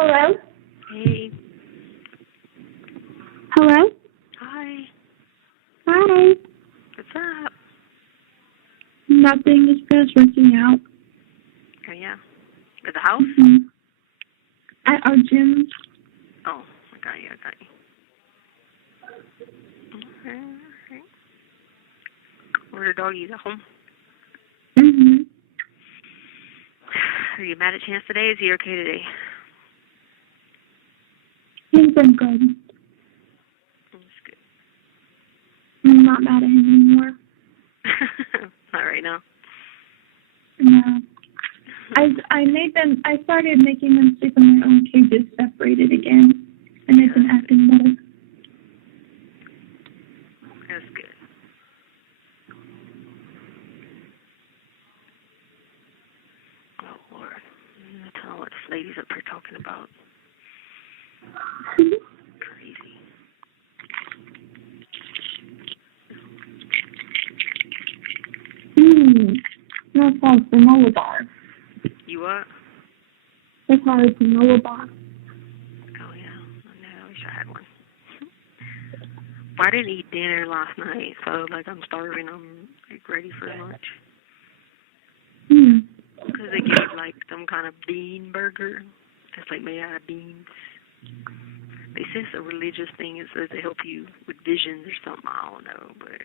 Hello? Hey. Hello? Hi. Hi. What's up? Nothing, just working out. Oh, yeah. At the house? Mm-hmm. At our gym. Oh, I got you. Okay. Where's the doggies? At home? Mm-hmm. Are you mad at Chance today? Is he okay today? He's been good. That's good. I'm not mad at him anymore. Not right now. No. I started making them sleep in their own cages separated again. And they've been acting better. That's good. Oh, Lord. I'm going to tell what this lady's up here talking about. Crazy. That sounds granola bar. You what? That's how it's granola bar. Oh, yeah. I wish I had one. Well, I didn't eat dinner last night, so, I'm starving. I'm, ready for lunch. Because they gave, some kind of bean burger that's, made out of beans. They say it's a religious thing. It says to help you with visions or something. I don't know, but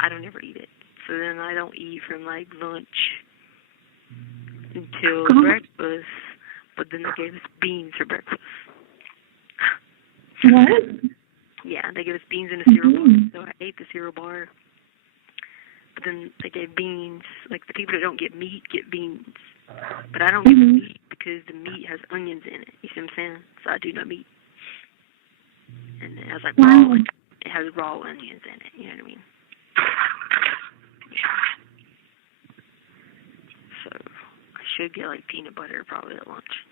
I don't ever eat it. So then I don't eat from, lunch until breakfast, but then they gave us beans for breakfast. What? Yeah, they gave us beans in a cereal bar, so I ate the cereal bar. But then they gave beans. The people that don't get meat get beans. But I don't get meat because the meat has onions in it. You see what I'm saying? So I do not meat. And it has, raw, it has raw onions in it. You know what I mean? So I should get, peanut butter probably at lunch.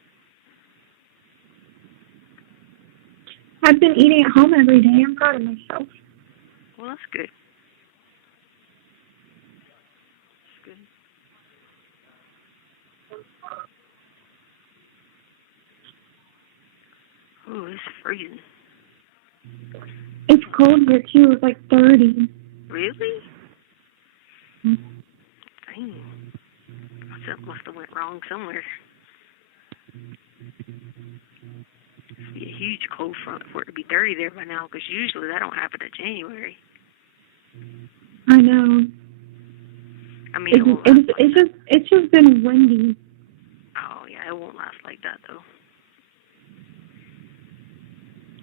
I've been eating at home every day. I'm proud of myself. Well, that's good. That's good. Ooh, it's freezing. It's cold here, too. It's 30. Really? Dang. Something must have went wrong somewhere. It'd be a huge cold front for it to be 30 there by now, because usually that don't happen in January. I know. I mean, it won't last it's just been windy. Oh, yeah, it won't last like that, though.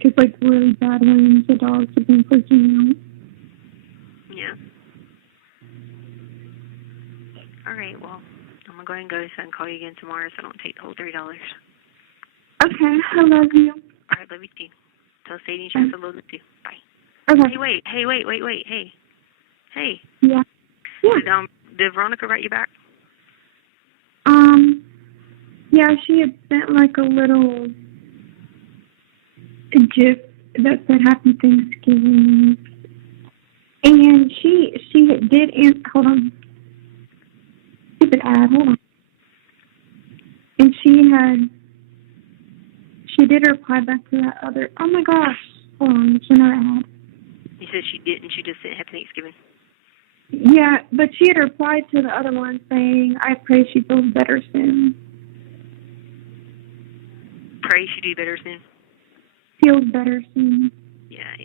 Just really bad winds. The dogs have been freaking out. Yeah. All right, well, I'm going to go ahead and go so I can call you again tomorrow so I don't take the whole $30. Okay, I love you. All right, love you too. Tell Sadie and Chance I love you too. Bye. Okay. Hey, wait. Hey. Yeah. Did Veronica write you back? Yeah, she had sent a little GIF that said Happy Thanksgiving. And she did answer, hold on. Stupid ad, hold on. And she did reply back to that other, oh my gosh, hold on, it's another ad. You said she didn't, she just said Happy Thanksgiving. Yeah, but she had replied to the other one saying, I pray she feels better soon. Pray she do better soon? Feels better soon. Yeah.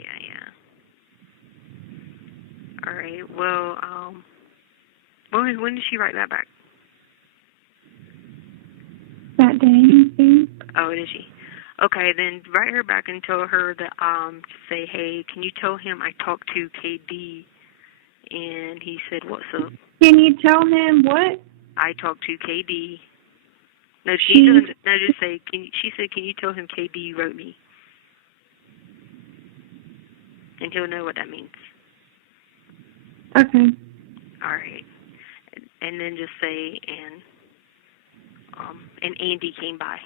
All right, well, when did she write that back? That day, I think. Oh, did she? Okay, then write her back and tell her that, say, hey, can you tell him I talked to KD and he said, what's up? Can you tell him what? I talked to KD. No, just say, she said, can you tell him KD wrote me? And he'll know what that means. Okay. All right. And then just say, and Andy came by.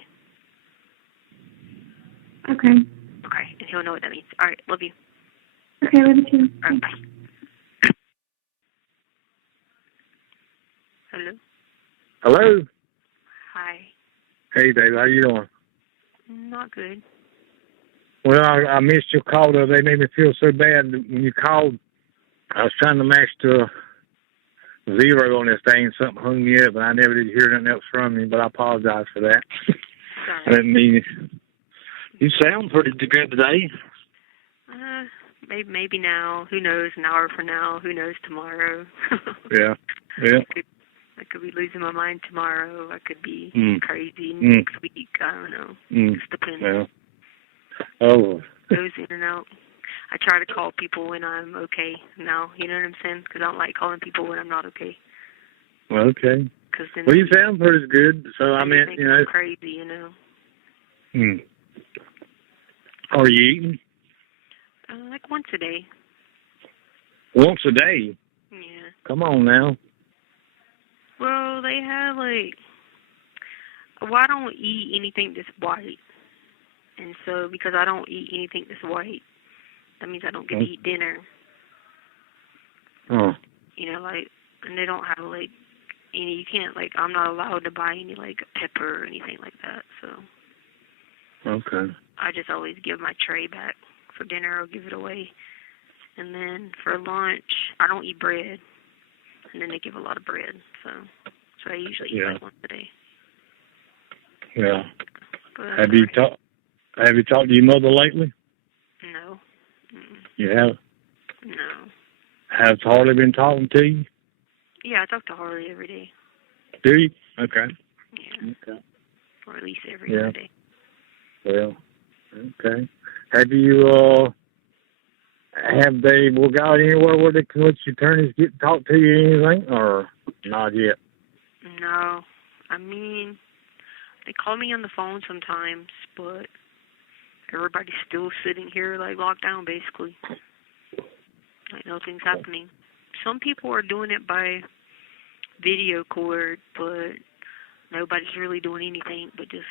Okay. Okay, and he'll know what that means. All right, love you. Okay, love you too. All right, bye. Hello? Hello. Hi. Hey, Dave. How you doing? not good. Well, I missed your call, though. They made me feel so bad when you called. I was trying to match to 0 on this thing. Something hung me up, and I never did hear nothing else from you, but I apologize for that. Sorry. I didn't mean it. You sound pretty good today. Maybe now. Who knows? An hour from now. Who knows tomorrow? Yeah. I could be losing my mind tomorrow. I could be crazy next week. I don't know. Just depends. Yeah. Oh. Goes in and out. I try to call people when I'm okay now. You know what I'm saying? Because I don't like calling people when I'm not okay. Okay. Cause then well, you sound pretty good. So I mean, you know. I'm crazy, you know. Are you eating? Like once a day. Once a day? Yeah. Come on now. Well, they have like, well, I don't eat anything that's white. And so, because I don't eat anything that's white, that means I don't get to eat dinner. Oh. You know, like, and they don't have like any, you can't, like, I'm not allowed to buy any, like, pepper or anything like that, so. Okay. I just always give my tray back for dinner or give it away. And then for lunch, I don't eat bread. And then they give a lot of bread, so I usually eat like once a day. Yeah. But, Have you talked to your mother lately? No. You haven't? No. Has Harley been talking to you? Yeah, I talk to Harley every day. Do you? Okay. Yeah. Okay. Or at least every other day. Well, okay. Have you, have they got anywhere where they can let your attorneys get to talk to you or anything, or not yet? No. I mean, they call me on the phone sometimes, but everybody's still sitting here, like, locked down, basically. Like, nothing's happening. Some people are doing it by video cord, but nobody's really doing anything but just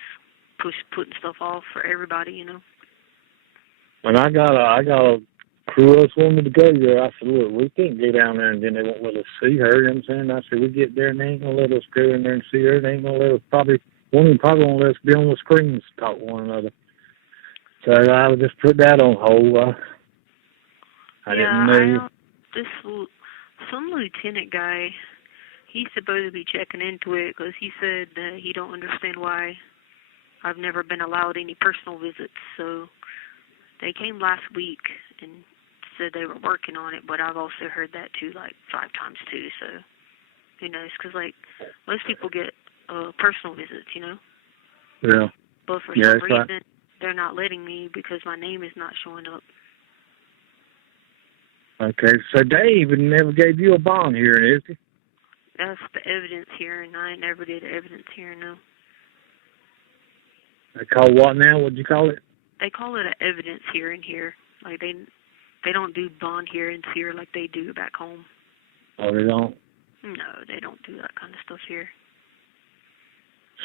putting stuff off for everybody, you know. When I got a crew us wanted to go there, I said, look, we can't go down there and then they won't let us see her, you know what I'm saying? I said, we get there and they ain't going to let us go in there and see her. They ain't going to let us probably won't let us be on the screens to talk to one another. So I would just put that on hold. I didn't know. Some lieutenant guy, he's supposed to be checking into it because he said that he don't understand why I've never been allowed any personal visits. So they came last week and said they were working on it, but I've also heard that too, like 5 times too. So who knows? Because like most people get personal visits, you know. Yeah. But for some reason, they're not letting me because my name is not showing up. Okay, so Dave never gave you a bond hearing, is he? That's the evidence hearing. I never did an evidence hearing, no. They call what now? What'd you call it? They call it an evidence hearing here. Like they don't do bond hearings here like they do back home. Oh, they don't? No, they don't do that kind of stuff here.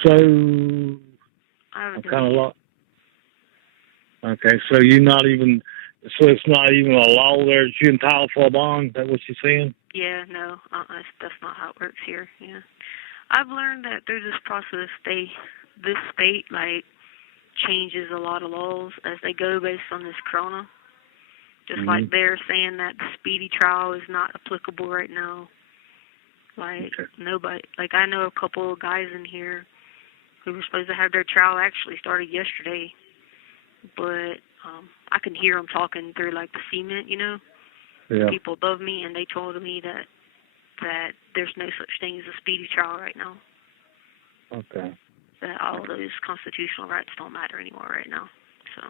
So I'm kind of lost. Okay, so you're not even. So it's not even a law there that you're entitled for a bond? Is that what you're saying? Yeah, no. That's not how it works here. Yeah. I've learned that through this process, this state, like, changes a lot of laws as they go based on this corona. Just like they're saying that the speedy trial is not applicable right now. Like, nobody, like, I know a couple of guys in here who were supposed to have their trial actually started yesterday, but I can hear them talking through, like, the cement, you know, people above me, and they told me that there's no such thing as a speedy trial right now. Okay. That all those constitutional rights don't matter anymore right now. So.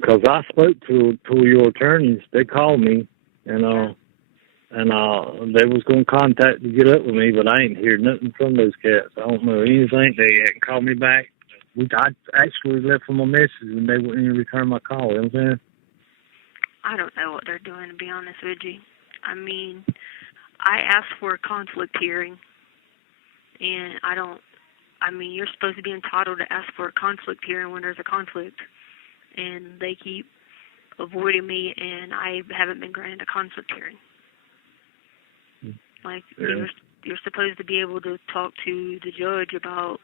Because I spoke to your attorneys, they called me, and they was going to contact to get up with me, but I ain't heard nothing from those cats. I don't know anything. They hadn't called me back. I actually left them a message and they wouldn't even return my call, you know what I'm saying? I don't know what they're doing, to be honest with you. I mean, I asked for a conflict hearing, and you're supposed to be entitled to ask for a conflict hearing when there's a conflict, and they keep avoiding me, and I haven't been granted a conflict hearing. Like, you're supposed to be able to talk to the judge about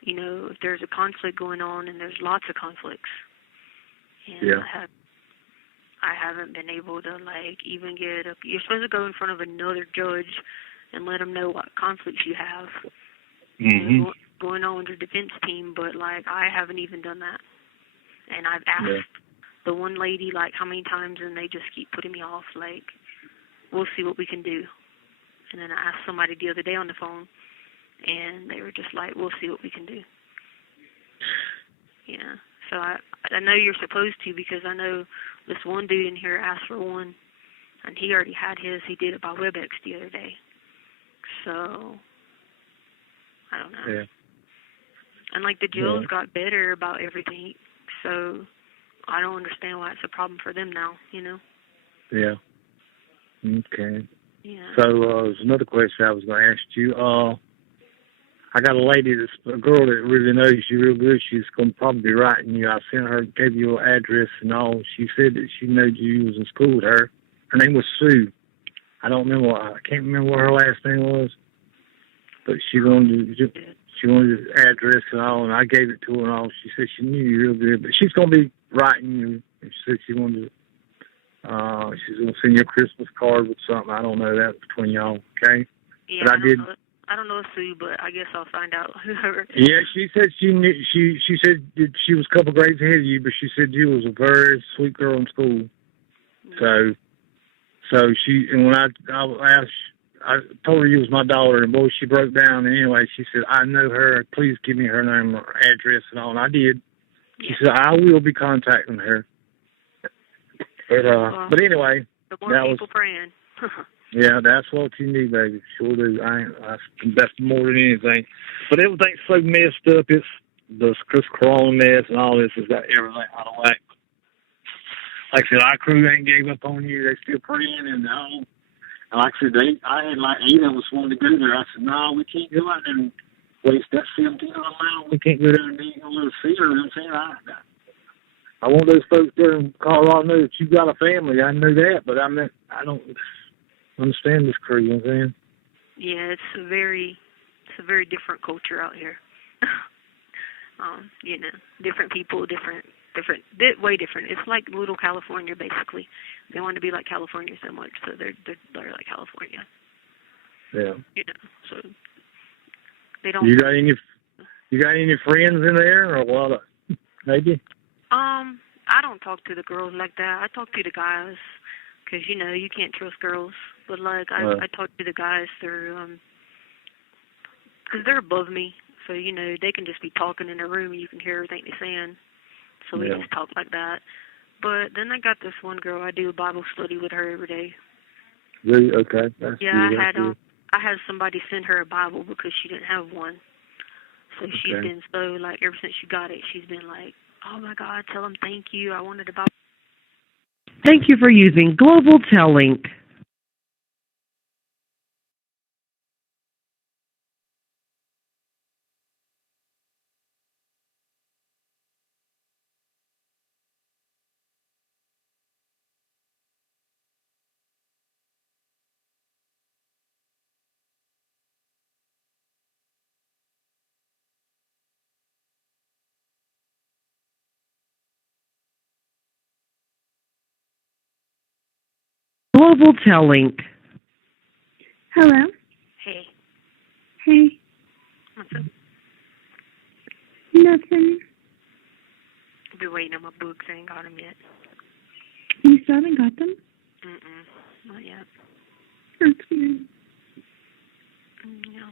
you know, if there's a conflict going on, and there's lots of conflicts. And Yeah. I haven't been able to, like, even get up. You're supposed to go in front of another judge and let them know what conflicts you have going on with your defense team, but, like, I haven't even done that. And I've asked the one lady, like, how many times, and they just keep putting me off, like, we'll see what we can do. And then I asked somebody the other day on the phone, and they were just like, we'll see what we can do. Yeah. So I know you're supposed to, because I know this one dude in here asked for one, and he already had his. He did it by WebEx the other day. So, I don't know. Yeah. And, like, the jails got better about everything, so I don't understand why it's a problem for them now, you know? Yeah. Okay. Yeah. So, there's another question I was going to ask you. I got a girl that really knows you real good. She's going to probably be writing you. I sent her, gave you her address and all. She said that she knew you was in school with her. Her name was Sue. I can't remember what her last name was. But she wanted the address and all, and I gave it to her and all. She said she knew you real good. But she's going to be writing you. And she said she wanted to, she's going to send you a Christmas card with something. I don't know that between y'all, okay? Yeah, but I don't know Sue, but I guess I'll find out. Yeah, she said she knew. She said that she was a couple grades ahead of you, but she said you was a very sweet girl in school. So and when I told her you was my daughter, and boy, she broke down. And anyway, she said, I know her. Please give me her name, or address, and all. And I did. She said, I will be contacting her. But anyway, the more people praying. Yeah, that's what you need, baby. Sure do. That's more than anything. But everything's so messed up. It's this corona mess and all this has got everything out of whack. Like I said, our crew ain't gave up on you. They still praying and all. And like I said, I had like 8 of us wanted to go there. I said, no, we can't go out there and waste that $17 amount. We can't go there and eat a little theater. You know what I'm saying? I want those folks there in Colorado to know that you got a family. I know that, but I don't understand this crew, you know what I'm saying? Yeah, it's a very different culture out here. You know, different people, way different. It's like little California, basically. They want to be like California so much, so they're like California. Yeah. You know, so they don't. You got any friends in there, or what? Maybe. I don't talk to the girls like that. I talk to the guys, because you know you can't trust girls. But like I talk to the guys through, because they're above me, so you know they can just be talking in their room and you can hear everything they're saying. So we just talk like that. But then I got this one girl. I do a Bible study with her every day. Really? Okay. I had somebody send her a Bible because she didn't have one. So she's been so, like, ever since she got it, she's been like, oh my God, tell them thank you. I wanted a Bible. Thank you for using Global Tellink. Global Tellink. Hello. Hey. Hey. What's up? Nothing. I've been waiting on my books. I ain't got them yet. You still haven't got them? Not yet. That's weird. Yeah.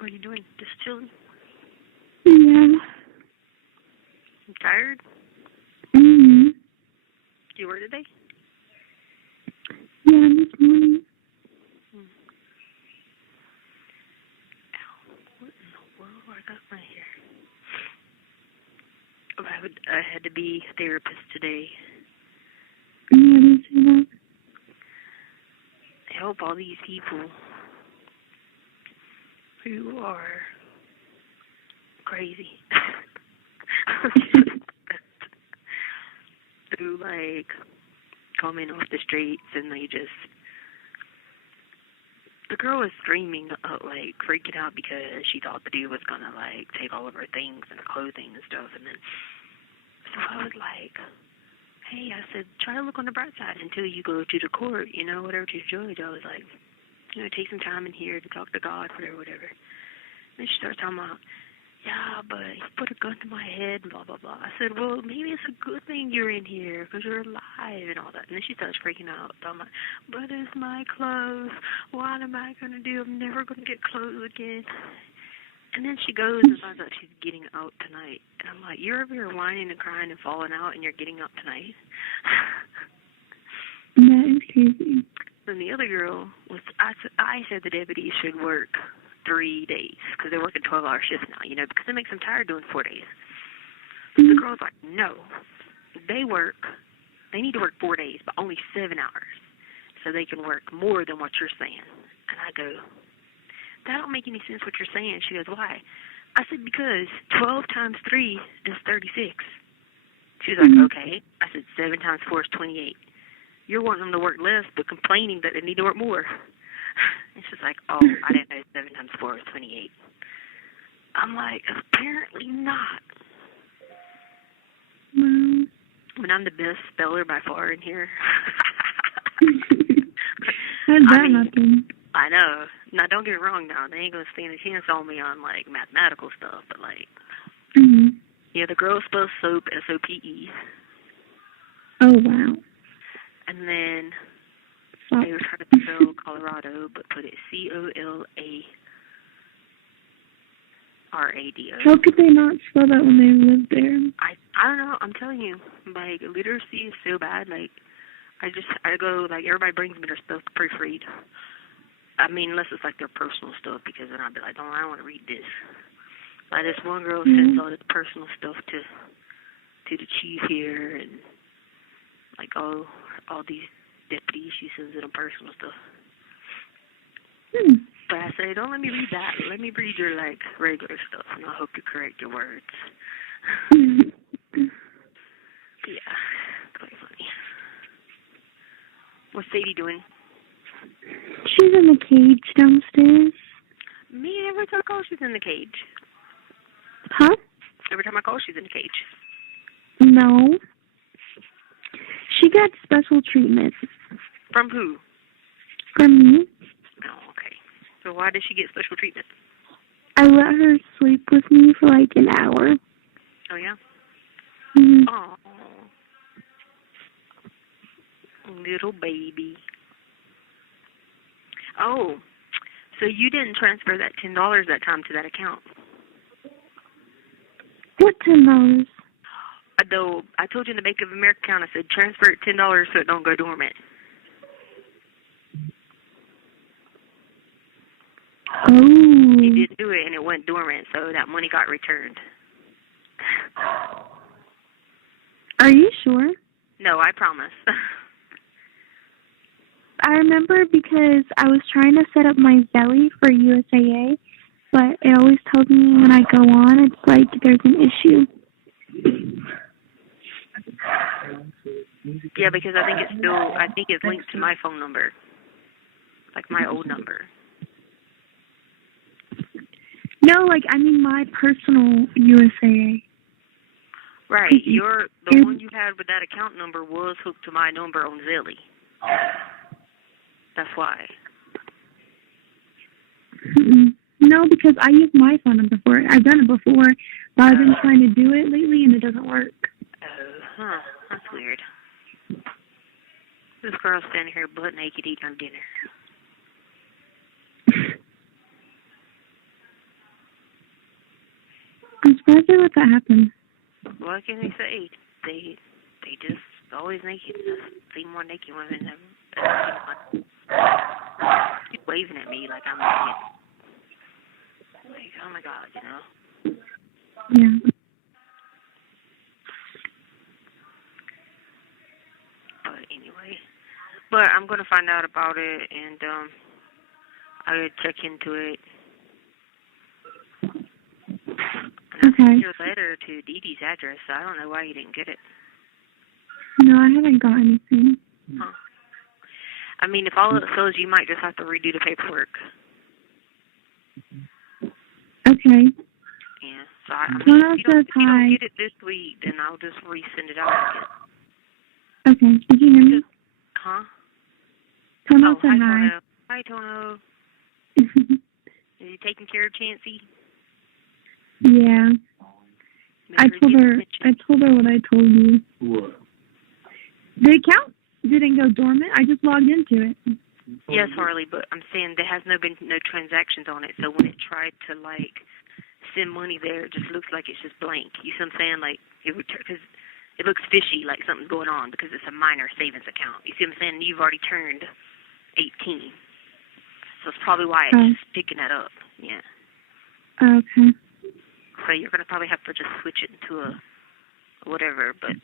What are you doing? Just chilling? Yeah. You tired? Mm-hmm. Did you work today? Yeah, this morning. Ow, what in the world do I got my hair? I had to be a therapist today. What is it? Help all these people who are crazy. Who, like, come in off the streets and they just the girl was screaming, like, freaking out because she thought the dude was going to, like, take all of her things and her clothing and stuff. And then, so I was like, hey, I said, try to look on the bright side until you go to the court, you know, whatever, to the judge. I was like, you know, take some time in here to talk to God, whatever. And then she started talking about, yeah, but he put a gun to my head and blah, blah, blah. I said, well, maybe it's a good thing you're in here because you're alive and all that. And then she starts freaking out, talking about, but it's my clothes. What am I going to do? I'm never going to get clothes again. And then she goes and finds out she's getting out tonight. And I'm like, you're over here whining and crying and falling out and you're getting out tonight? That is crazy. Then the other girl was, I said the deputies should work 3 days because they're working 12-hour shifts now, you know, because it makes them tired doing 4 days. So the girl's like, no, they need to work 4 days, but only 7 hours so they can work more than what you're saying. And I go, that don't make any sense what you're saying. She goes, why? I said, because 12 times 3 is 36. She was like, okay. I said, 7 times 4 is 28. You're wanting them to work less, but complaining that they need to work more. And she's like, oh, I didn't know 7 times 4 is 28. I'm like, apparently not. When I'm the best speller by far in here. Nothing. I know. Now, don't get me wrong now. They ain't going to stand a chance on me on, like, mathematical stuff, but, like, yeah, the girl spells soap, S-O-P-E. Oh, wow. And then they were trying to spell Colorado, but put it Colorado. How could they not spell that when they lived there? I don't know. I'm telling you, like, literacy is so bad. Like, I go, like, everybody brings me their stuff to proofread. I mean, unless it's, like, their personal stuff, because then I'll be like, oh, I don't want to read this. Like, this one girl sends all this personal stuff to the chief here, and, like, all these deputies, she sends them personal stuff. But I say, don't let me read that. Let me read your, like, regular stuff, and I hope you correct your words. Yeah, quite funny. What's Sadie doing? She's in the cage downstairs. Me, every time I call, she's in the cage. Huh? Every time I call, she's in the cage. No. She got special treatment. From who? From me. Oh, okay. So why did she get special treatment? I let her sleep with me for like an hour. Oh, yeah? Oh. Little baby. Oh, so you didn't transfer that $10 that time to that account? What $10? Though I told you in the Bank of America account, I said transfer it $10 so it don't go dormant. Oh. You didn't do it and it went dormant, so that money got returned. Are you sure? No, I promise. I remember because I was trying to set up my Zelly for USAA, but it always tells me when I go on, it's like there's an issue. Yeah, because I think it's linked to my phone number, like my old number. No, like, I mean my personal USAA. Right, the one you had with that account number was hooked to my number on Zelly. That's why. No, because I use my phone number for it. I've done it before, but I've been trying to do it lately and it doesn't work. Oh, huh. That's weird. This girl's standing here butt naked eating her dinner. I'm surprised they let that happen. What can they say? They just always naked. See more naked women than anyone. She's waving at me like I'm naked. Like, oh my God, you know? Yeah. But anyway. But I'm going to find out about it, and I'll check into it. And I sent your letter to Dee Dee's address, so I don't know why you didn't get it. No, I haven't got anything. Huh. I mean, if all it says, you might just have to redo the paperwork. Okay. Yeah. So I mean, Tono if you says don't hi. get it this week, then I'll just resend it out again. Okay. Did you hear me? Huh? Tono said hi, hi. Tono. Hi, Tono. Is he taking care of Chancey? Yeah. I told her what I told you. What? The account didn't go dormant. I just logged into it. Yes, Harley, but I'm saying there has been no transactions on it. So when it tried to like send money there, it just looks like it's just blank. You see what I'm saying? Like it would, because it looks fishy, like something's going on because it's a minor savings account. You see what I'm saying? You've already turned 18, so it's probably why it's just picking that up. Yeah. Okay. So you're gonna probably have to just switch it into a whatever, but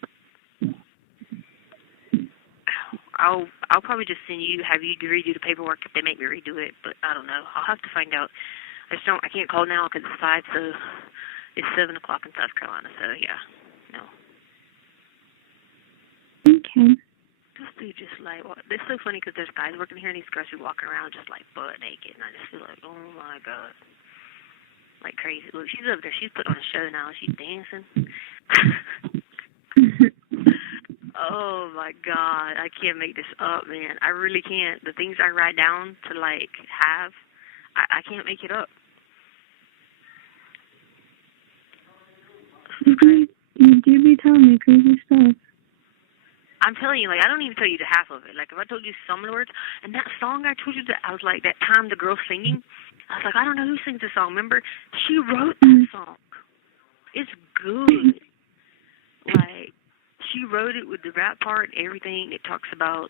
I'll probably just have you redo the paperwork if they make me redo it. But I don't know. I'll have to find out. I can't call now because it's 5, so it's 7 o'clock in South Carolina. So yeah, no. Okay. This dude just like, it's so funny because there's guys working here and these girls who walking around just like butt naked, and I just feel like, oh my god. Like crazy. Look, she's up there. She's put on a show now. She's dancing. Oh my god, I can't make this up, man. I really can't. The things I write down to like have, I can't make it up. You do be telling me crazy stuff. I'm telling you, like, I don't even tell you the half of it. Like, if I told you some of the words, and that song I told you that I was like, that time the girl singing, I was like, I don't know who sings this song. Remember? She wrote that song. It's good. Like, she wrote it with the rap part and everything. It talks about,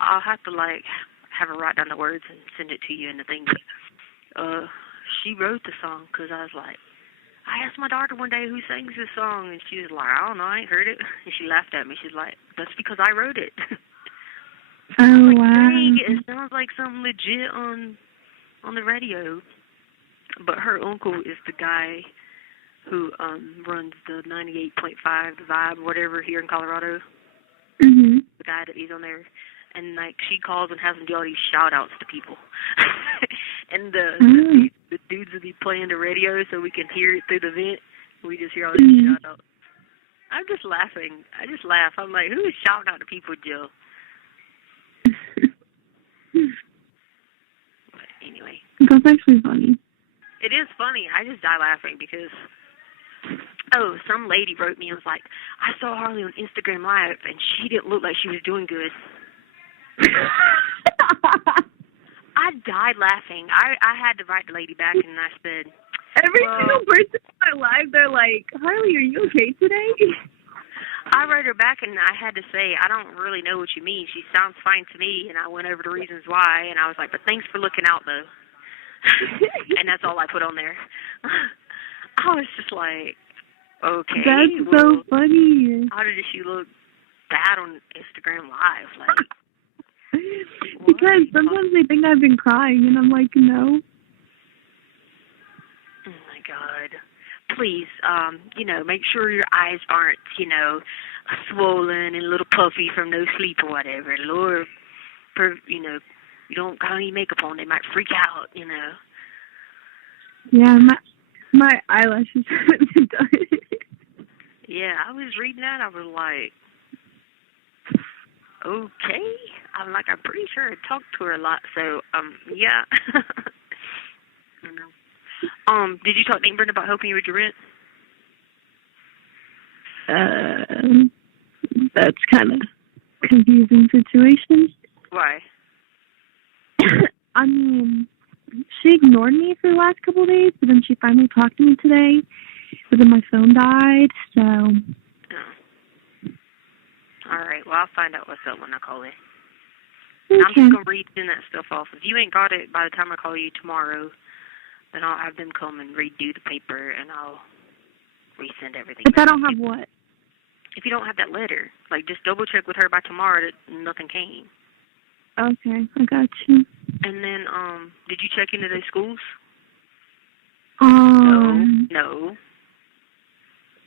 I'll have to, like, have her write down the words and send it to you and the thing. But she wrote the song because I was like, I asked my daughter one day who sings this song, and she was like, I don't know, I ain't heard it. And she laughed at me. She's like, that's because I wrote it. Oh, like, wow. dang, it sounds like something legit on the radio. But her uncle is the guy who runs the 98.5, the Vibe, whatever, here in Colorado. Mm-hmm. The guy that he's on there. And, like, she calls and has him do all these shout-outs to people. And the dudes will be playing the radio so we can hear it through the vent. We just hear all these shout-outs. I'm just laughing. I just laugh. I'm like, who is shouting out to people, Jill? But anyway. That's actually funny. It is funny. I just die laughing because, some lady wrote me and was like, I saw Harley on Instagram Live, and she didn't look like she was doing good. I died laughing. I had to write the lady back, and I said, Every single person in my life, they're like, Harley, are you okay today? I wrote her back, and I had to say, I don't really know what you mean. She sounds fine to me, and I went over the reasons why, and I was like, but thanks for looking out, though. And that's all I put on there. I was just like, okay. That's so funny. How did she look bad on Instagram Live? Like, because sometimes they think I've been crying, and I'm like, no. Oh, my God. Please, make sure your eyes aren't, swollen and a little puffy from no sleep or whatever. Lord, you don't got any makeup on. They might freak out, Yeah, my eyelashes haven't been done. Yeah, I was reading that. I was like, okay. I'm pretty sure I talked to her a lot. So, yeah. I don't know. Did you talk to Brenda about helping you with your rent? That's kind of confusing situation. Why? I mean, she ignored me for the last couple of days, but then she finally talked to me today. But then my phone died, so. Oh. All right. Well, I'll find out what's up when I call her. Okay. I'm just going to resend that stuff off. If you ain't got it by the time I call you tomorrow, then I'll have them come and redo the paper, and I'll resend everything. If I don't have what? If you don't have that letter, just double check with her by tomorrow that nothing came. Okay, I got you. And then, did you check into those schools? No.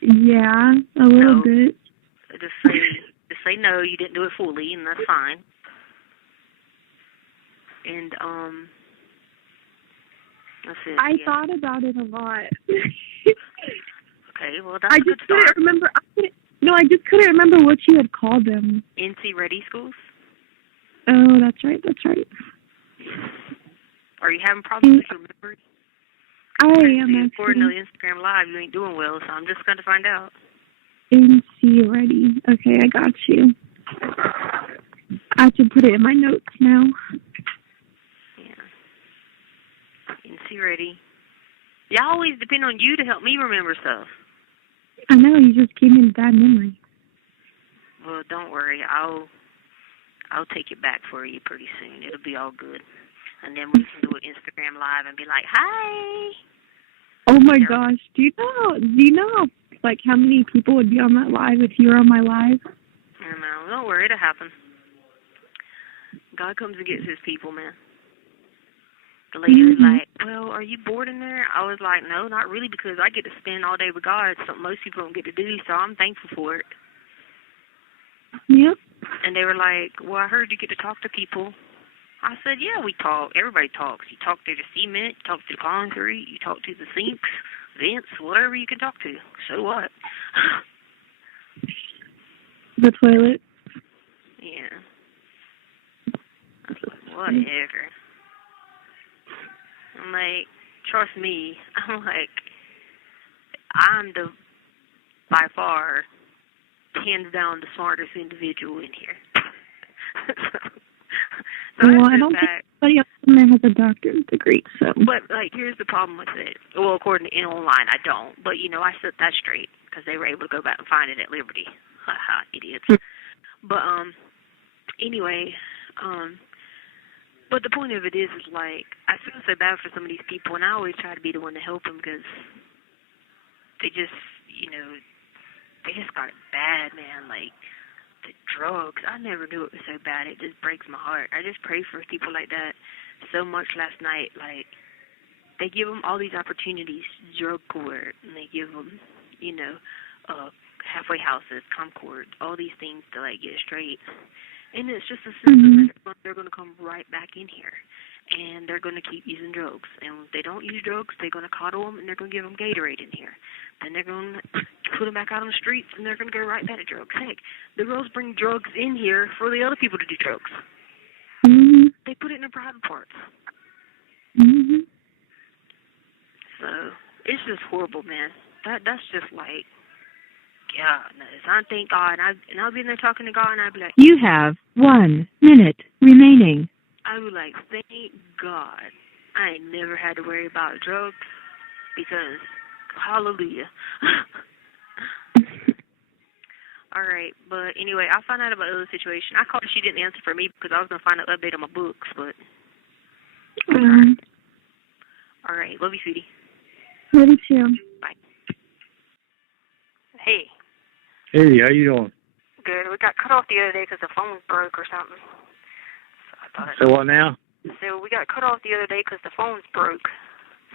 Yeah, a little bit. Just say no, you didn't do it fully, and that's fine. And that's it. I thought about it a lot. Okay, well that's I a good just start. couldn't remember. I just couldn't remember what you had called them. NC Ready schools. Oh, that's right. That's right. Are you having problems with your memory? I am According actually. to Instagram Live, you ain't doing well, so I'm just going to find out. NC Ready. Okay, I got you. I have to put it in my notes now. Yeah. NC Ready. Yeah, I always depend on you to help me remember stuff. I know, you just gave me a bad memory. Well, don't worry. I'll take it back for you pretty soon. It'll be all good. And then we can do an Instagram Live and be like, hi. Oh my gosh. Do you know like how many people would be on that live if you were on my live? I know. Don't worry, it'll happen. God comes and gets his people, man. The lady was like, well, are you bored in there? I was like, no, not really, because I get to spend all day with God, something most people don't get to do, so I'm thankful for it. Yep. And they were like, well, I heard you get to talk to people. I said, yeah, we talk. Everybody talks. You talk to the cement, you talk to the concrete, you talk to the sinks, vents, whatever you can talk to. So what? The toilet. Yeah. I was like, whatever. I'm like, trust me. I'm like, I'm by far, hands down, the smartest individual in here. so Well, I don't think anybody else in there has a doctorate degree, so. But, like, here's the problem with it. Well, according to online, I don't. But, I set that straight because they were able to go back and find it at Liberty. Haha, idiots. But, anyway, but the point of it is like, I feel so bad for some of these people, and I always try to be the one to help them because they just, they just got it bad, man. Like, the drugs, I never knew it was so bad. It just breaks my heart. I just pray for people like that so much last night. Like, they give them all these opportunities, drug court, and they give them, halfway houses, Concord, all these things to, like, get straight. And it's just a system that they're going to come right back in here. And they're going to keep using drugs. And if they don't use drugs, they're going to coddle them, and they're going to give them Gatorade in here. Then they're going to put them back out on the streets, and they're going to go right back to drugs. Heck, the girls bring drugs in here for the other people to do drugs. Mm-hmm. They put it in their private parts. Mm-hmm. So, it's just horrible, man. That's just like, God, I thank God, and I'll be in there talking to God, and I'll be like, You have 1 minute remaining. I was like, thank God I ain't never had to worry about drugs because, hallelujah. All right, but anyway, I found out about the other situation. I called her. She didn't answer for me because I was going to find an update on my books, but. All right, love you, sweetie. Love you too. Bye. Hey. Hey, how you doing? Good. We got cut off the other day because the phone broke or something. So what now? So we got cut off the other day because the phones broke.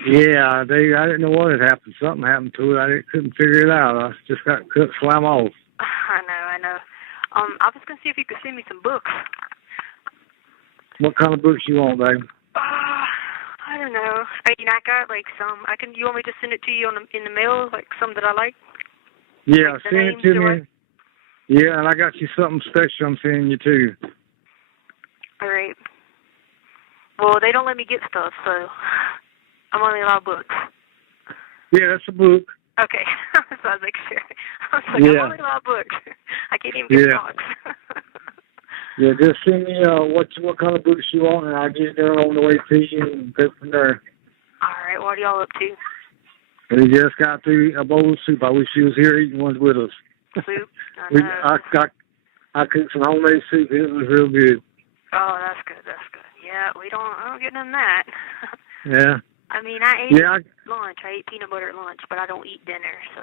Yeah, I didn't know what had happened. Something happened to it. I couldn't figure it out. I just got cut slam off. I know. I was going to see if you could send me some books. What kind of books you want, babe? I don't know. I mean, I got like some. You want me to send it to you in the mail, like some that I like? Yeah, like send it to me. Yeah, and I got you something special I'm sending you too. All right. Well, they don't let me get stuff, so I'm only allowed books. Yeah, that's a book. Okay. So I was like, sure. I was like, I'm only allowed books. I can't even get stocks. Yeah, just send me what kind of books you want, and I'll get there on the way to you and go from there. All right. What are y'all up to? We just got through a bowl of soup. I wish you was here eating one with us. Soup? I cooked some homemade soup. It was real good. Oh, that's good. Yeah, I don't get none of that. Yeah. I mean, I ate lunch. I ate peanut butter at lunch, but I don't eat dinner, so.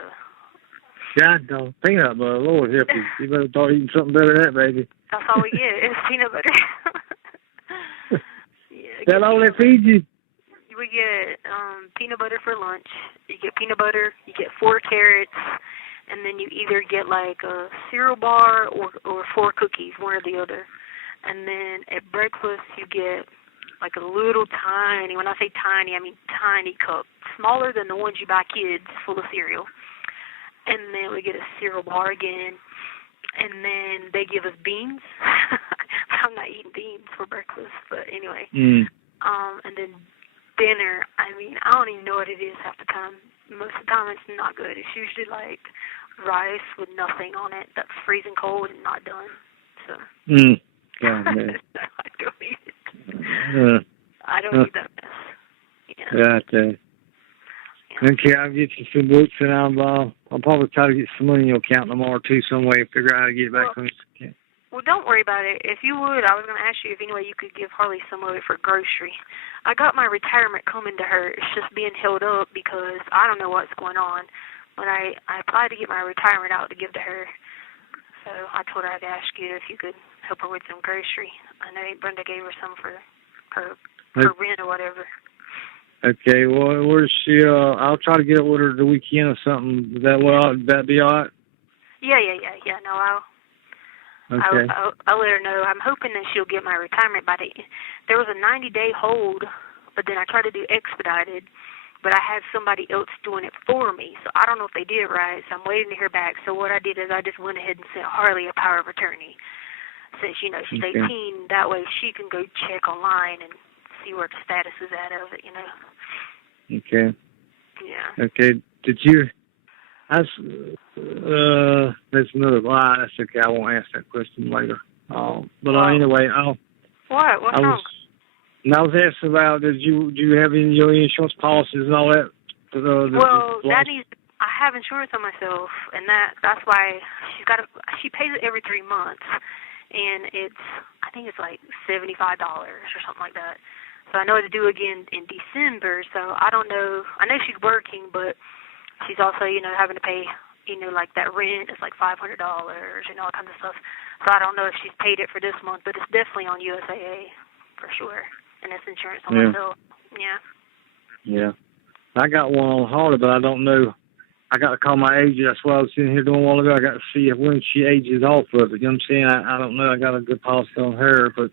God, no. Peanut butter. Lord help you. You better start eating something better than that, baby. That's all we get is peanut butter. That all they feed you? We get peanut butter for lunch. You get peanut butter, you get 4 carrots, and then you either get like a cereal bar or 4 cookies, one or the other. And then at breakfast you get like a little tiny, when I say tiny, I mean tiny cup, smaller than the ones you buy kids, full of cereal. And then we get a cereal bar again, and then they give us beans. I'm not eating beans for breakfast, but anyway. And then dinner, I mean, I don't even know what it is half the time. Most of the time it's not good. It's usually like rice with nothing on it that's freezing cold and not done. So Yeah, I don't eat it. I don't eat that mess. Yeah. Okay, I'll get you some books, and I'll probably try to get some money in your account tomorrow too, some way, figure out how to get it back on this account. Well, don't worry about it. If you would, I was going to ask you if any way you could give Harley some of it for grocery. I got my retirement coming to her. It's just being held up because I don't know what's going on. When I applied to get my retirement out to give to her, so I told her I'd ask you if you could help her with some grocery. I know Brenda gave her some for her rent or whatever. Okay, well, where's she? I'll try to get it with her the weekend or something. Would that be all right? Yeah. No, Okay. I'll let her know. I'm hoping that she'll get my retirement by there was a 90-day hold, but then I tried to do expedited, but I had somebody else doing it for me, so I don't know if they did it right, so I'm waiting to hear back. So what I did is I just went ahead and sent Harley a power of attorney. Since, she's 18, that way she can go check online and see where the status is at of it, Okay. Yeah. Okay, that's another lie. That's okay. I won't ask that question later. Anyway, What? What's wrong? I was asking about, do you have any of your insurance policies and all that? I have insurance on myself, and that's why she pays it every 3 months, and I think it's like $75 or something like that. So I know it's due again in December, so I don't know. I know she's working, but she's also, having to pay, like that rent is like $500, all kinds of stuff. So I don't know if she's paid it for this month, but it's definitely on USAA for sure. And it's insurance on myself. Yeah. Yeah. I got one on Harley, but I don't know. I got to call my agent. That's what I was sitting here doing a while ago. I got to see when she ages off of it. You know what I'm saying? I don't know. I got a good policy on her, but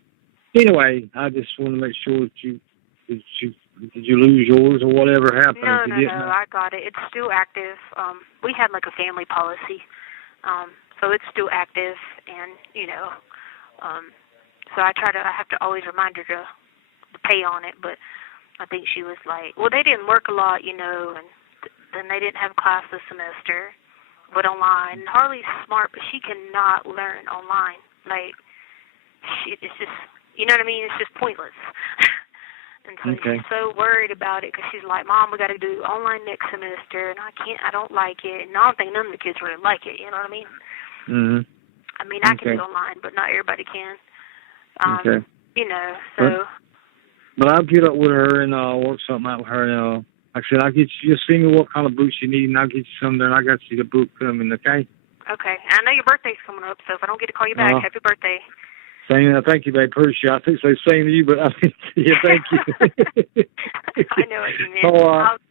anyway, I just want to make sure that did you lose yours or whatever happened? No, I got it. It's still active. We had like a family policy, so it's still active, and so I have to always remind her to pay on it. But I think she was like, well, they didn't work a lot, and then they didn't have class this semester, but online. Harley's smart, but she cannot learn online. Like, it's just, you know what I mean? It's just pointless. And so she's so worried about it because she's like, Mom, we got to do online next semester, and I don't like it. And I don't think none of the kids really like it, you know what I mean? Mm-hmm. I mean, I can do online, but not everybody can. So. But I'll get up with her and work something out with her. Like I said, I'll get you, just see me what kind of boots you need, and I'll get you some there, and I got you the boot coming, okay? Okay. I know your birthday's coming up, so if I don't get to call you back, happy birthday. Thank you, babe. Appreciate it. I think so. Same to you, but thank you. I know what you mean.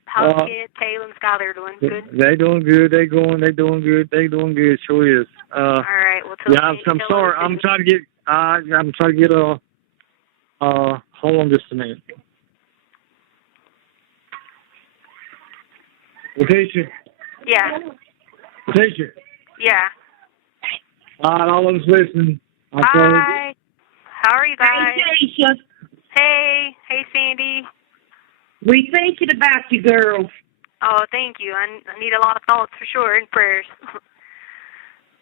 How's kids, Taylor and Skylar doing? Good? They doing good. They doing good. Sure is. All right. Well, I'm sorry. I'm trying to get hold on just a minute. Leticia. Yeah. Leticia. Yeah. All right, all of us listening. Hi. How are you guys? Hey, Leticia. Hey, Sandy. We thinking about you, girl. Oh, thank you. I need a lot of thoughts for sure and prayers.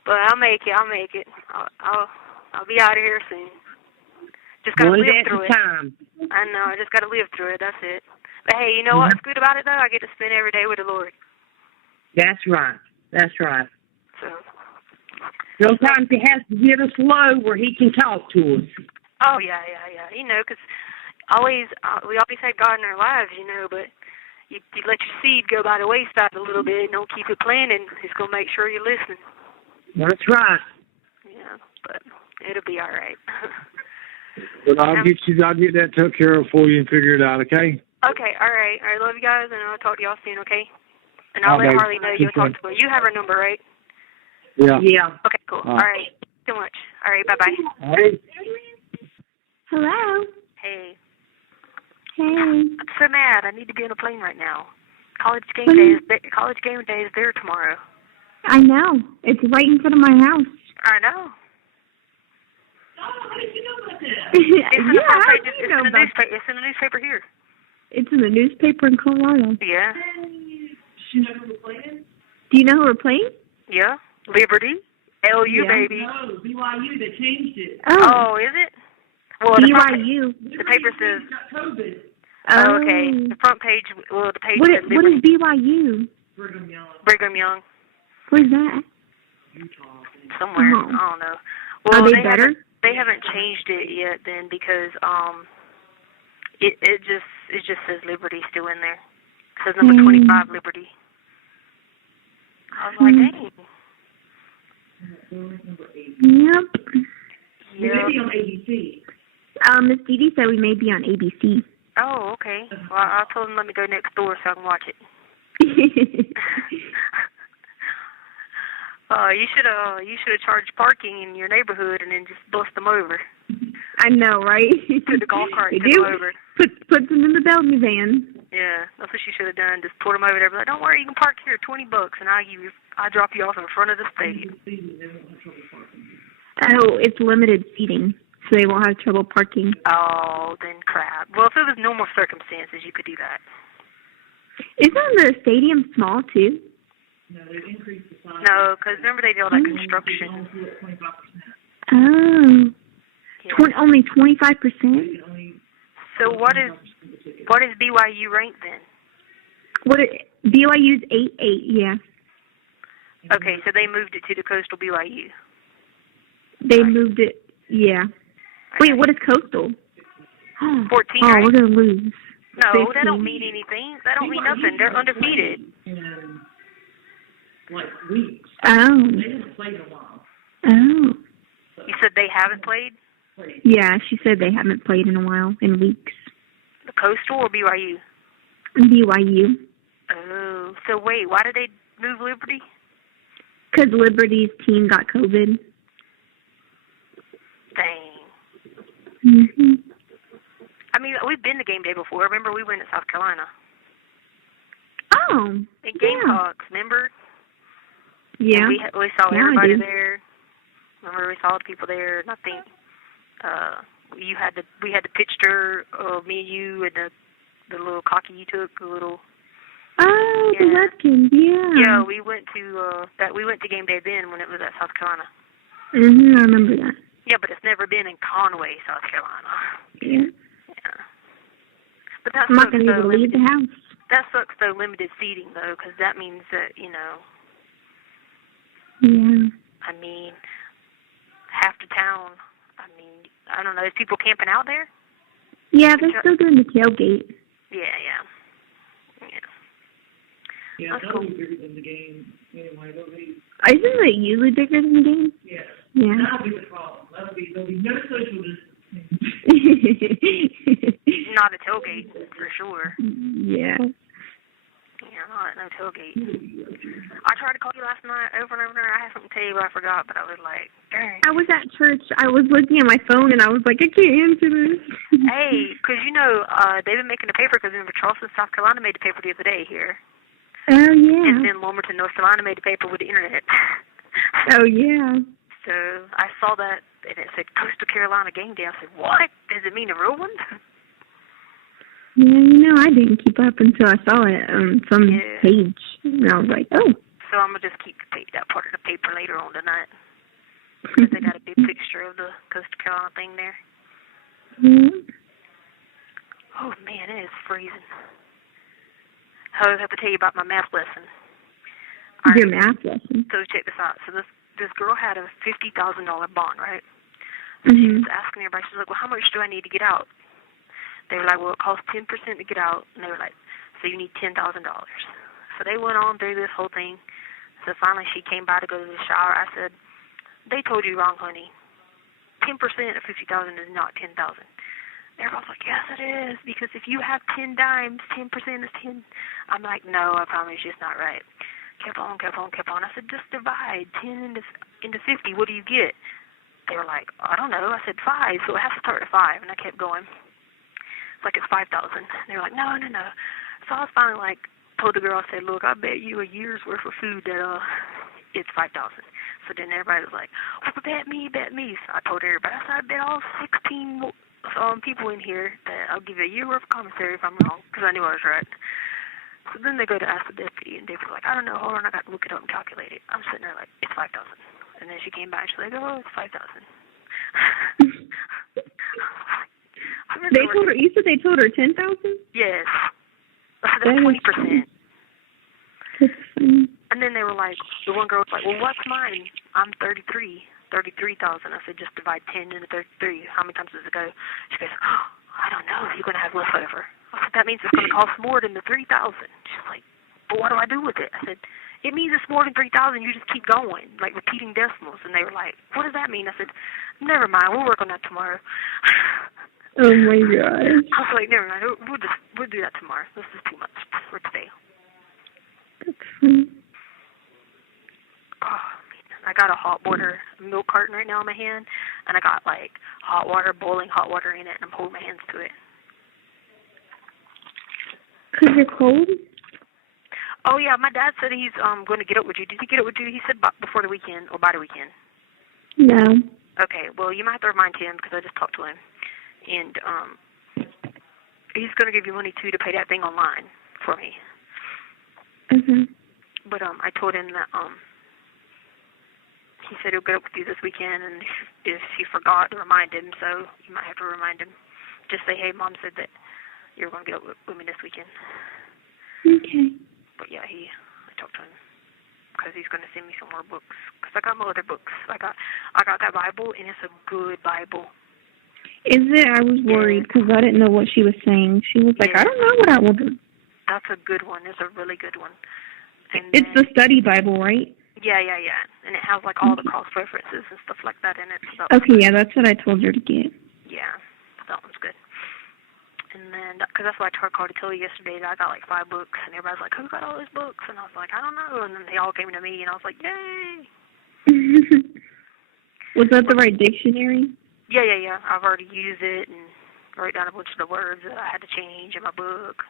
But I'll make it. I'll be out of here soon. Just gotta live through it. Time. I know. I just gotta live through it. That's it. But hey, you know what's good about it though? I get to spend every day with the Lord. That's right. So. Sometimes he has to get us low where he can talk to us. Oh yeah. Because we always had God in our lives, but you let your seed go by the wayside a little bit and don't keep it planted. He's gonna make sure you're listening. That's right. Yeah, but it'll be all right. But I'll get that took care of for you and figure it out, okay? Okay, all right. Love you guys, and I'll talk to y'all soon, okay? And I'll let Harley know you talked to her. You have her number, right? Yeah. Okay, cool. All right. So much. All right, bye-bye. All right. Hello. Hey. Hey. I'm so mad. I need to be on a plane right now. College game day is there tomorrow. I know. It's right in front of my house. I know. Oh, how did you know about that? It's in the Yeah, front how page. do It's you in know the about newspaper. It's in the newspaper here. It's in the newspaper in Colorado. Yeah. She know who we're playing? Do you know who we're playing? Yeah. Liberty. LU, Yeah. baby. No, BYU, they changed it. Oh, is it? Well, BYU. the paper says. Got COVID. Oh, okay. The front page. Well, the page What says is Liberty. BYU? Brigham Young. Where's that? Utah. Somewhere. Oh. I don't know. Well, Are they better? They haven't changed it yet then because it just says Liberty still in there. It says number 25 Liberty. I was like, dang. Yep. We may be on ABC. Miss Dee Dee said we may be on ABC. Oh, okay. Well, I told him let me go next door so I can watch it. You should have charged parking in your neighborhood and then just bust them over. I know, right? Put the golf cart They and do. them over. Put them in the Bellevue van. Yeah, that's what you should have done. Just put them over there. Be like, don't worry, you can park here, $20, and I'll drop you off in front of the stadium. Oh, it's limited seating, so they won't have trouble parking. Oh, then crap. Well, if it was normal circumstances, you could do that. Isn't the stadium small too? No, they increased the size. No, because remember they did all that construction. Oh. Yeah. Only 25%? So what is BYU ranked then? BYU's 8-8, yeah. Okay, so they moved it to the coastal BYU. They moved it, yeah. Wait, what is coastal? 14, oh, right? we're going to lose. No, 15. that don't mean anything. That don't mean nothing. They're undefeated. In, like, weeks. Oh. They haven't played in a while. Oh. You said they haven't played? Yeah, she said they haven't played in a while, in weeks. The coastal or BYU? BYU. Oh, so wait, why did they move Liberty? Because Liberty's team got COVID. Dang. Mm-hmm. I mean, we've been to game day before. Remember, we went to South Carolina. Oh. And Gamecocks, remember? Yeah. And we saw Yeah, everybody there. Remember, we saw the people there, and I think we had the picture of me and you and the little cocky you took, the little. Oh, the Redskins, yeah. Yeah, we went to game day then when it was at South Carolina. I remember that. Yeah, but it's never been in Conway, South Carolina. Yeah. Yeah. But that I'm not going to be able to leave the house. That sucks, though, limited seating, though, because that means that, Yeah. I mean, half the town, I don't know, is people camping out there? Yeah, they're still doing the tailgate. Yeah. Yeah, That's that'll cool. be bigger than the game anyway. Isn't it usually bigger than the game? Yeah. Yeah. That'll be the problem. There'll be no social distancing. Not a tailgate, for sure. Yeah. Yeah, no tailgate. I tried to call you last night over and over and over. I had something to tell you, but I forgot. But I was like, dang. I was at church. I was looking at my phone, and I was like, I can't answer this. Hey, because they've been making the paper because remember Charleston, South Carolina made the paper the other day here. Oh, yeah. And then Wilmington, North Carolina made the paper with the internet. Oh, yeah. So I saw that, and it said Coastal Carolina game day. I said, what? Does it mean a real one? Yeah, I didn't keep up until I saw it on some page. And I was like, oh. So I'm going to just keep that part of the paper later on tonight. Because they got a big picture of the Coastal Carolina thing there. Yeah. Oh, man, it is freezing. I have to tell you about my math lesson. Your math lesson? So check this out. So this girl had a $50,000 bond, right? Mm-hmm. She was asking everybody, she's like, well, how much do I need to get out? They were like, well, it costs 10% to get out. And they were like, so you need $10,000. So they went on through this whole thing. So finally she came by to go to the shower. I said, they told you wrong, honey. 10% of $50,000 is not $10,000. Everyone's like, yes, it is. Because if you have 10 dimes, 10% is 10. I'm like, no, I promise you it's not right. Kept on. I said, just divide 10 into 50. What do you get? They were like, I don't know. I said 5, so it has to start at 5. And I kept going. like it's 5,000. They were like, no. So I was finally like, told the girl, I said, look, I bet you a year's worth of food that it's 5,000. So then everybody was like, well, bet me. So I told everybody, I said, I bet all 16 people in here that I'll give you a year worth of commissary if I'm wrong, because I knew I was right. So then they go to ask the deputy, and Deputy's like, I don't know, hold on, I got to look it up and calculate it. I'm sitting there like, it's 5,000. And then she came back, she's like, oh, it's 5,000. They told her, you said they told her 10,000? Yes. That's 20%. That's funny. And then they were like, the one girl was like, well, what's mine? I'm 33,000. I said, just divide 10 into 33. How many times does it go? She goes, oh, I don't know. You're going to have leftover. I said, that means it's going to cost more than the 3,000. She's like, but what do I do with it? I said, it means it's more than 3,000. You just keep going, like repeating decimals. And they were like, what does that mean? I said, never mind. We'll work on that tomorrow. Oh my gosh. I was like, never mind. We'll do that tomorrow. This is too much for today. That's funny. Oh, man. I got a hot water milk carton right now in my hand, and I got like hot water, boiling hot water in it, and I'm holding my hands to it. 'Cause you're cold? Oh yeah, my dad said he's going to get up with you. Did he get up with you? He said before the weekend or by the weekend. No. Okay, well you might have to remind him because I just talked to him, and he's going to give you money too to pay that thing online for me. Mhm. But I told him that he said he'll get up with you this weekend, and if he forgot to remind him, so you might have to remind him. Just say, hey, Mom said that you're going to get up with me this weekend. Okay. But yeah, I talked to him because he's going to send me some more books. Because I got my other books. I got that Bible, and it's a good Bible. Is it? I was worried because I didn't know what she was saying. She was like, I don't know what I will do. That's a good one. It's a really good one. And it's the study Bible, right? Yeah. And it has like all the cross references and stuff like that in it. So okay, yeah, that's what I told her to get. Yeah, that one's good. And then, because that's what I called to tell you yesterday, that I got like 5 books, and everybody's like, who got all those books? And I was like, I don't know. And then they all came to me, and I was like, yay. Was that the right dictionary? Yeah. I've already used it and wrote down a bunch of the words that I had to change in my book.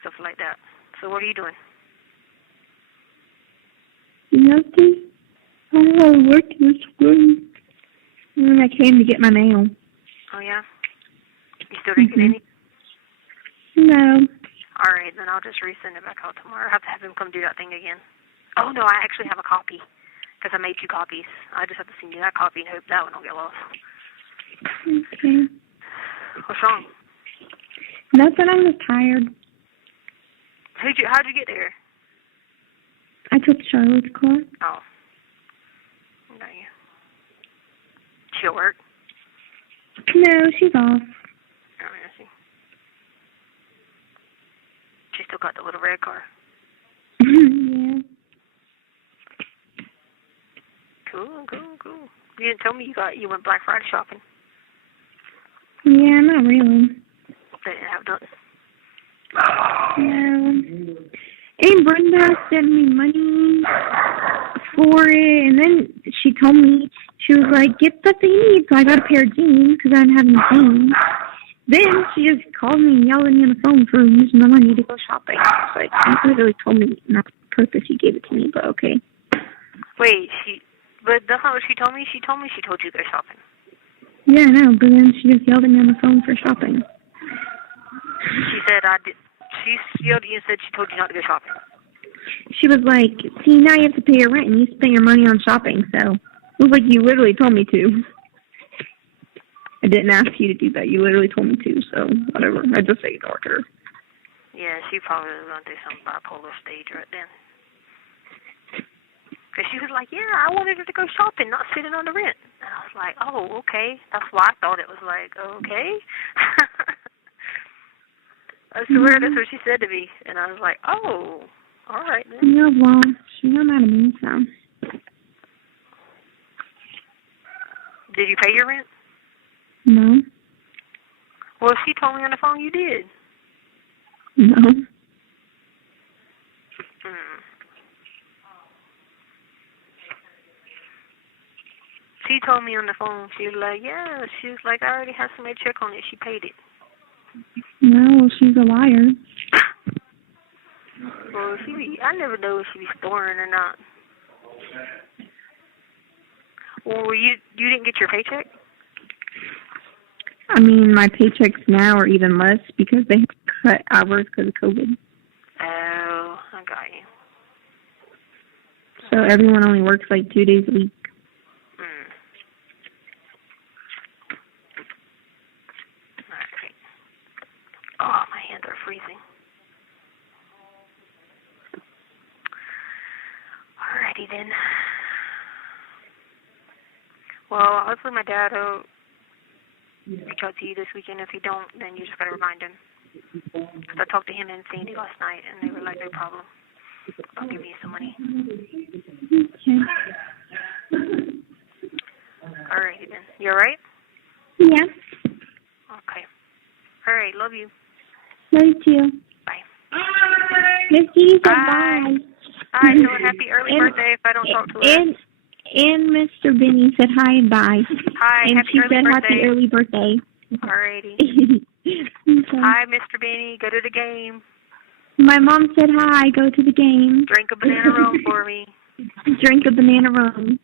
Stuff like that. So what are you doing? Nothing. I worked this morning. And then I came to get my mail. Oh, yeah? You still didn't get any? No. All right, then I'll just resend it back out tomorrow. I have to have him come do that thing again. Oh, no, I actually have a copy because I made 2 copies. I just have to send you that copy and hope that one don't get lost. Okay. What's wrong? Nothing. I'm just tired. How'd you get there? I took Charlotte's car. Oh. No, you. She at work? No, she's off. Oh, I see. She still got the little red car. Yeah. Cool. You didn't tell me you went Black Friday shopping. Yeah, not really. They didn't have nothing. No. And Brenda sent me money for it, and then she told me, she was like, get the thing. So I got a pair of jeans because I didn't have any jeans. Then she just called me and yelled at me on the phone for using the money to go shopping. So she literally told me not on purpose she gave it to me, but okay. Wait, but that's not what she told me. She told me she told you to go shopping. Yeah, I know, but then she just yelled at me on the phone for shopping. She said she yelled at you and said she told you not to go shopping. She was like, see, now you have to pay your rent and you spend your money on shopping, so it was like you literally told me to. I didn't ask you to do that. You literally told me to, so whatever. I just ignored her. Yeah, she probably was going through some bipolar stage right then. Because she was like, yeah, I wanted her to go shopping, not sitting on the rent. And I was like, oh, okay. That's why I thought it was like, okay. I swear that's what she said to me. And I was like, oh, all right then. Yeah, well, she got mad at me, so. Did you pay your rent? No. Well, she told me on the phone you did. No. She told me on the phone, she was like, yeah, she was like, I already had somebody check on it. She paid it. No, she's a liar. Well, I never know if she be storing or not. Well, you didn't get your paycheck? I mean, my paychecks now are even less because they cut hours because of COVID. Oh, I got you. So everyone only works like 2 days a week. Alright. Oh, my hands are freezing. Alrighty then. Well, hopefully my dad will reach out to you this weekend. If he don't, then you just gotta remind him. I talked to him and Sandy last night, and they were like, no problem. I'll give you some money. Okay. Alrighty then. You alright? Yeah. Okay. Alright, love you. Love you too. Bye. Miss Dee said Bye. bye. Bye. So happy early birthday if I don't talk to her. And Mr. Benny said hi and bye. Hi, and happy she early said birthday. happy early birthday. Alrighty. Okay. Hi, Mr. Benny. Go to the game. My mom said hi. Go to the game. Drink a banana rum for me. Drink a banana rum.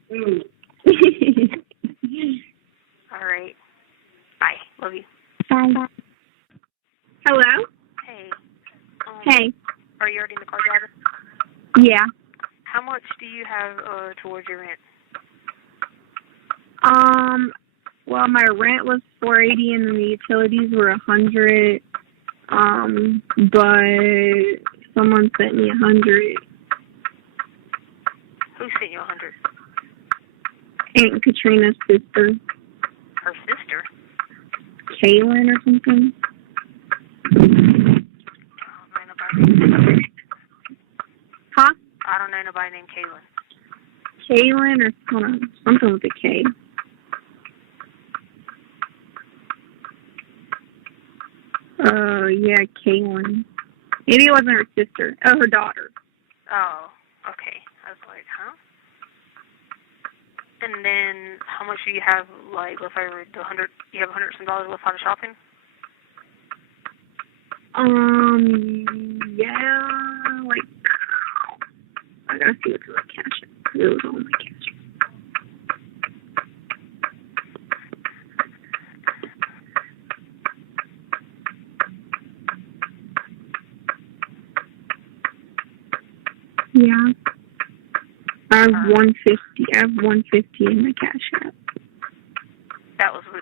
Alright. Bye. Love you. Bye. Hello? Hey. Hey. Are you already in the car driving? Yeah. How much do you have towards your rent? Well, my rent was $480 and then the utilities were $100. But someone sent me $100. Who sent you $100? Aunt Katrina's sister. Her sister? Kaylin or something. Huh? I don't know nobody named Kaylin. Kaylin or something with a K. Yeah, Kaylin. Maybe it wasn't her sister. Oh, her daughter. Oh, okay. I was like, huh? And then, how much do you have, like, left over? You have $100 some dollars left on the shopping? Yeah, like, I gotta see what's in my cash app, because it was all my cash app. Yeah. I have $150. I have $150 in my cash app.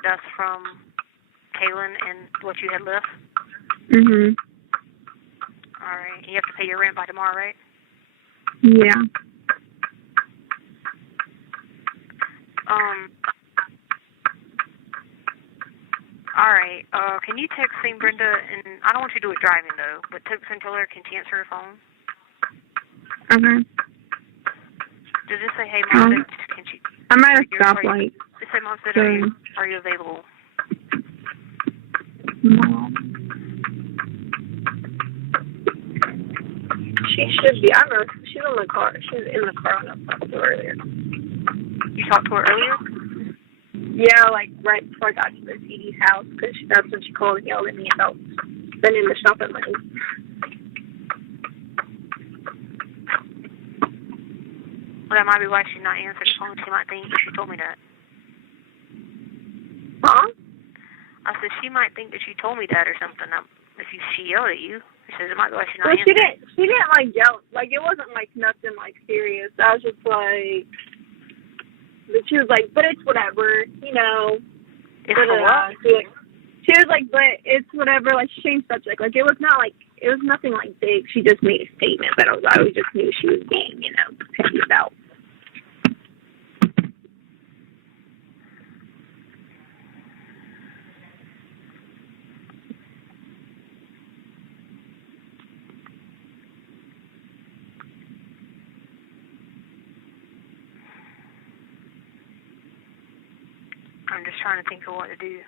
That's from Kaylin and what you had left? Mhm. All right. You have to pay your rent by tomorrow, right? Yeah. All right. Can you text St. Brenda, and I don't want you to do it driving, though, but text and tell her, can she answer her phone? Okay. Does it say, hey, Mom, can she... I'm at a stoplight. It said, Mom said, are you available? Mom. She should be. I don't know. She's in the car. She's in the car when I talked to her earlier. You talked to her earlier? Yeah, like right before I got to the CD's house, because that's when she called and yelled at me about spending the shopping money. Well, that might be why she's not answering the phone. She might think that she told me that. Huh? I said she might think that she told me that or something. If she yelled at you, she says it might be why she's not answering. She didn't like yell. Like it wasn't like nothing like serious. I was just like, but she was like, but it's whatever, you know. It's for what? She was like, but it's whatever. Like she changed subject. Like it was nothing like big. She just made a statement, but I just knew she was being, you know, petty about. I'm just trying to think of what to do.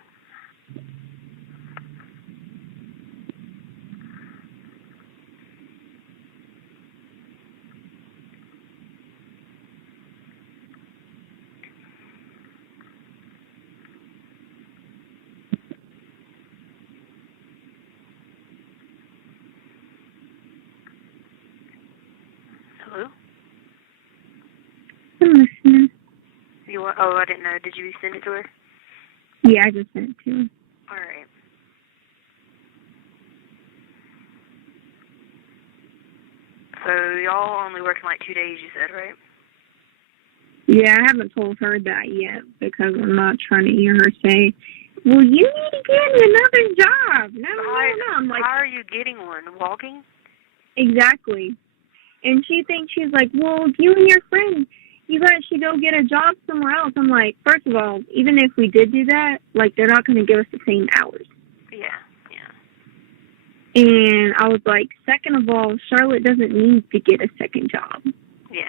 Oh, I didn't know. Did you send it to her? Yeah, I just sent it to her. All right. So y'all only working like 2 days, you said, right? Yeah, I haven't told her that yet because I'm not trying to hear her say, well, you need to get another job. No. I'm like, how are you getting one? Walking? Exactly. And she thinks, she's like, well, you and your friend, you guys should go get a job somewhere else. I'm like, first of all, even if we did do that, like, they're not going to give us the same hours. Yeah. And I was like, second of all, Charlotte doesn't need to get a second job. Yeah.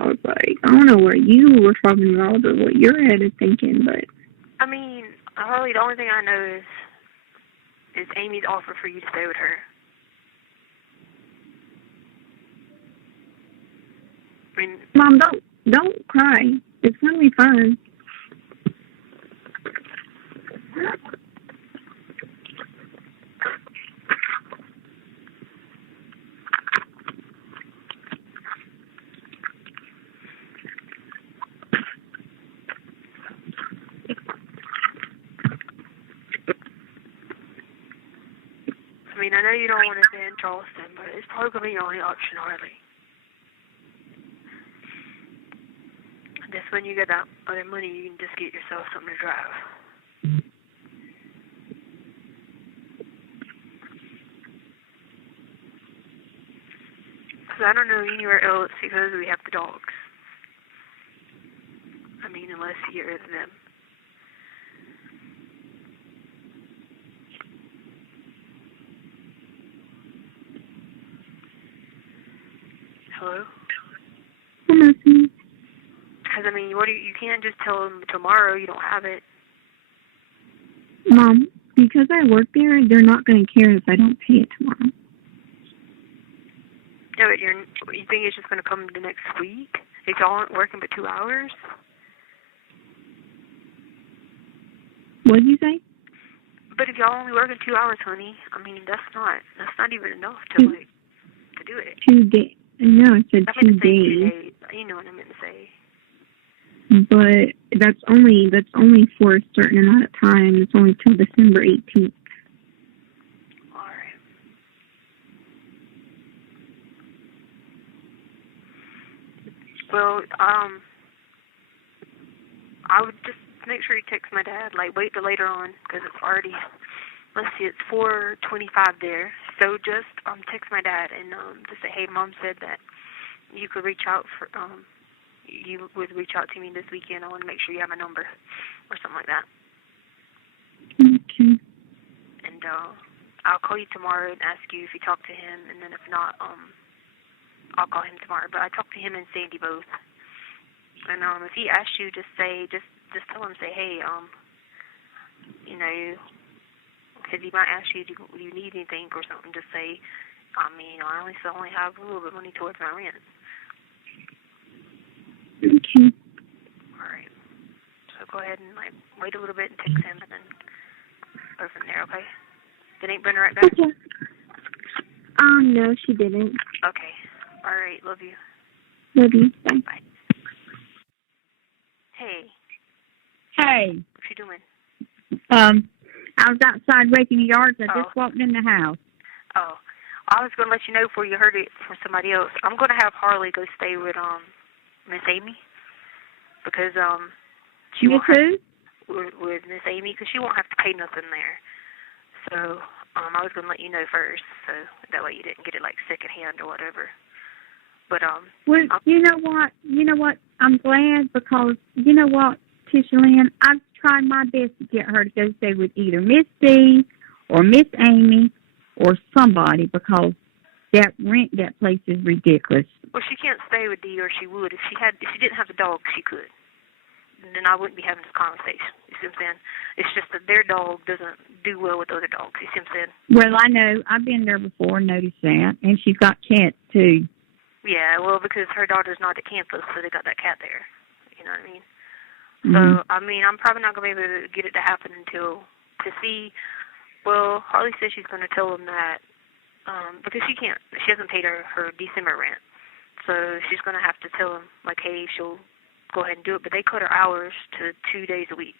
I was like, I don't know what you were talking about or what your head is thinking, but... I mean, Harley, the only thing I know is Amy's offer for you to stay with her. I mean, Mom, don't cry. It's gonna be fun. I mean, I know you don't want to stay in Charleston, but it's probably going to be your only option, Harley. That's when you get that other money, you can just get yourself something to drive. Because I don't know anywhere else because we have the dogs. I mean, unless you get rid of them. Hello? I'm listening. Because, I mean, you can't just tell them tomorrow you don't have it. Mom, because I work there, they're not going to care if I don't pay it tomorrow. Yeah, but you think it's just going to come the next week? If y'all aren't working but 2 hours? What did you say? But if y'all only working 2 hours, honey, I mean, that's not even enough to do it. 2 days. No, I said I 2 meant to say days. 2 days. You know what I meant to say. But that's only for a certain amount of time. It's only till December 18th. All right. Well, I would just make sure you text my dad. Like, wait till later on because it's already. Let's see, it's 4:25 there. So just text my dad and just say, hey, Mom said that you could reach out for you would reach out to me this weekend. I want to make sure you have my number or something like that. Okay. And I'll call you tomorrow and ask you if you talk to him, and then if not, I'll call him tomorrow. But I talked to him and Sandy both. And if he asks you, just tell him, say, hey, you know, because he might ask you, do you need anything or something? Just say, I mean, I only have a little bit of money towards my rent. Okay. All right. So go ahead and wait a little bit and text him, and then go from there. Okay. Did Aunt Brenda write back? Okay. No, she didn't. Okay. All right. Love you. Love you. Bye. Bye. Hey. Hey. What you doing? I was outside raking the yards. I just walked in the house. Oh. I was going to let you know before you heard it from somebody else. I'm going to have Harley go stay with Miss Amy because she Miss won't who? with Miss Amy because she won't have to pay nothing there. So I was going to let you know first, so that way you didn't get it like secondhand or whatever. But well, you know what? I'm glad because you know what, Tisha Lynn, I've tried my best to get her to go stay with either Miss B or Miss Amy or somebody because that place is ridiculous. Well, she can't stay with Dee, or she would. If she didn't have the dog, she could. And then I wouldn't be having this conversation. You see what I'm saying? It's just that their dog doesn't do well with other dogs. You see what I'm saying? Well, I know. I've been there before and noticed that. And she's got cats, too. Yeah, well, because her daughter's not at campus, so they got that cat there. You know what I mean? So, I mean, I'm probably not going to be able to get it to happen well, Harley says she's going to tell them that, because she hasn't paid her December rent. So she's going to have to tell them, like, hey, she'll go ahead and do it. But they cut her hours to 2 days a week.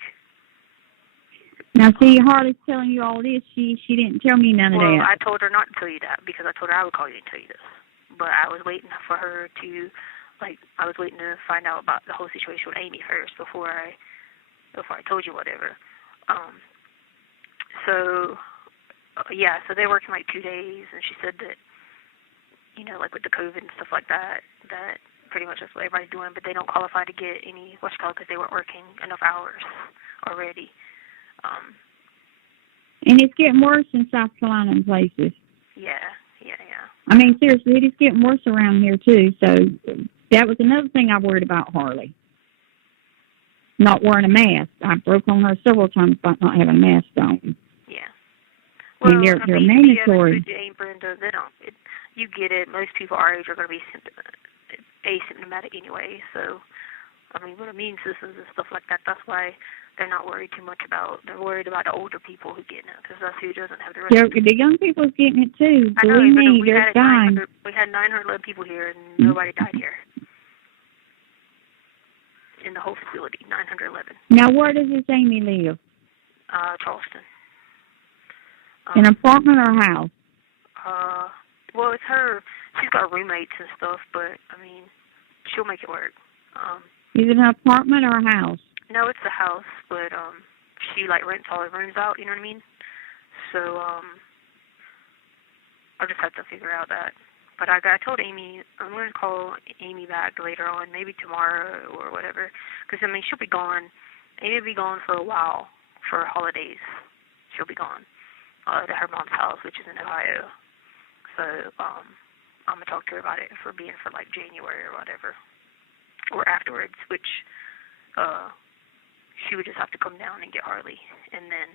Now, see, Harley's telling you all this. She didn't tell me none of that. Well, I told her not to tell you that because I told her I would call you and tell you this. But I was waiting for her to, I was waiting to find out about the whole situation with Amy first before I told you whatever. So they're working 2 days, and she said that, with the COVID and stuff like that, that pretty much that's what everybody's doing, but they don't qualify to get any, because they weren't working enough hours already. And it's getting worse in South Carolina in places. Yeah. I mean, seriously, it is getting worse around here, too. So that was another thing I worried about Harley. Not wearing a mask. I broke on her several times about not having a mask on. Yeah. Well, they're mandatory. Brenda, you get it. Most people our age are going to be asymptomatic anyway. So, I mean, with immune systems and stuff like that, that's why they're not worried too much about. They're worried about the older people who get it, because that's who doesn't have the rest. The young people's getting it too. I know, Believe me, they're dying. We had 911 people here, and nobody died here. In the whole facility, 911. Now, where does this Amy live? Charleston. An apartment or a house? Well, it's her. She's got roommates and stuff, but, I mean, she'll make it work. Is it an apartment or a house? No, it's a house, but she rents all her rooms out. You know what I mean? So I'll just have to figure out that. But I told Amy I'm going to call Amy back later on, maybe tomorrow or whatever, because I mean she'll be gone. Amy will be gone for a while for holidays. She'll be gone to her mom's house, which is in Ohio. So I'm gonna talk to her about it for being for January or whatever, or afterwards, which. She would just have to come down and get Harley and then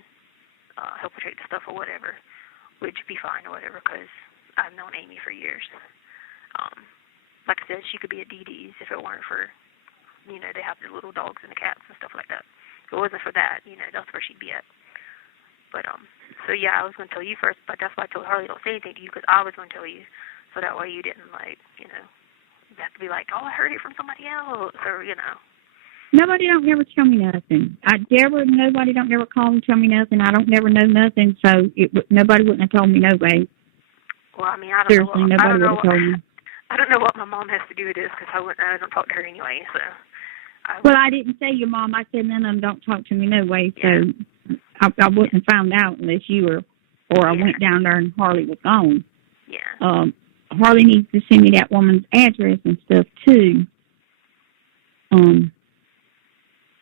help her take the stuff or whatever, which would be fine or whatever, because I've known Amy for years. Like I said, she could be at Dee Dee's if it weren't for, they have the little dogs and the cats and stuff like that. If it wasn't for that, that's where she'd be at. But, so yeah, I was going to tell you first, but that's why I told Harley don't say anything to you, because I was going to tell you, so that way you didn't, you have to be like, oh, I heard it from somebody else, or, Nobody don't never tell me nothing. Nobody don't never call and tell me nothing. I don't never know nothing, so nobody wouldn't have told me no way. Well, I mean, I don't Seriously, know. Nobody would have told me. I don't know what my mom has to do with this, because I don't talk to her anyway, so. Well, I didn't say your mom. I said none of them don't talk to me no way, so I wouldn't have found out unless you were, or I went down there and Harley was gone. Yeah. Harley needs to send me that woman's address and stuff, too.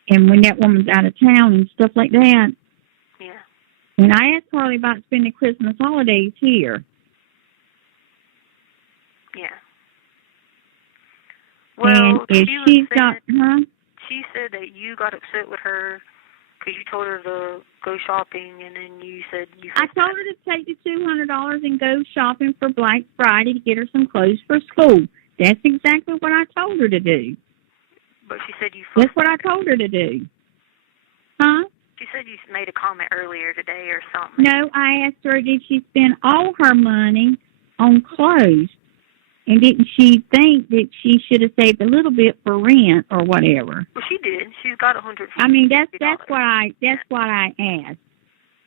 And when that woman's out of town and stuff like that. Yeah. And I asked Harley about spending Christmas holidays here. Yeah. Well, and she said that you got upset with her because you told her to go shopping, and then you said you... I told her to take the $200 and go shopping for Black Friday to get her some clothes for school. That's exactly what I told her to do. But she said you... That's what I told her to do. Huh? She said you made a comment earlier today or something. No, I asked her, did she spend all her money on clothes? And didn't she think that she should have saved a little bit for rent or whatever? Well, she did. She's got $150. I mean, that's what I asked.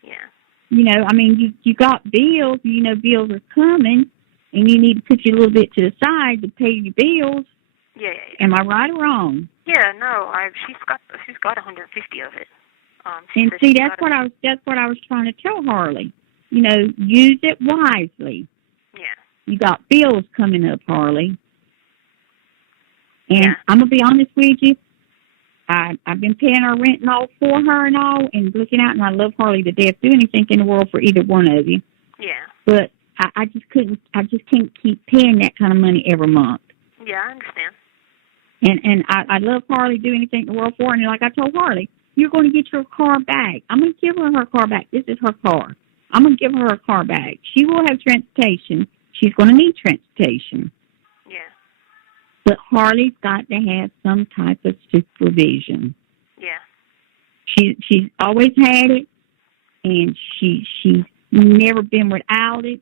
Yeah. I mean, you got bills. Bills are coming, and you need to put you a little bit to the side to pay your bills. Yeah. Am I right or wrong? Yeah, no. She's got 150 of it. And see, that's what I was trying to tell Harley. Use it wisely. Yeah. You got bills coming up, Harley. And I'm going to be honest with you. I've been paying her rent and all for her and all, and looking out, and I love Harley to death. Do anything in the world for either one of you. Yeah. But I just can't keep paying that kind of money every month. Yeah, I understand. And I love Harley, do anything in the world for her. And like I told Harley, you're going to get your car back. I'm going to give her car back. This is her car. I'm going to give her car back. She will have transportation. She's going to need transportation. Yeah. But Harley's got to have some type of supervision. Yeah. She's always had it, and she's never been without it,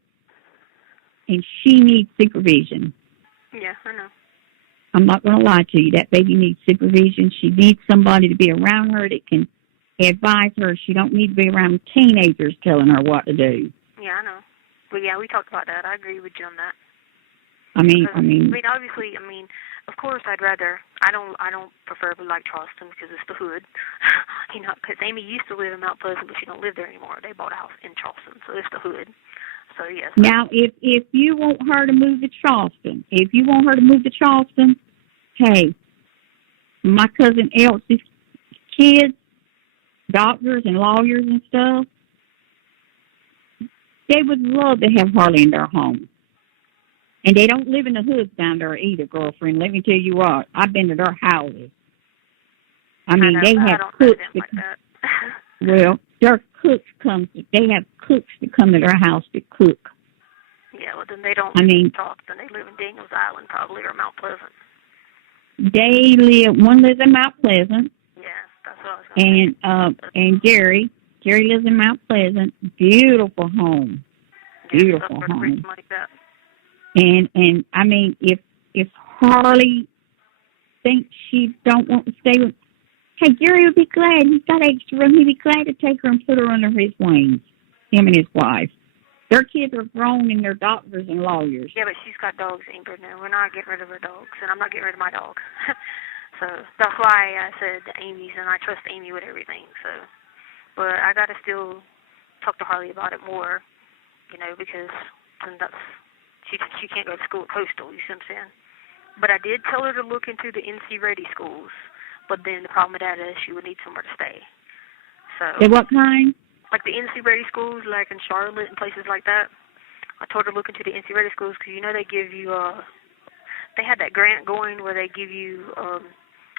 and she needs supervision. Yeah, I know. I'm not going to lie to you. That baby needs supervision. She needs somebody to be around her that can advise her. She don't need to be around teenagers telling her what to do. Yeah, I know. But yeah, we talked about that. I agree with you on that. I mean, obviously, of course, I don't preferably like Charleston because it's the hood. Because Amy used to live in Mount Pleasant, but she don't live there anymore. They bought a house in Charleston, so it's the hood. So yes. Now, if you want her to move to Charleston, hey, my cousin Elsie's kids, doctors and lawyers and stuff, they would love to have Harley in their home. And they don't live in the hoods down there either, girlfriend. Let me tell you what. I've been to their houses. They have cooks. Well, their cooks they have cooks that come to their house to cook. Yeah, well, then they don't live in Charleston. They live in Daniels Island probably, or Mount Pleasant. One lives in Mount Pleasant. Yeah, that's what I was going to say. And Jerry lives in Mount Pleasant. Beautiful home. Beautiful home. Like that. And if Harley thinks she don't want to stay with, hey, Jerry would be glad. He's got extra room. He'd be glad to take her and put her under his wings, him and his wife. Their kids are grown and they're doctors and lawyers. Yeah, but she's got dogs, Ingrid. Now, we're not getting rid of her dogs, and I'm not getting rid of my dog. So that's why I said Amy's, and I trust Amy with everything. So, but I got to still talk to Harley about it more, because she can't go to school at Coastal, you see what I'm saying? But I did tell her to look into the NC-ready schools, but then the problem with that is she would need somewhere to stay. So. What kind? Like the NC-ready schools, like in Charlotte and places like that. I told her to look into the NC-ready schools because, they give you, they had that grant going where they give you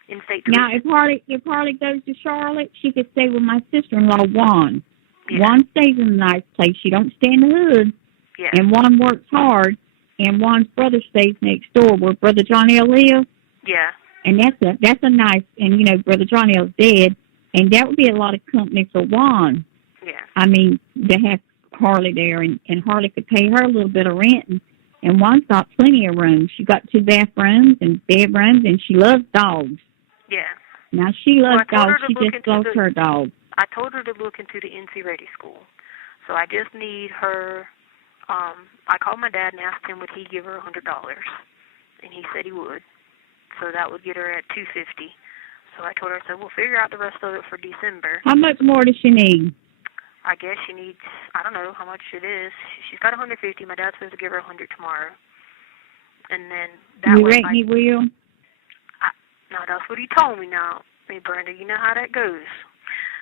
in-state tuition. Now, if Harley goes to Charlotte, she could stay with my sister-in-law, Juan. Yeah. Juan stays in a nice place. She don't stay in the hood. Yeah. And Juan works hard, and Juan's brother stays next door where Brother John L. lives. Yeah. And that's a nice, and, Brother John L.'s dead, and that would be a lot of company for Juan. Yeah. To have Harley there, and Harley could pay her a little bit of rent, and Juan's got plenty of room. She got 2 bathrooms and bedrooms, and she loves dogs. Yeah. Now, she loves dogs. She just loves her dog. I told her to look into the NC-ready school. So I just need her, I called my dad and asked him would he give her $100, and he said he would. So that would get her at $250. So I told her, we'll figure out the rest of it for December. How much more does she need? I guess she needs, I don't know how much it is. She's got $150. My dad's supposed to give her $100 tomorrow. And then that you reckon he will? No, that's what he told me now. Hey, Brenda, you know how that goes.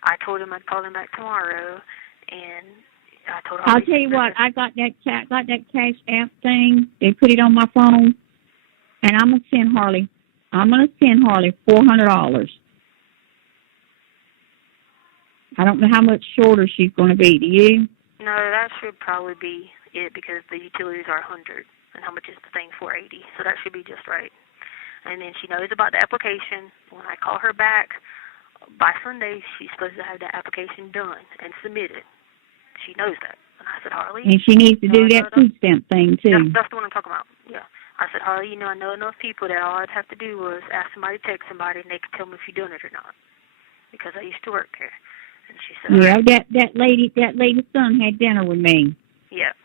I told him I'd call him back tomorrow, and I told her. I'll tell you what, I got that cash app thing. They put it on my phone, and I'm gonna send Harley $400. I don't know how much shorter she's going to be. Do you? No, that should probably be it because the utilities are $100, and how much is the thing? $480. So that should be just right. And then she knows about the application. When I call her back by Sunday, she's supposed to have the application done and submitted. She knows that. And I said, Harley. And she needs to do that food stamp thing, too. That's the one I'm talking about, yeah. I said, Harley, I know enough people that all I'd have to do was ask somebody, text somebody, and they could tell me if you're doing it or not. Because I used to work there. And she said, yeah, that lady's son had dinner with me. Yeah.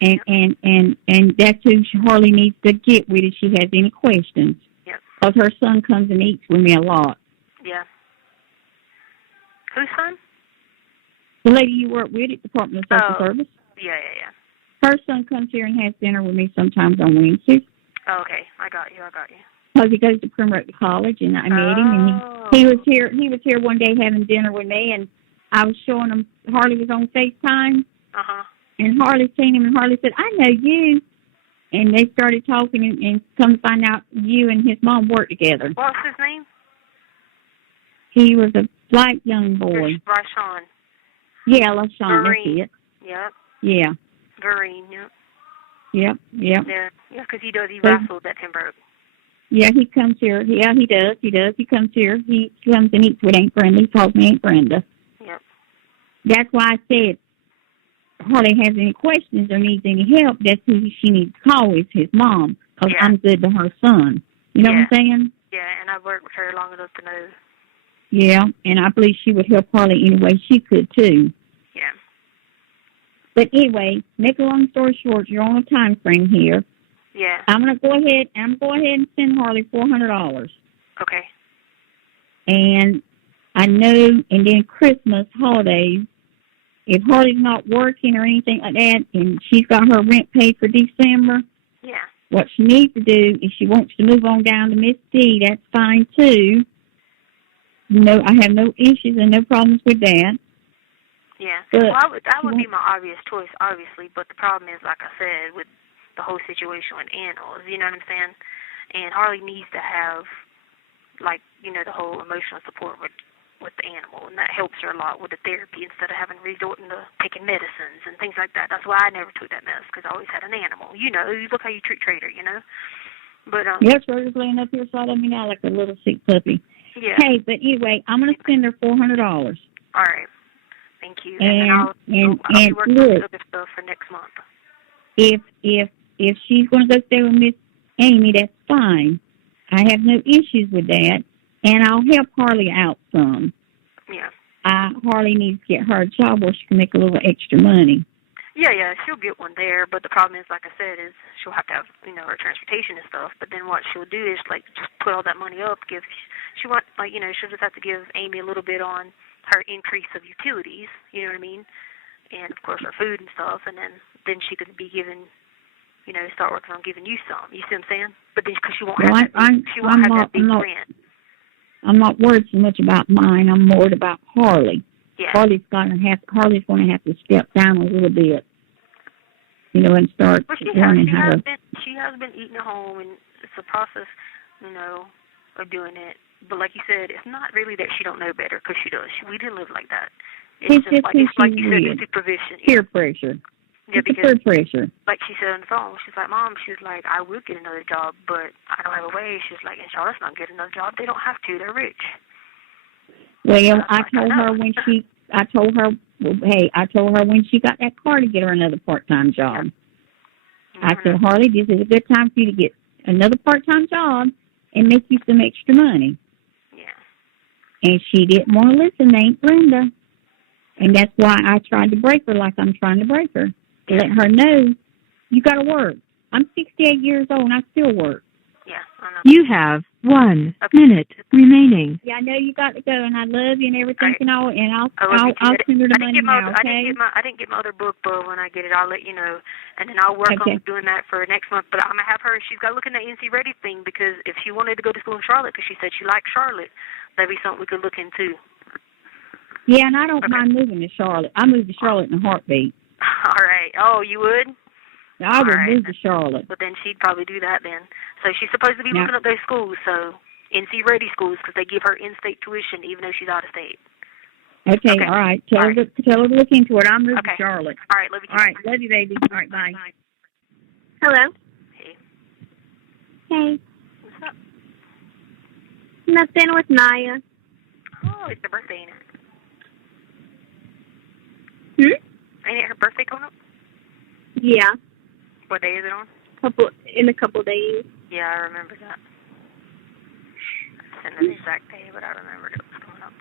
And that's who Harley needs to get with if she has any questions. Yep. Because her son comes and eats with me a lot. Yeah. Whose son? The lady you work with at Department of Social Service. Yeah. Her son comes here and has dinner with me sometimes on Wednesdays. Oh, okay. I got you. Because he goes to Primrose College, and I met him, and he was here. He was here one day having dinner with me, and I was showing him. Harley was on FaceTime. And Harley seen him, and Harley said, "I know you." And they started talking, and come to find out, you and his mom worked together. What's his name? He was a black young boy. LaShawn. Yeah, LaShawn. That's it. Yep. Yeah. Vereen. Yep. Yep. Yeah, because he wrestled at Pembroke. Yeah, he comes here. Yeah, he does. He does. He comes here. He comes and eats with Aunt Brenda. He calls me Aunt Brenda. Yep. That's why I said Harley has any questions or needs any help, that's who she needs to call is his mom, because I'm good to her son. You know what I'm saying? Yeah, and I've worked with her long enough to know. Yeah, and I believe she would help Harley any way she could, too. Yeah. But anyway, make a long story short, you're on a time frame here. Yeah. I'm going to go ahead and send Harley $400. Okay. And I know, and then Christmas, holidays, if Harley's not working or anything like that, and she's got her rent paid for December, what she needs to do, if she wants to move on down to Miss D, that's fine too. No, I have no issues and no problems with that. Yeah. But well, that would be my obvious choice, obviously, but the problem is, like I said, with the whole situation with animals, you know what I'm saying? And Harley needs to have, like, you know, the whole emotional support with the animal, and that helps her a lot with the therapy instead of having resorting to taking medicines and things like that. That's why I never took that mess, because I always had an animal. You know, you look how you treat Trader, you know? But, yes, Trader's laying up here side of me now like a little sick puppy. Yeah. Hey, but anyway, I'm going to send her $400. All right. Thank you. And I'll be working on the other stuff for next month. If she's going to go stay with Miss Amy, that's fine. I have no issues with that. And I'll help Harley out some. Yeah. Harley needs to get her a job where she can make a little extra money. Yeah, she'll get one there, but the problem is, like I said, is she'll have to have, you know, her transportation and stuff. But then what she'll do is, like, just put all that money up, she'll just have to give Amy a little bit on her increase of utilities, you know what I mean? And, of course, her food and stuff, and then she could be given, you know, start working on giving you some. You see what I'm saying? But then, because she won't have that big rent. I'm not worried so much about mine. I'm worried about Harley. Yeah. Harley's going to have to step down a little bit, you know, and start learning how to. She has been eating at home, and it's a process, you know, of doing it. But like you said, it's not really that she don't know better, because she does. We didn't live like that. It's just like you said, the supervision. Peer pressure. Yeah, because peer pressure. Like she said on the phone, she's like, Mom, she's like, I will get another job, but I don't have a way. She's like, and Charlotte's not getting another job. They don't have to. They're rich. Well, I told her when she got that car to get her another part-time job. Mm-hmm. I said, Harley, this is a good time for you to get another part-time job and make you some extra money. Yeah. And she didn't want to listen to Aunt Brenda. And that's why I tried to break her like I'm trying to break her. To let her know, you got to work. I'm 68 years old and I still work. Yeah, I know. You have 1 minute remaining. Yeah, I know you got to go, and I love you and everything, right. and I'll send her the money now, okay? I didn't get my other book, but when I get it, I'll let you know. And then I'll work on doing that for next month. But I'm going to have her, she's got to look in the NC Ready thing, because if she wanted to go to school in Charlotte, because she said she liked Charlotte, that'd be something we could look into. Yeah, and I don't mind moving to Charlotte. I move to Charlotte in a heartbeat. All right. Oh, you would? I would move to Charlotte. But then she'd probably do that then. So she's supposed to be looking up those schools, so NC Ready schools, because they give her in-state tuition even though she's out of state. Okay. All right. Tell her to look into it. I'm moving to Charlotte. All right, love you. All right, love you, baby. All right, bye. Hello. Hey. Hey. What's up? Nothing with Naya. Oh, it's her birthday, ain't it? Ain't it her birthday coming up? Yeah. What day is it on? In a couple days. Yeah, I remember that. I didn't know the exact day, but I remembered it was coming up.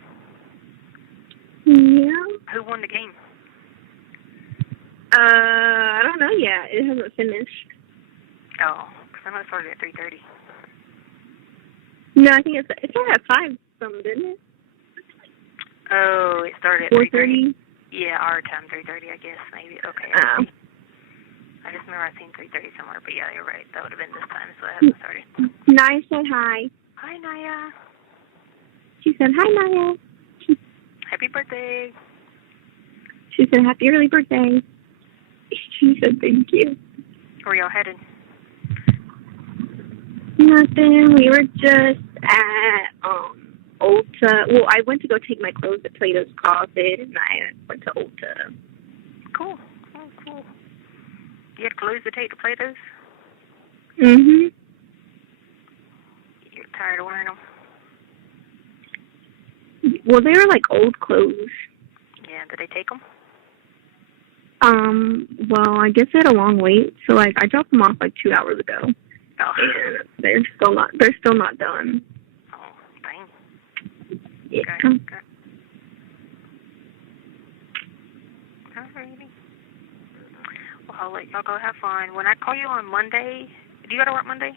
Yeah. Who won the game? I don't know yet. It hasn't finished. Oh, because I know it started at 3:30. No, I think it started at 5 something, didn't it? Oh, it started at 4:30. Yeah, our time, 3:30, I guess, maybe. Okay. I just remember I seen 3:30 somewhere, but yeah, you're right. That would have been this time, so it hasn't started. Naya said hi. Hi, Naya. She said, hi, Naya. Happy birthday. She said, happy early birthday. She said, thank you. Where y'all headed? Nothing. We were just at Ulta. Well, I went to go take my clothes at Plato's Closet, and I went to Ulta. Cool. Oh, cool. You had clothes to take to Plato's? Mm-hmm. tired of wearing them. Well, they were like old clothes. Yeah, did they take them? Well, I guess they had a long wait, so like I dropped them off like 2 hours ago. Oh. And they're still not done. Oh, dang. Yeah. Okay. Alrighty. Well, I'll let y'all go have fun. When I call you on Monday, do you go to work Monday?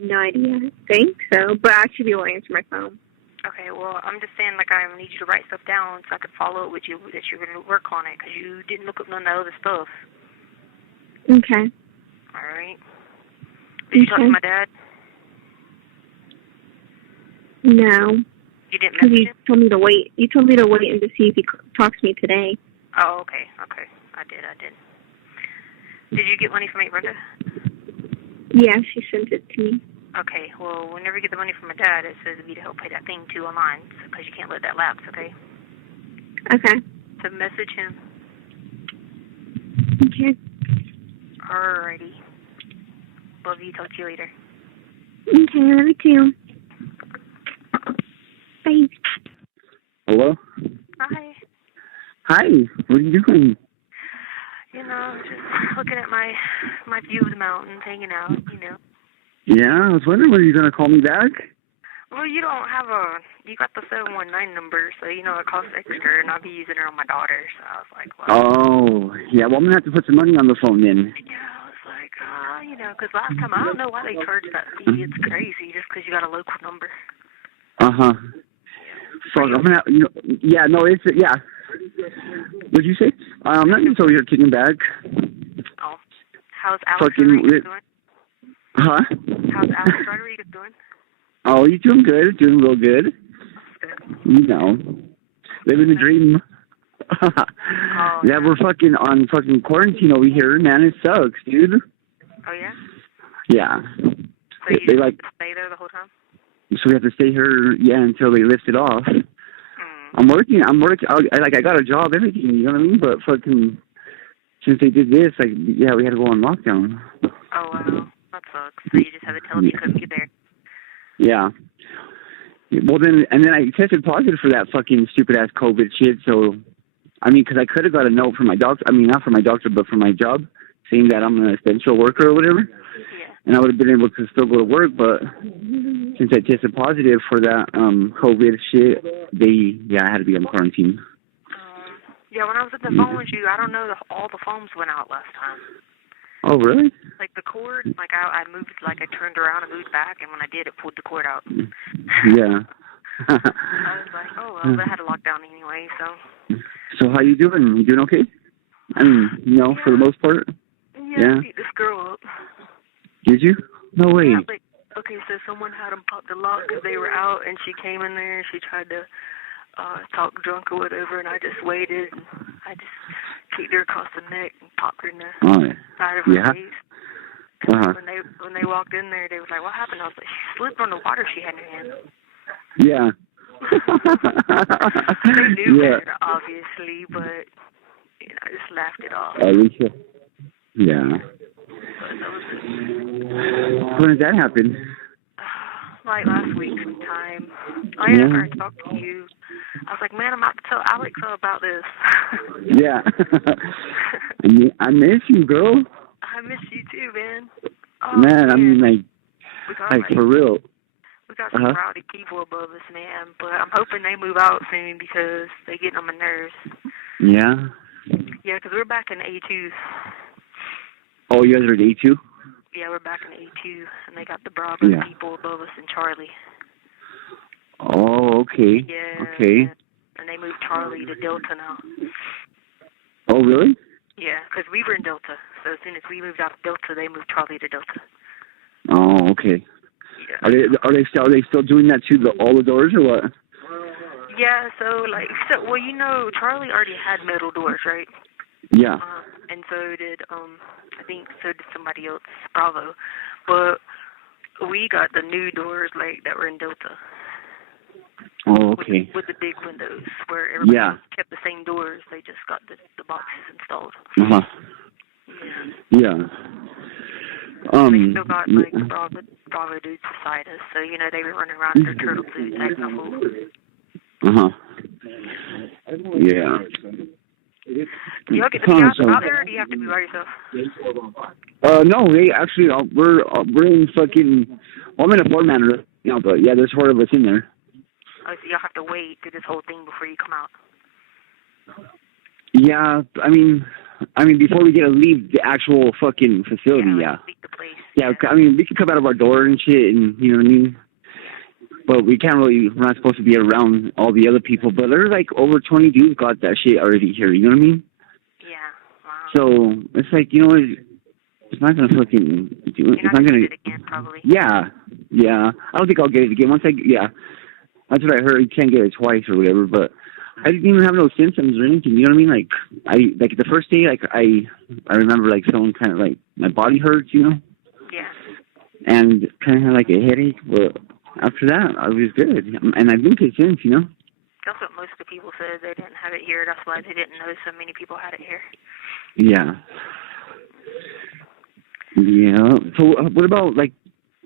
No idea. I think so, but I should be able to answer my phone. Okay, well, I'm just saying, like, I need you to write stuff down so I could follow up with you that you're going to work on it, because you didn't look up none of the other stuff. Okay. All right. Did you talk to my dad? No. You didn't Because message you him? told me to wait. You told me to wait and to see if he talks to me today. Oh, okay. Okay. I did. Did you get money from Aunt Brenda? Yeah, she sent it to me. Okay, well, whenever you get the money from my dad, it says to be to help pay that thing too online, because you can't let that lapse, okay? Okay. So message him. Okay. Alrighty. Love you. Talk to you later. Okay, love you too. Bye. Hello? Hi. Hi, what are you doing? You know, just looking at my view of the mountains, hanging out, you know. Yeah, I was wondering when you were going to call me back. Well, you don't have you got the 719 number, so, you know, it costs extra, and I'll be using it on my daughter, so I was like, well. Oh, yeah, well, I'm going to have to put some money on the phone then. Yeah, I was like, you know, because last time, I don't know why they charge that fee. It's crazy, just because you got a local number. Uh-huh. So I'm going to, yeah, no, it's, yeah. What did you say? I'm not just over here kicking back. Oh. How's Alex Rodriguez doing? Huh? How's Alex Rodriguez doing? Oh, he's doing good. Doing real good. Good. You know, living the dream. Oh, yeah, we're fucking on fucking quarantine over here, man. It sucks, dude. Oh, yeah? Yeah. So you they just like stay there the whole time? So we have to stay here, yeah, until they lift it off. I'm working. I got a job, everything. You know what I mean? But fucking, since they did this, like, yeah, we had to go on lockdown. Oh, wow. That sucks. So you just had to tell them you couldn't get there. Yeah. Well, then I tested positive for that fucking stupid-ass COVID shit, so, I mean, because I could have got a note from my doctor, I mean, not from my doctor, but from my job, saying that I'm an essential worker or whatever. Yeah. And I would have been able to still go to work, but since I tested positive for that COVID shit, I had to be on quarantine. Yeah, when I was on the phone with you, I don't know, all the phones went out last time. Oh, really? Like the cord, like I moved, like I turned around and moved back, and when I did, it pulled the cord out. Yeah. I was like, oh, well, they had a lockdown anyway, so. So how you doing? You doing okay? I mean, for the most part? Yeah. I beat this girl up. Did you? No way. Yeah, like, okay, so someone had them pop the lock because they were out, and she came in there, and she tried to talk drunk or whatever, and I just waited, and I just kicked her across the neck and popped her in the side of her face. Uh-huh. When they walked in there, they was like, what happened? I was like, she slipped on the water she had in her hand. Yeah. They knew better, obviously, but, I just laughed it off. Alicia. Yeah. When did that happen? Like last week sometime. I never talked to you. I was like, man, I'm about to tell Alex about this. Yeah. I miss you, girl. I miss you too, man. Oh, man, I mean, like for real. We got some rowdy people above us, man, but I'm hoping they move out soon because they get on my nerves. Yeah? Yeah, because we're back in A2. Oh, you guys are at A2? Yeah, we're back in A2, and they got the Bravo people above us in Charlie. Oh, okay. Yeah. Okay. And they moved Charlie to Delta now. Oh, really? Yeah, because we were in Delta, so as soon as we moved out of Delta, they moved Charlie to Delta. Oh, okay. Yeah. Are they still doing that to all the doors or what? Yeah, well, Charlie already had metal doors, right? Yeah. And so did I think so did somebody else, Bravo. But we got the new doors that were in Delta. Oh, okay. With the big windows where everybody kept the same doors. They just got the boxes installed. Uh-huh. Yeah. Yeah. We still got, like, Bravo dudes beside us, so, you know, they were running around in their turtle suits acting a fool. Uh-huh. Yeah. Do y'all get to be out there, or do you have to be by yourself? No, they actually, we're in fucking, well, I'm in a board manor, you know, but yeah, there's 4 of us in there. Oh, so y'all have to wait through this whole thing before you come out. Yeah, I mean, before we get to leave the actual fucking facility, yeah. Leave the place. Yeah, I mean, we can come out of our door and shit, and you know what I mean? But we can't really, we're not supposed to be around all the other people, but there's like over 20 dudes got that shit already here, you know what I mean? Yeah, wow. So, it's like, you know what, it's not gonna fucking do it. It's not gonna get it again, probably. Yeah. I don't think I'll get it again. That's what I heard. You can't get it twice or whatever, but I didn't even have no symptoms or anything. You know what I mean? Like the first day, like I remember like feeling kind of like my body hurts, you know? Yeah. And kind of had like a headache, but after that, I was good. And I've been good since, you know? That's what most of the people said. They didn't have it here. That's why they didn't know so many people had it here. Yeah. Yeah. So what about like,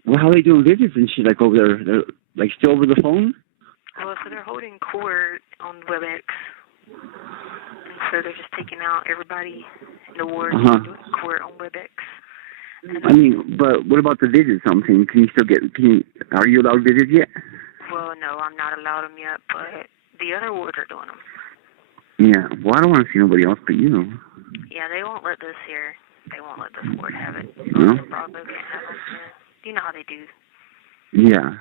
how are they doing visits and shit like over there? They're like still over the phone? Well, so they're holding court on WebEx, and so they're just taking out everybody in the ward and doing court on WebEx. And I mean, but what about the visits? Something? Can you still get? Are you allowed visits yet? Well, no, I'm not allowed them yet, but the other wards are doing them. Yeah. Well, I don't want to see nobody else but you. Yeah, they won't let this here. They won't let this ward have it. No? Bravo can't have them. You know how they do. Yeah.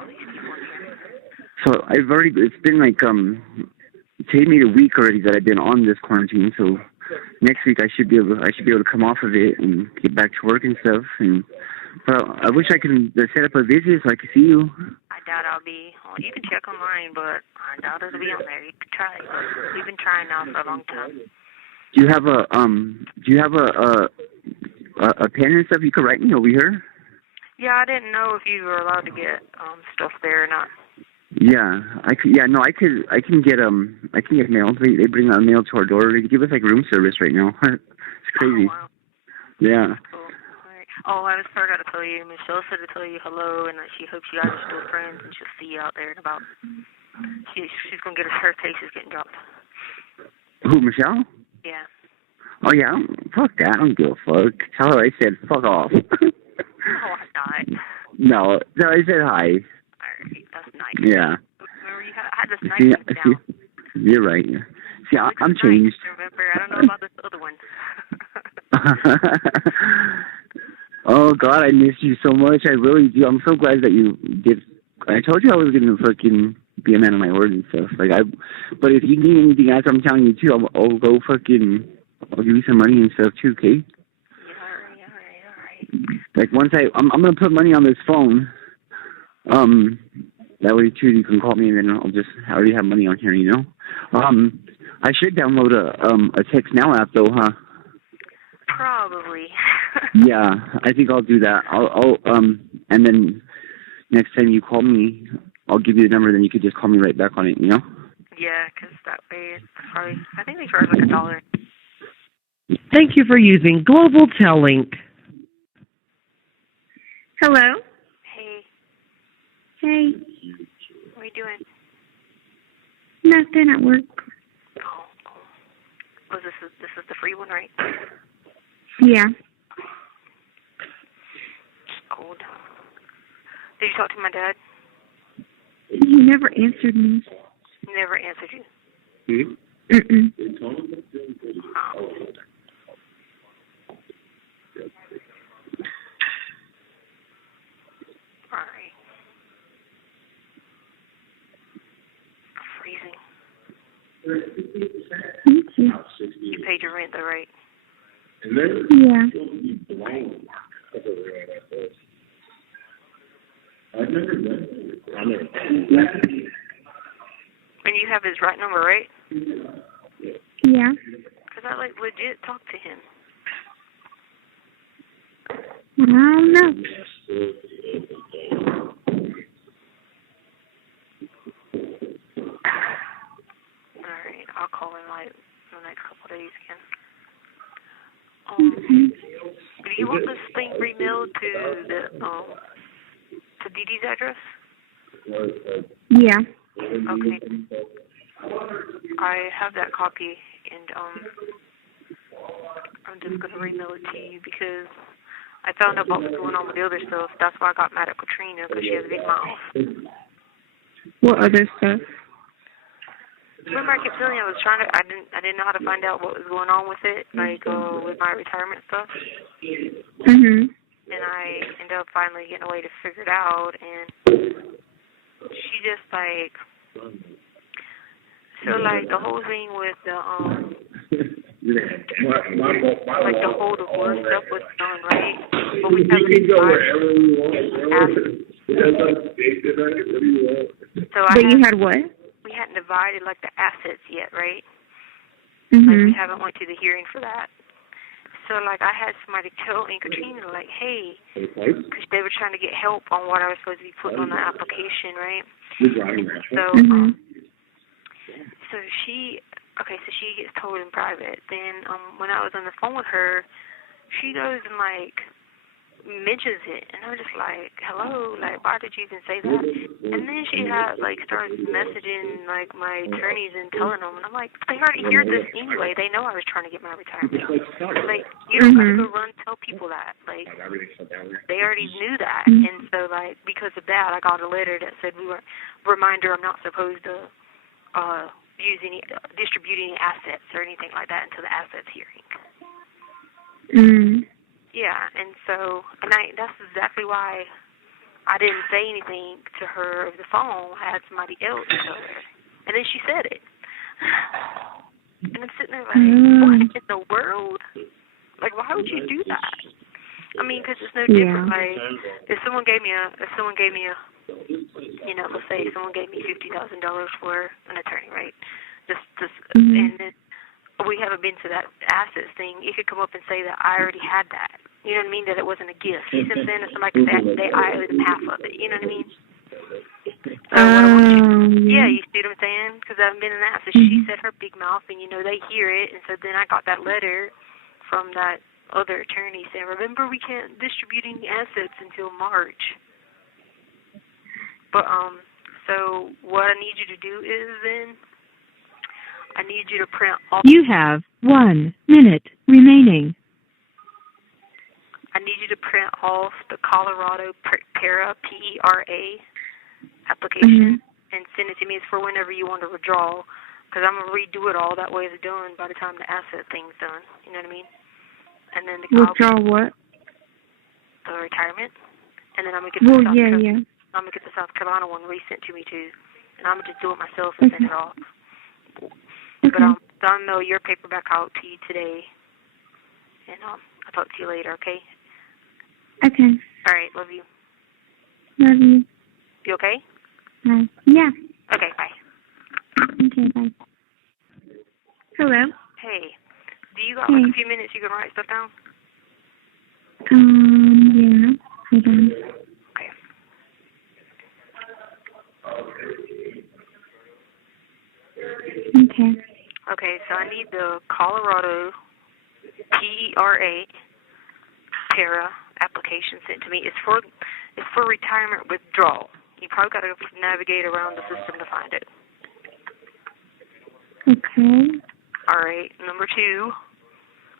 All these people in here. So it's been like, it's taken me a week already that I've been on this quarantine, so next week I should be able to come off of it and get back to work and stuff. But I wish I could set up a visit so I could see you. I doubt I'll be. Well, you can check online, but I doubt it'll be on there. You could try. We've been trying now for a long time. Do you have a pen and stuff you could write me over here? Yeah, I didn't know if you were allowed to get stuff there or not. Yeah, I could. Yeah, no, I can get mail. They bring out mail to our door. They give us like room service right now. It's crazy. Oh, wow. Yeah. Cool. All right. Oh, I forgot to tell you. Michelle said to tell you hello, and that she hopes you guys are still friends, and she'll see you out there in about. She's gonna get her case is getting dropped. Who, Michelle? Yeah. Oh yeah, fuck that. I don't give a fuck. Tell her I said fuck off. Oh, I thought. No, I said hi. Alright, that's nice. Yeah. Remember, you had this nice down. You're right. See, I'm changed. Remember, I don't know about this other one. Oh God, I miss you so much. I really do. I'm so glad that you did. I told you I was gonna fucking be a man of my word and stuff. But if you need anything else, I'm telling you too. I'll go fucking. I'll give you some money and stuff too. Okay. Yeah, all right. Like once I'm gonna put money on this phone. That way too you can call me and then I already have money on here, you know. I should download a Text Now app though, huh? Probably. Yeah, I think I'll do that. I'll and then next time you call me, I'll give you the number. Then you could just call me right back on it, you know. Yeah, 'cause that way it's probably. I think they charge like $1. Thank you for using Global Tellink. Hello? Hey, Hey. what are you doing? Nothing at work. Oh, cool. Oh, this is the free one, right? Yeah. Cold. Did you talk to my dad? He never answered me. He never answered you. Mm-mm. Oh. All right. Freezing. Me too. You paid your rent though, right? Yeah. And you have his right number, right? Yeah. Because I legit talked to him. I don't know. Alright, I'll call him in the next couple of days again. Do you you want this thing remailed to the to Dee Dee's address? Yeah. Okay. I have that copy, and I'm just gonna remail it to you because I found out what was going on with the other stuff. That's why I got mad at Katrina, because she has a big mouth. What other stuff? Remember, I kept telling you I didn't know how to find out what was going on with it, like with my retirement stuff. Mhm. And I ended up finally getting a way to figure it out, and she just like, so like the whole thing with the like the whole divorce stuff was done, right? But we haven't you had what? We hadn't divided like the assets yet, right? Mhm. Like we haven't went to the hearing for that. So like I had somebody tell me, Katrina, like, hey, because they were trying to get help on what I was supposed to be putting on the application, right? So so she gets told in private. Then when I was on the phone with her, she goes and like mentions it, and I'm just like, hello, like, why did you even say that? And then she starts messaging like my attorneys and telling them, and I'm like, they already heard this anyway. They know I was trying to get my retirement. Like, you don't have to go run and tell people that. Like, they already knew that, and so like because of that, I got a letter that said reminder, I'm not supposed to distribute any assets or anything like that until the assets hearing. Yeah, and so, that's exactly why I didn't say anything to her over the phone. I had somebody else tell her. And then she said it. And I'm sitting there like, what in the world? Like, why would you do that? I mean, because it's no different. Like, if someone gave me a, let's say someone gave me $50,000 for an attorney, right? And then we haven't been to that assets thing. You could come up and say that I already had that. You know what I mean? That it wasn't a gift. You know what I'm saying? If somebody could say I owe them half of it. You know what I mean? So yeah, you see what I'm saying? Because I haven't been in that. So she said her big mouth, and they hear it. And so then I got that letter from that other attorney saying, remember, we can't distribute any assets until March. But so what I need you to do is then I need you to print all. You have 1 minute remaining. I need you to print off the Colorado PERA, PERA application and send it to me. It's for whenever you want to withdraw, because I'm going to redo it all. That way it's done by the time the asset thing's done. You know what I mean? And then withdraw what? The retirement. And then I'm going to get I'm going to get the South Carolina one resent to me too. And I'm going to just do it myself and send it off. But I'll mail your paperback out to you today. And I'll talk to you later, okay? Okay. All right, love you. Love you. You okay? Bye. Yeah. Okay, bye. Okay, bye. Hello? Hey, do you got like a few minutes you can write stuff down? Yeah. Hold on. Okay. Okay. Okay, so I need the Colorado PERA application sent to me. It's for retirement withdrawal. You probably got to navigate around the system to find it. Okay. All right. Number 2,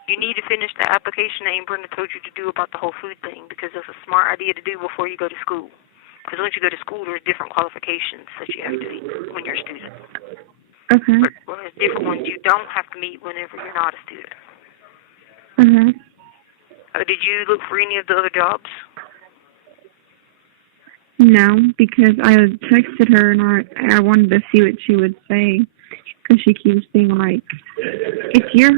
you need to finish the application that Brenda told you to do about the whole food thing, because that's a smart idea to do before you go to school. Because once you go to school, there's different qualifications that you have to meet when you're a student. Okay. Well, there's different ones you don't have to meet whenever you're not a student. Did you look for any of the other jobs? No, because I texted her and I wanted to see what she would say, because she keeps being like, "It's your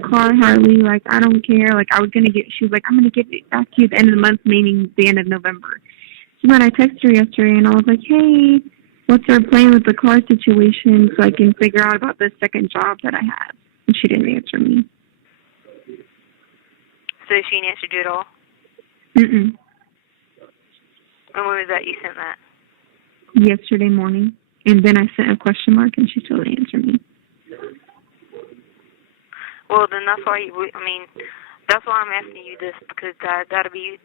car, Harley. Like, I don't care. Like, she was like, I'm gonna get it back to you at the end of the month, meaning the end of November." So then I texted her yesterday and I was like, "Hey, what's our plan with the car situation so I can figure out about the second job that I have?" And she didn't answer me. So she didn't answer you at all? Mm-mm. And when was that you sent that? Yesterday morning. And then I sent a question mark and she still didn't answer me. Well, then that's why, That's why I'm asking you this, because that'll be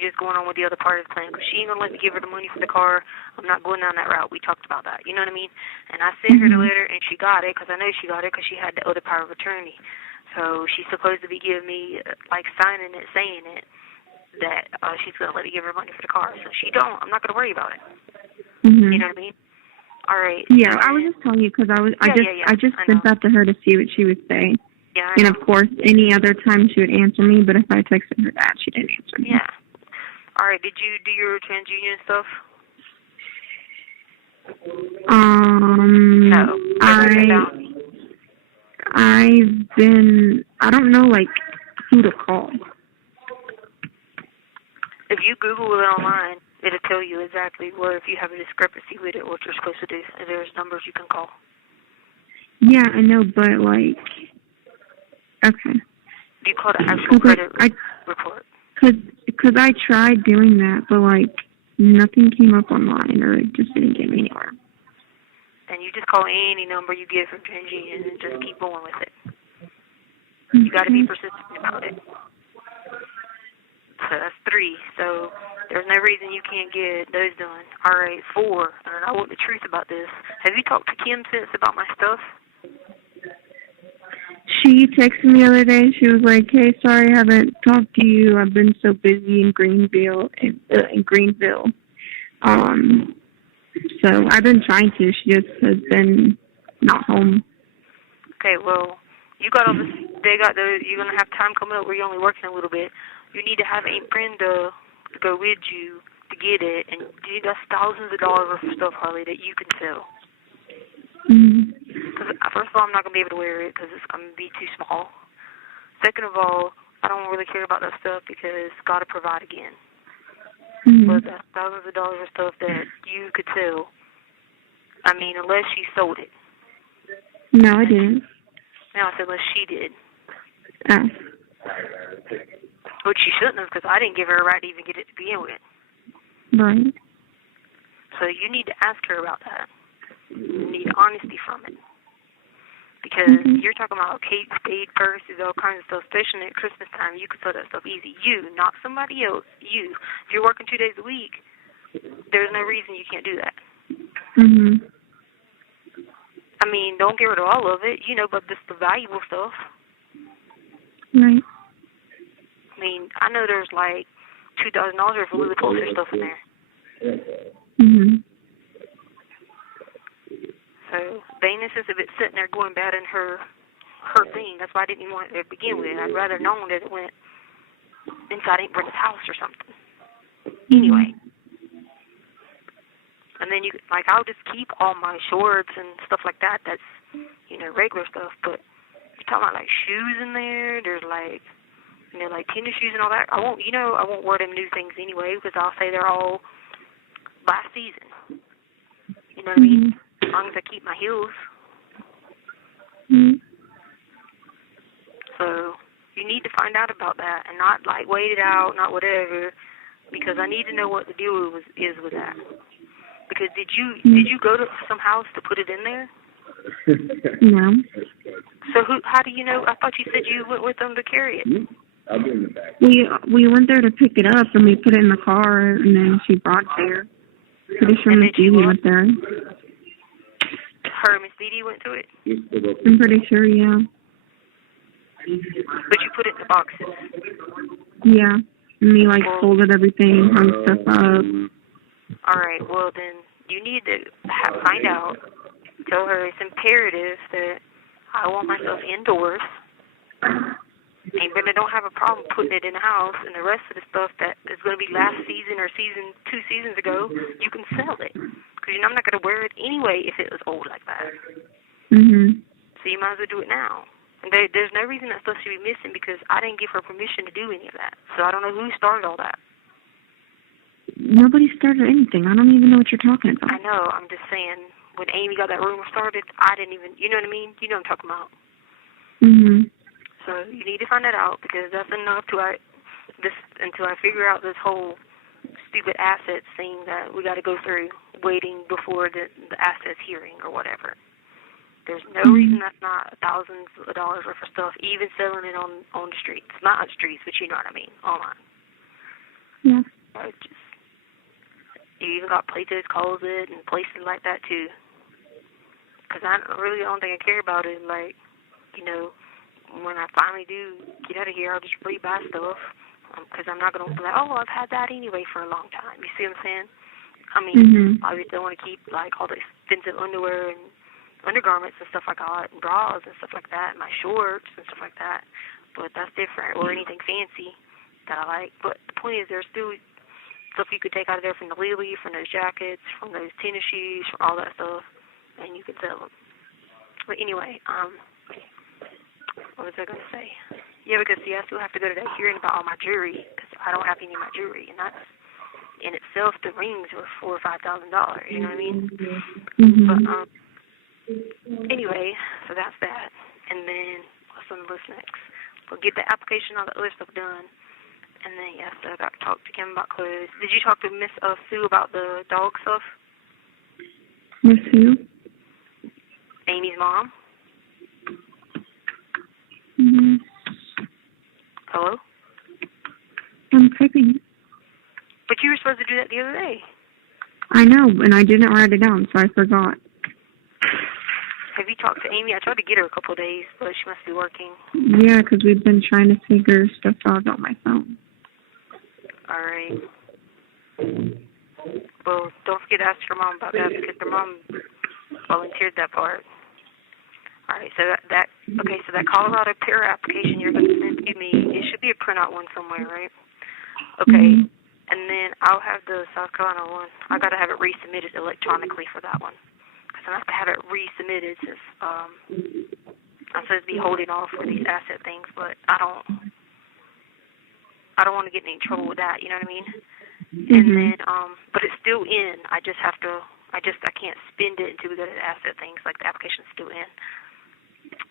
just going on with the other part of the plan. Because she ain't gonna let me give her the money for the car. I'm not going down that route. We talked about that. You know what I mean? And I sent her the letter, and she got it, because I know she got it, because she had the other power of attorney. So she's supposed to be giving me, like, signing it, saying it, that she's gonna let me give her money for the car. So she don't. I'm not gonna worry about it. Mhm. You know what I mean? All right. Yeah, I was just telling you because I just sent that to her to see what she would say. Yeah. And of course, any other time she would answer me, but if I texted her that, she didn't answer me. Yeah. All right. Did you do your TransUnion stuff? No. I don't know, like, who to call. If you Google it online, it'll tell you exactly what, if you have a discrepancy with it, what you're supposed to do. There's numbers you can call. Yeah, I know, but, like, okay. You call the actual credit report. Because I tried doing that, but, like, nothing came up online, or it just didn't get me anywhere. And you just call any number you get from TransUnion and just keep going with it. You got to be persistent about it. So that's 3. So there's no reason you can't get those done. All right, 4. And I want the truth about this. Have you talked to Kim since about my stuff? She texted me the other day. She was like, "Hey, sorry I haven't talked to you. I've been so busy in Greenville. So I've been trying to. She just has been not home." Okay, well, you got all this. You're gonna have time coming up where you're only working a little bit. You need to have Aunt Brenda to go with you to get it, and that's thousands of dollars worth of stuff, Harley, that you can sell. Because first of all, I'm not gonna be able to wear it because it's gonna be too small. Second of all, I don't really care about that stuff because God will provide again. But that's thousands of dollars of stuff that you could sell. I mean, unless she sold it. No, I didn't. No, I said unless she did. Oh. Which she shouldn't have, because I didn't give her a right to even get it to begin with. Right. So you need to ask her about that. You need honesty from it. Because you're talking about Kate Spade purses, all kinds of stuff, especially at Christmas time. You could sell that stuff easy. You, not somebody else. You. If you're working 2 days a week, there's no reason you can't do that. I mean, don't get rid of all of it, but just the valuable stuff. Right. I mean, I know there's like $2,000 worth of Louis Pulitzer stuff in there. So Venus is a bit sitting there going bad in her thing. That's why I didn't even want it to begin with. I'd rather known that it went inside Aunt Brenda's house or something. Anyway. And then I'll just keep all my shorts and stuff like that. That's, regular stuff. But you're talking about like shoes in there. There's like tennis shoes and all that. I won't wear them new things anyway because I'll say they're all last season. You know what I mean? As long as I keep my heels. So you need to find out about that and not like wait it out, not whatever, because I need to know what the deal is with that. Because did you go to some house to put it in there? No. So how do you know? I thought you said you went with them to carry it. I'll be in the back. We went there to pick it up and we put it in the car and then she brought it there. Pretty sure Miss Dee Dee went there. Her Miss Dee Dee went to it? I'm pretty sure, yeah. But you put it in the boxes? Yeah. And we folded everything, hung stuff up. All right, well then you need to find out. Tell her it's imperative that I want myself indoors. And Brenda don't have a problem putting it in the house, and the rest of the stuff that is going to be last season or 2 seasons ago, you can sell it. Because I'm not going to wear it anyway if it was old like that. So you might as well do it now. And there's no reason that stuff should be missing because I didn't give her permission to do any of that. So I don't know who started all that. Nobody started anything. I don't even know what you're talking about. I know. I'm just saying, when Amy got that rumor started, I didn't even, you know what I mean? You know what I'm talking about. So you need to find that out because that's enough until I figure out this whole stupid assets thing that we got to go through waiting before the assets hearing or whatever. There's no reason that's not thousands of dollars worth of stuff, even selling it on the streets. Not on the streets, but you know what I mean, online. Yeah. You even got Plato's Closet and places like that too. Because I really don't think I care about it. Like, you know, when I finally do get out of here, I'll just rebuy stuff. Because I'm not going to be like, oh, I've had that anyway for a long time. You see what I'm saying? I mean, obviously I want to keep, like, all the expensive underwear and undergarments and stuff I got, and bras and stuff like that, and my shorts and stuff like that. But that's different. Or anything fancy that I like. But the point is, there's still stuff you could take out of there from the Lily, from those jackets, from those tennis shoes, from all that stuff, and you could sell them. But anyway, what was I going to say? Yeah, because, see, I still have to go to that hearing about all my jewelry, because I don't have any of my jewelry, and that's, in itself, the rings were $4,000 or $5,000, you know what I mean? But, anyway, so that's that. And then, what's on the list next? We'll get the application, all the other stuff done. And then, yes, I got to talk to Kim about clothes. Did you talk to Miss Sue about the dog stuff? Miss who? Amy's mom. Hello? I'm typing. But you were supposed to do that the other day. I know, and I didn't write it down, so I forgot. Have you talked to Amy? I tried to get her a couple of days, but she must be working. Yeah, because we've been trying to figure stuff out on my phone. All right. Well, don't forget to ask your mom about that, because her mom volunteered that part. All right, so so that Colorado Pair application you're going to send to me, it should be a printout one somewhere, right? Okay, and then I'll have the South Carolina one. I got to have it resubmitted electronically for that one, because I have to have it resubmitted since I'm supposed to be holding off for these asset things, but I don't want to get in any trouble with that. You know what I mean? And then, but it's still in. I can't spend it until we go to the asset things. Like the application's still in.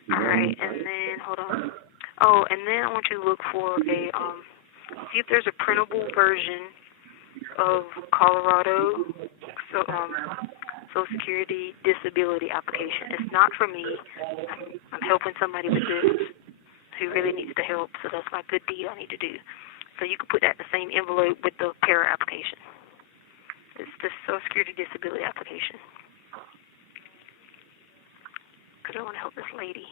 All right, and then hold on. Oh, and then I want you to look for see if there's a printable version of Colorado Social Security disability application. It's not for me. I'm helping somebody with this who really needs the help, so that's my good deed I need to do. So you can put that in the same envelope with the para application. It's the Social Security disability application. Because I want to help this lady.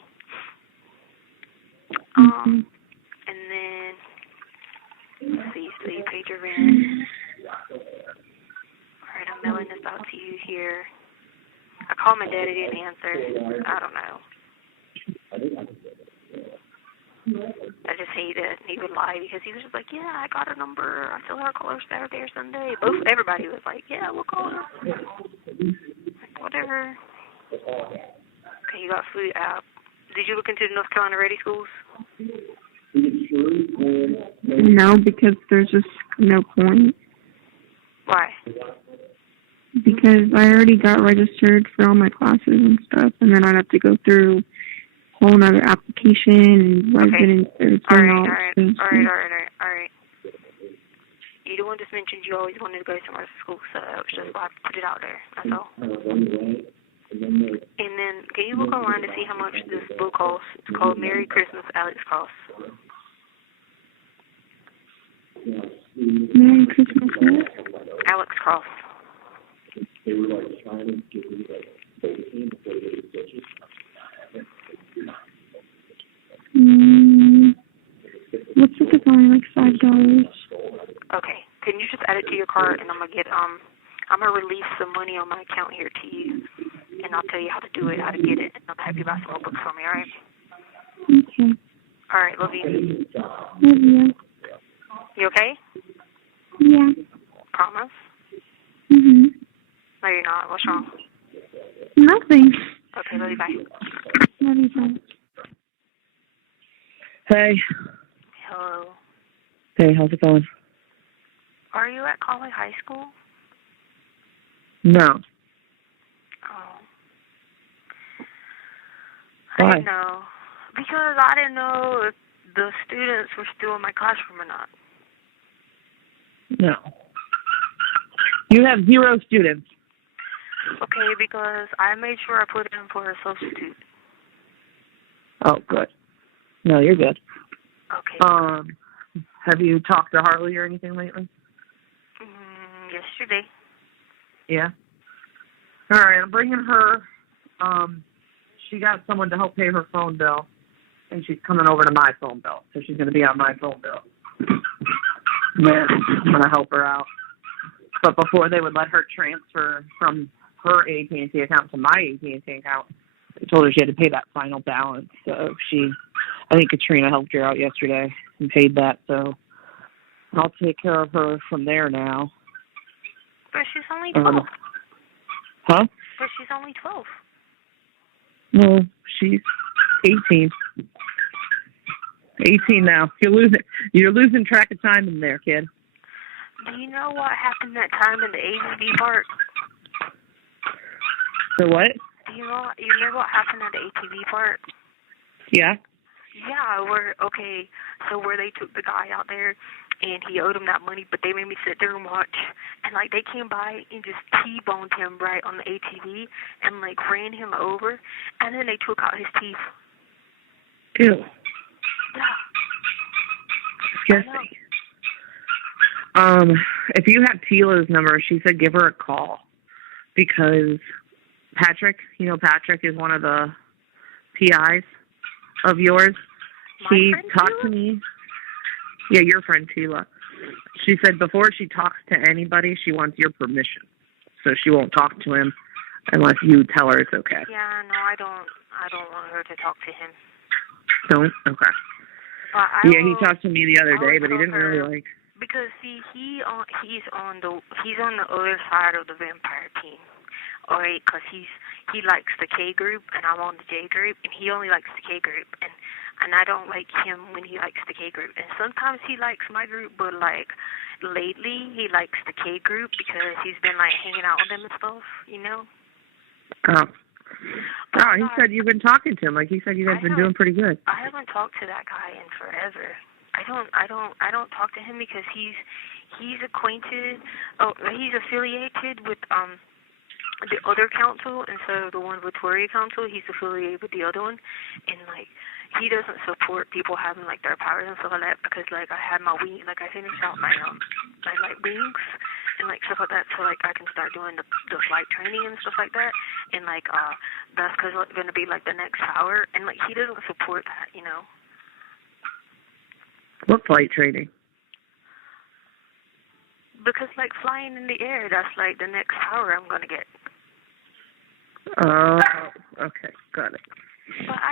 And then, let's see, so you paid your rent. Alright, I'm mailing this out to you here. I called my dad, he didn't answer. I don't know. I just hate it. He would lie because he was just like, yeah, I got her number. I still have her call her Saturday or Sunday. Everybody was like, yeah, we'll call her. Like, whatever. Okay, you got food app. Did you look into the North Carolina Ready schools? No, because there's just no point. Why? Because I already got registered for all my classes and stuff, and then I'd have to go through a whole other application and residence. All right. You the one just mentioned you always wanted to go somewhere to school, so that was just why I put it out there. That's all. And then, can you look online to see how much this book costs? It's called Merry Christmas, Alex Cross. Merry Christmas, Alex Cross. Looks like it's only like $5. Okay. Can you just add it to your cart, and I'm gonna release some money on my account here to you, and I'll tell you how to do it, how to get it, and I'll have you buy some more books for me, all right? Okay. All right, love you. Love you. You okay? Yeah. Promise? No, you're not. What's wrong? Nothing. Okay, love you, bye. Love you, bye. Hey. Hello. Hey, how's it going? Are you at College High School? No. Oh. Why? I didn't know. Because I didn't know if the students were still in my classroom or not. No. You have 0 students. Okay, because I made sure I put in for a substitute. Oh, good. No, you're good. Okay. Have you talked to Harley or anything lately? Yesterday. Yeah. All right, I'm bringing her. She got someone to help pay her phone bill, and she's coming over to my phone bill, so she's going to be on my phone bill. Yeah, I'm going to help her out. But before they would let her transfer from her AT&T account to my AT&T account, they told her she had to pay that final balance. So I think Katrina helped her out yesterday and paid that. So I'll take care of her from there now. But she's only 12. Huh? But she's only 12. No, she's 18. 18 now. You're losing track of time in there, kid. Do you know what happened that time in the ATV park? The what? You remember what happened at the ATV park? Yeah. Yeah, where they took the guy out there and he owed him that money, but they made me sit there and watch, and like they came by and just T-boned him right on the ATV and like ran him over, and then they took out his teeth. Ew. Yeah. Disgusting. If you have Tila's number, she said give her a call because Patrick, Patrick is one of the PIs of yours. He talked to me. Yeah, your friend Tila. She said before she talks to anybody, she wants your permission. So she won't talk to him unless you tell her it's okay. Yeah, no, I don't want her to talk to him. Don't? Okay. He talked to me the other day, but he didn't really like. Because see, he's on the other side of the vampire team. All right, because he likes the K group and I'm on the J group, and he only likes the K group, and I don't like him when he likes the K group. And sometimes he likes my group, but like lately he likes the K group because he's been like hanging out with them and stuff, Oh. He said you've been talking to him. Like he said, you guys been doing pretty good. I haven't talked to that guy in forever. I don't talk to him because he's acquainted. Oh, he's affiliated with the other council, and so the one with Victoria Council, he's affiliated with the other one, and like he doesn't support people having like their powers and stuff like that because like I had my wing, like I finished out my like wings and like stuff like that, so like I can start doing the flight training and stuff like that, and like that's because it's gonna be like the next power, and like he doesn't support that, What flight training? Because like flying in the air, that's like the next power I'm gonna get. Oh, okay, got it.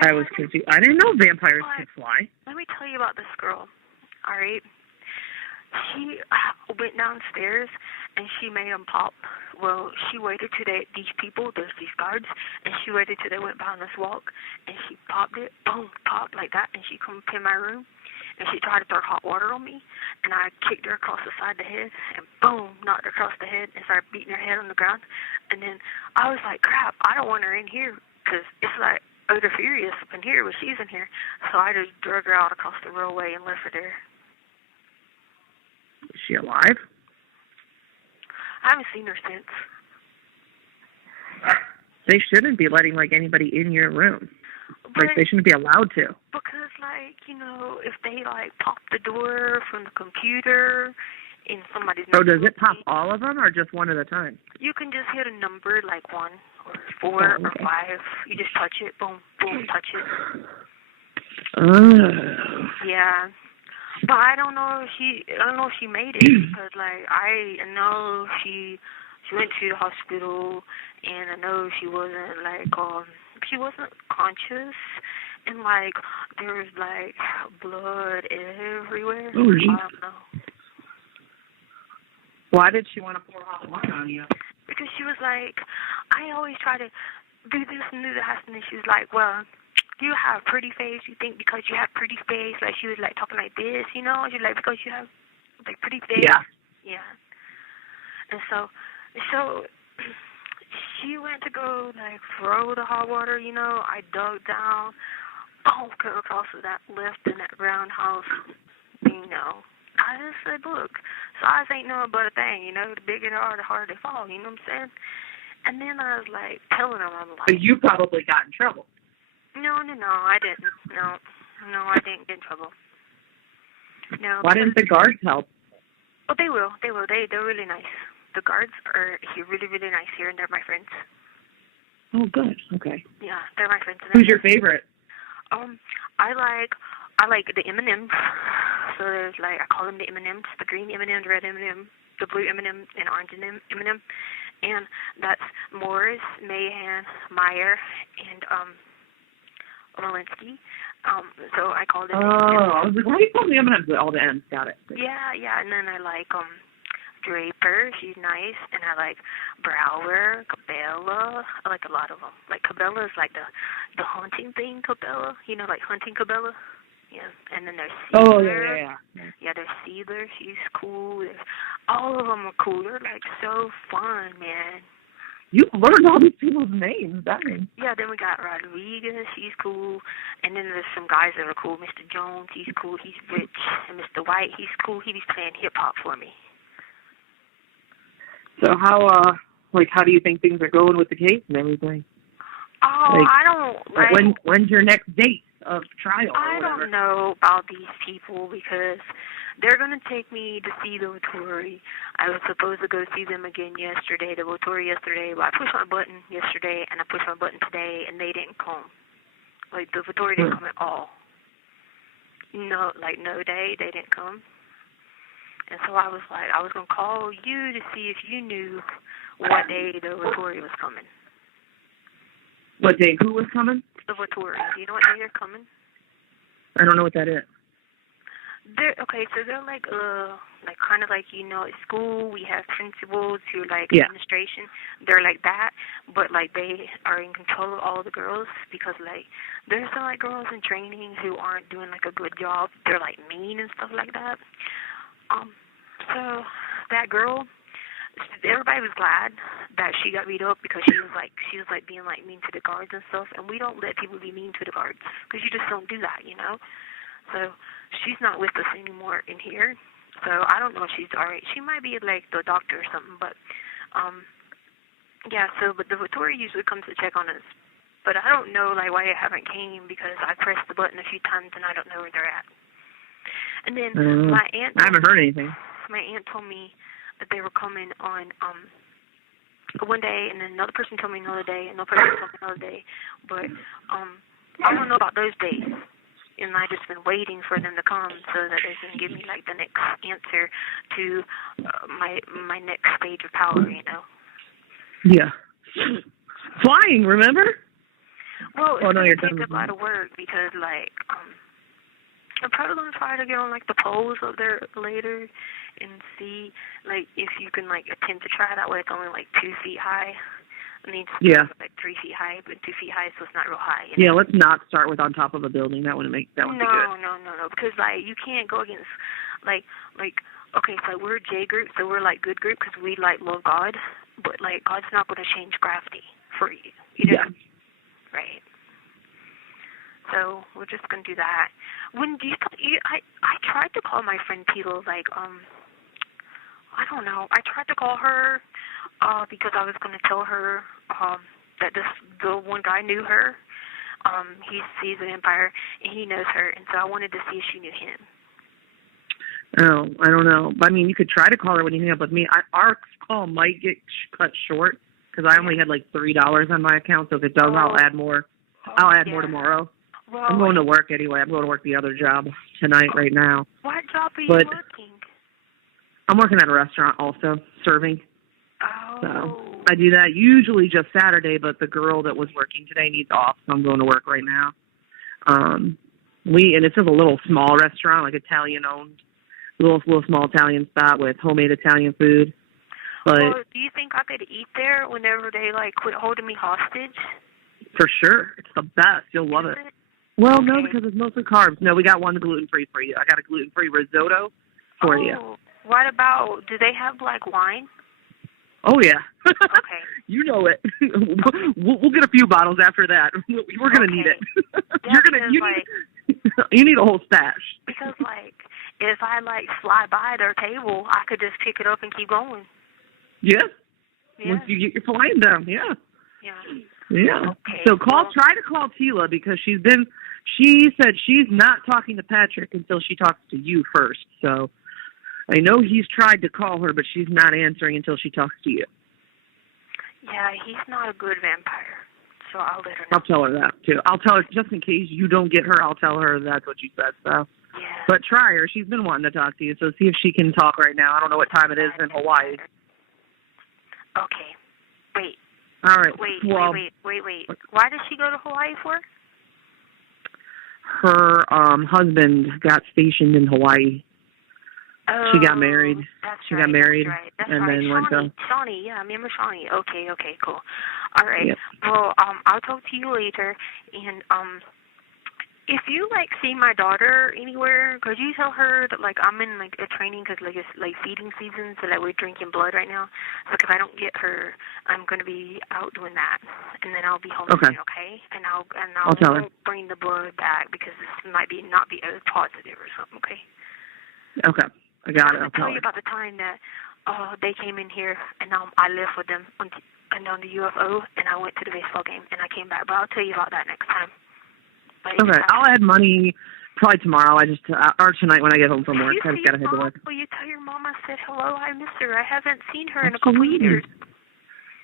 I was confused. I didn't know vampires could fly. Let me tell you about this girl. All right, she went downstairs and she made them pop. Well, she waited till these people, there's these guards, and she waited till they went down this walk, and she popped it, boom, pop like that, and she come up in my room. And she tried to throw hot water on me, and I kicked her across the side of the head, and boom, knocked her across the head, and started beating her head on the ground. And then I was like, crap, I don't want her in here, because it's like Odor Furious up in here, but she's in here. So I just drug her out across the railway and left her there. Is she alive? I haven't seen her since. They shouldn't be letting, like, anybody in your room. But, they shouldn't be allowed to. Because, like, if they, like, pop the door from the computer in somebody's... So does it pop all of them or just one at a time? You can just hit a number, like 1 or 4 or 5. You just touch it. Boom, boom, touch it. Yeah. But I don't know if she made it because, like, I know she went to the hospital, and I know she wasn't, like, she wasn't conscious, and like there was like blood everywhere. Oh, I don't know. Why did she want to pour hot water on you? Because she was like, I always try to do this and do that, and then she was like, well, you have pretty face. You think because you have pretty face, like she was like talking like this, She's like because you have like pretty face. Yeah. And so. She went to go, like, throw the hot water, I dug down, boom, cut across that lift in that roundhouse, I just said, look, size ain't nothing but a thing, the bigger they are, the harder they fall, you know what I'm saying? And then I was like telling him, I'm like, But you probably got in trouble. no, I didn't. No, I didn't get in trouble. No. Why didn't the guards help? Oh, they will. They're really nice. The guards are really, really nice here, and they're my friends. Oh, good. Okay. Yeah, they're my friends. Who's your favorite? I like the M&Ms. So there's like, I call them the M&Ms, the green M&M, the red M&M, the blue M&M, and orange M&M. And that's Morris, Mahan, Meyer, and Malinsky. So I call them. Oh, I was like, why do you call the M&Ms all the M's? Got it. Yeah, and then I like Draper, she's nice, and I like Brower, Cabela. I like a lot of them. Like Cabela is like the hunting thing, Cabela. You know, like hunting Cabela. Yeah, and then there's Sealer. Oh yeah. Yeah, there's Sealer. She's cool. All of them are cool. They're like so fun, man. You learned all these people's names. Yeah, then we got Rodriguez, he's cool. And then there's some guys that are cool. Mr. Jones, he's cool, he's rich. And Mr. White, he's cool, he was playing hip-hop for me. So how do you think things are going with the case and everything? Oh, I don't... When's your next date of trial or I whatever? don't know about these people because they're going to take me to see the Vittori. I was supposed to go see them again yesterday, the Vittori yesterday, but I pushed my button yesterday and I pushed my button today and they didn't come. Like, the Vittori didn't come at all. No, like, no day, they didn't come. And so I was like, I was going to call you to see if you knew what day the Vittori was coming. What day? Who was coming? The Vittori. Do you know what day they're coming? I don't know what that is. They're like kind of like, you know, at school we have principals who are like administration. They're like that, but like they are in control of all the girls because like there's some like girls in training who aren't doing like a good job. They're like mean and stuff like that. So that girl, everybody was glad that she got beat up because she was like being like mean to the guards and stuff, and we don't let people be mean to the guards because you just don't do that, you know. So she's not with us anymore in here. So I don't know if she's all right. She might be like the doctor or something, but yeah. So but the Vittori usually comes to check on us, but I don't know like why they haven't came because I pressed the button a few times and I don't know where they're at. And then my aunt. I haven't heard anything. My aunt told me that they were coming on one day, and then another person told me another day, and another person told me another day. But I don't know about those days, and I just been waiting for them to come so that they can give me like the next answer to my next stage of power, you know. Yeah. Flying, remember? Well, it's going to take a lot of work because like I'm probably going to try to get on like the poles up there later and see like if you can like attempt to try that way. It's only like 2 feet high. I mean, it's like 3 feet high, but 2 feet high, so it's not real high. You know? Yeah, let's not start with on top of a building. That wouldn't be good. No, because like you can't go against like okay, so we're J group, so we're like good group because we like love God, but like God's not going to change gravity for you. You know? Yeah. Right. So we're just gonna do that. When do you? I tried to call my friend Tito. Like I don't know. I tried to call her because I was gonna tell her that the one guy knew her. He's an vampire and he knows her, and so I wanted to see if she knew him. Oh, I don't know. I mean, you could try to call her when you hang up with me. Our call might get cut short because I only had like $3 on my account. So if it does, I'll add more. I'll add more tomorrow. Well, I'm going to work anyway. I'm going to work the other job tonight right now. What job are you working? I'm working at a restaurant also, serving. Oh. So I do that usually just Saturday, but the girl that was working today needs off, so I'm going to work right now. And it's just a little small restaurant, like Italian-owned, little small Italian spot with homemade Italian food. But well, do you think I could eat there whenever they like quit holding me hostage? For sure, it's the best. You'll love it. Well, no, because it's mostly carbs. No, we got one gluten-free for you. I got a gluten-free risotto for you. What about, do they have, like, wine? Oh, yeah. Okay. You know it. We'll get a few bottles after that. We're going to need it. Yeah, you need a whole stash. Because, like, if I, like, fly by their table, I could just pick it up and keep going. Yeah. Yeah. Once you get your flying down, yeah. Yeah. Okay. So try to call Tila because she said she's not talking to Patrick until she talks to you first. So I know he's tried to call her, but she's not answering until she talks to you. Yeah, he's not a good vampire. So I'll let her know. I'll tell her that too. I'll tell her just in case you don't get her. I'll tell her that's what you said. So. Yeah. But try her. She's been wanting to talk to you. So see if she can talk right now. I don't know what time it is in Hawaii. Okay. Wait. All right. Wait. Why did she go to Hawaii for? Her husband got stationed in Hawaii. Oh, she got married. She got married that's and right. then went to Shawnee, yeah, I remember Shawnee. Okay, cool. All right. Yep. Well, I'll talk to you later. And if you see my daughter anywhere, could you tell her that I'm in a training because it's feeding season, so that we're drinking blood right now. So if I don't get her, I'm going to be out doing that, and then I'll be home soon, okay? And I'll tell her. bring the blood back because this might not be as positive or something, okay? Okay, I got it. I'll tell you about the time that they came in here and I lived with them on the UFO, and I went to the baseball game and I came back. But I'll tell you about that next time. Okay, I'll add money probably tomorrow. Or tonight when I get home from work. I just gotta head to work. Will you tell your mom I said hello? I miss her. I haven't seen her in a couple years.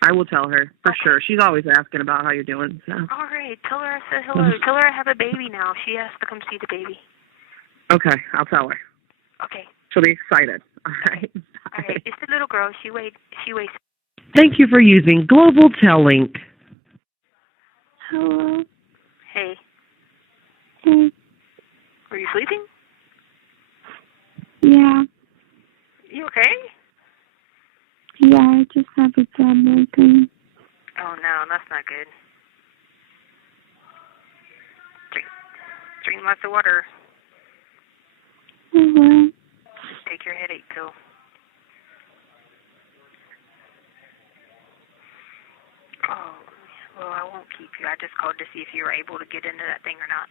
I will tell her for sure. She's always asking about how you're doing. So. All right, tell her I said hello. Tell her I have a baby now. She has to come see the baby. Okay, I'll tell her. Okay. She'll be excited. All right. All right. It's the little girl. She weighs. Thank you for using Global Tellink. Hello. Hey. Hey. Were you sleeping? Yeah. You okay? Yeah, I just have a bad migraine. Oh no, that's not good. Drink lots of water. Mm-hmm. Take your headache pill. Oh, well, I won't keep you. I just called to see if you were able to get into that thing or not.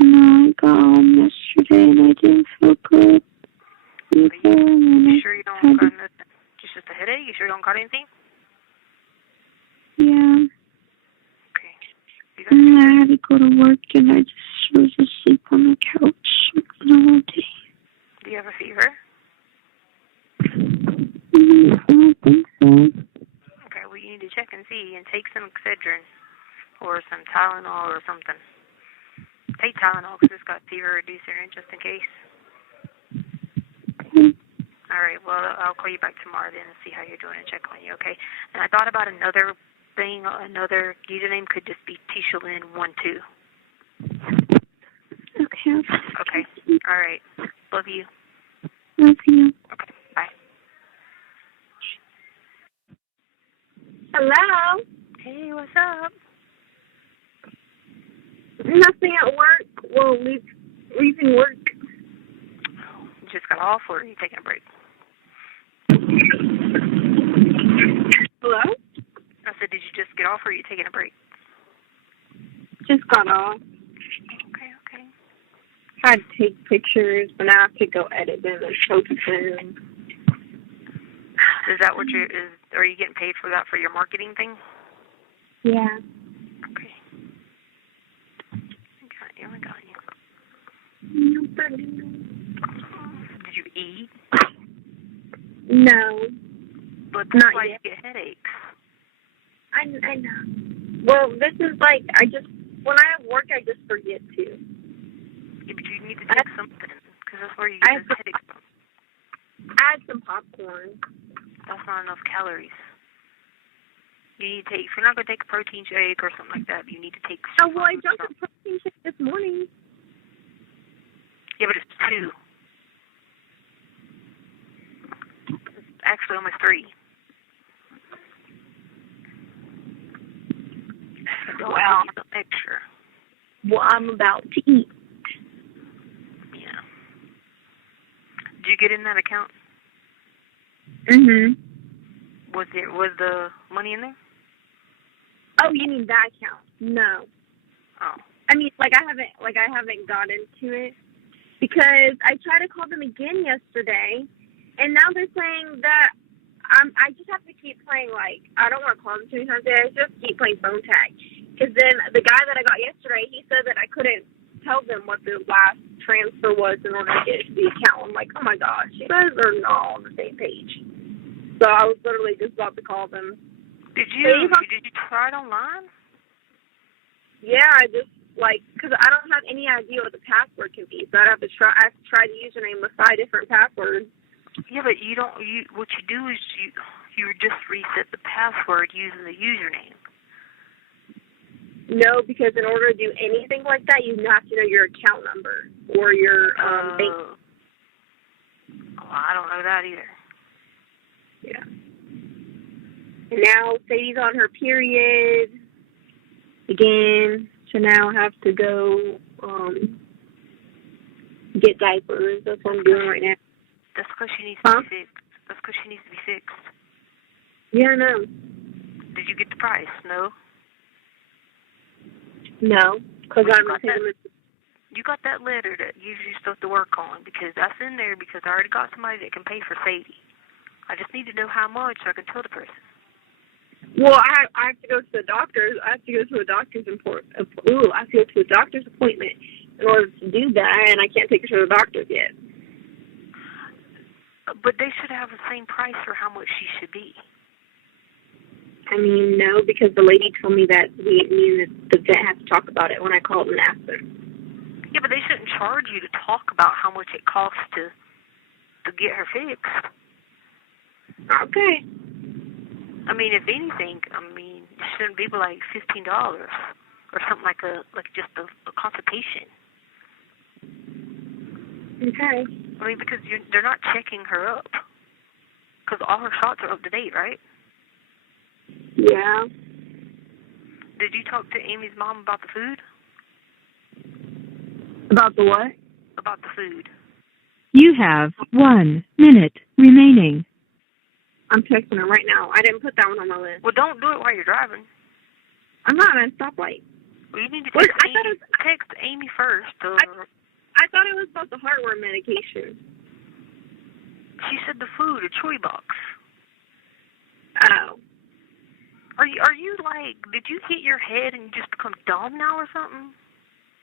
No, I got home yesterday and I didn't feel good. You sure you don't got nothing? Just a headache? You sure you don't got anything? Yeah. Okay. And I had to go to work and I just was asleep on the couch the whole day. Do you have a fever? I don't think so. Okay, well, you need to check and see and take some Excedrin or some Tylenol or something. Take Tylenol because it's got fever reducer in it just in case. Okay. All right, well, I'll call you back tomorrow then and see how you're doing and check on you, okay? And I thought about another thing, another username could just be Tishalyn12. Okay. Okay, all right. Love you. Love you. Okay, bye. Hello? Hey, what's up? Nothing at work. Well, leaving work. You just got off or are you taking a break? Hello? I said, did you just get off or are you taking a break? Just got off. Okay. Had to take pictures, but now I have to go edit them and post them. Is that what are you getting paid for that for your marketing thing? Yeah. Okay. I got you. Did you eat? No. But that's Not why yet. you get headaches. I know. Well, this is when I have work, I just forget to. Yeah, but you need to take something, because that's where you get those headaches from. Add some popcorn. That's not enough calories. You need to take, if you're not going to take a protein shake or something like that, you need to take Oh, well, I drank a protein shake this morning. Yeah, but it's 2. Actually, almost 3. Well, extra. Well, I'm about to eat. Yeah. Did you get in that account? Mhm. Was the money in there? Oh, you mean that account? No. Oh. I mean, I haven't got into it because I tried to call them again yesterday, and now they're saying that I just have to keep playing, like, I don't want to call him 2 times a day. I just keep playing phone tag. Because then the guy that I got yesterday, he said that I couldn't tell them what the last transfer was in order to get it to the account. I'm like, oh my gosh, you guys are not on the same page. So I was literally just about to call them. Did you try it online? Yeah, I just, like, because I don't have any idea what the password can be. So I have to try the username with 5 different passwords. Yeah, but what you do is you just reset the password using the username. No, because in order to do anything like that, you have to know your account number or your bank. Oh, I don't know that either. Yeah. And now Sadie's on her period again, so now I have to go get diapers. That's what I'm doing right now. That's because she needs to be fixed. That's because she needs to be fixed. Yeah, I know. Did you get the price? No? No, because I'm you got that letter that gives you stuff to work on, because that's in there because I already got somebody that can pay for Sadie. I just need to know how much so I can tell the person. Well, I have to go to the doctor's. I have to go to a doctor's appointment in order to do that, and I can't take her to the doctor's yet. But they should have the same price for how much she should be. I mean, no, because the lady told me that me and the vet have to talk about it when I called and asked them. Yeah, but they shouldn't charge you to talk about how much it costs to get her fixed. Okay. I mean, if anything, it shouldn't be like $15 or something like just a consultation. Okay. I mean, because they're not checking her up, because all her shots are up to date, right? Yeah. Did you talk to Amy's mom about the food? About the what? About the food. You have 1 minute remaining. I'm texting her right now. I didn't put that one on my list. Well, don't do it while you're driving. I'm not at a stoplight. Well, you need to text Amy first. I thought it was about the heartworm medication. She said the food, a chewy box. Oh. Are you like, did you hit your head and you just become dumb now or something?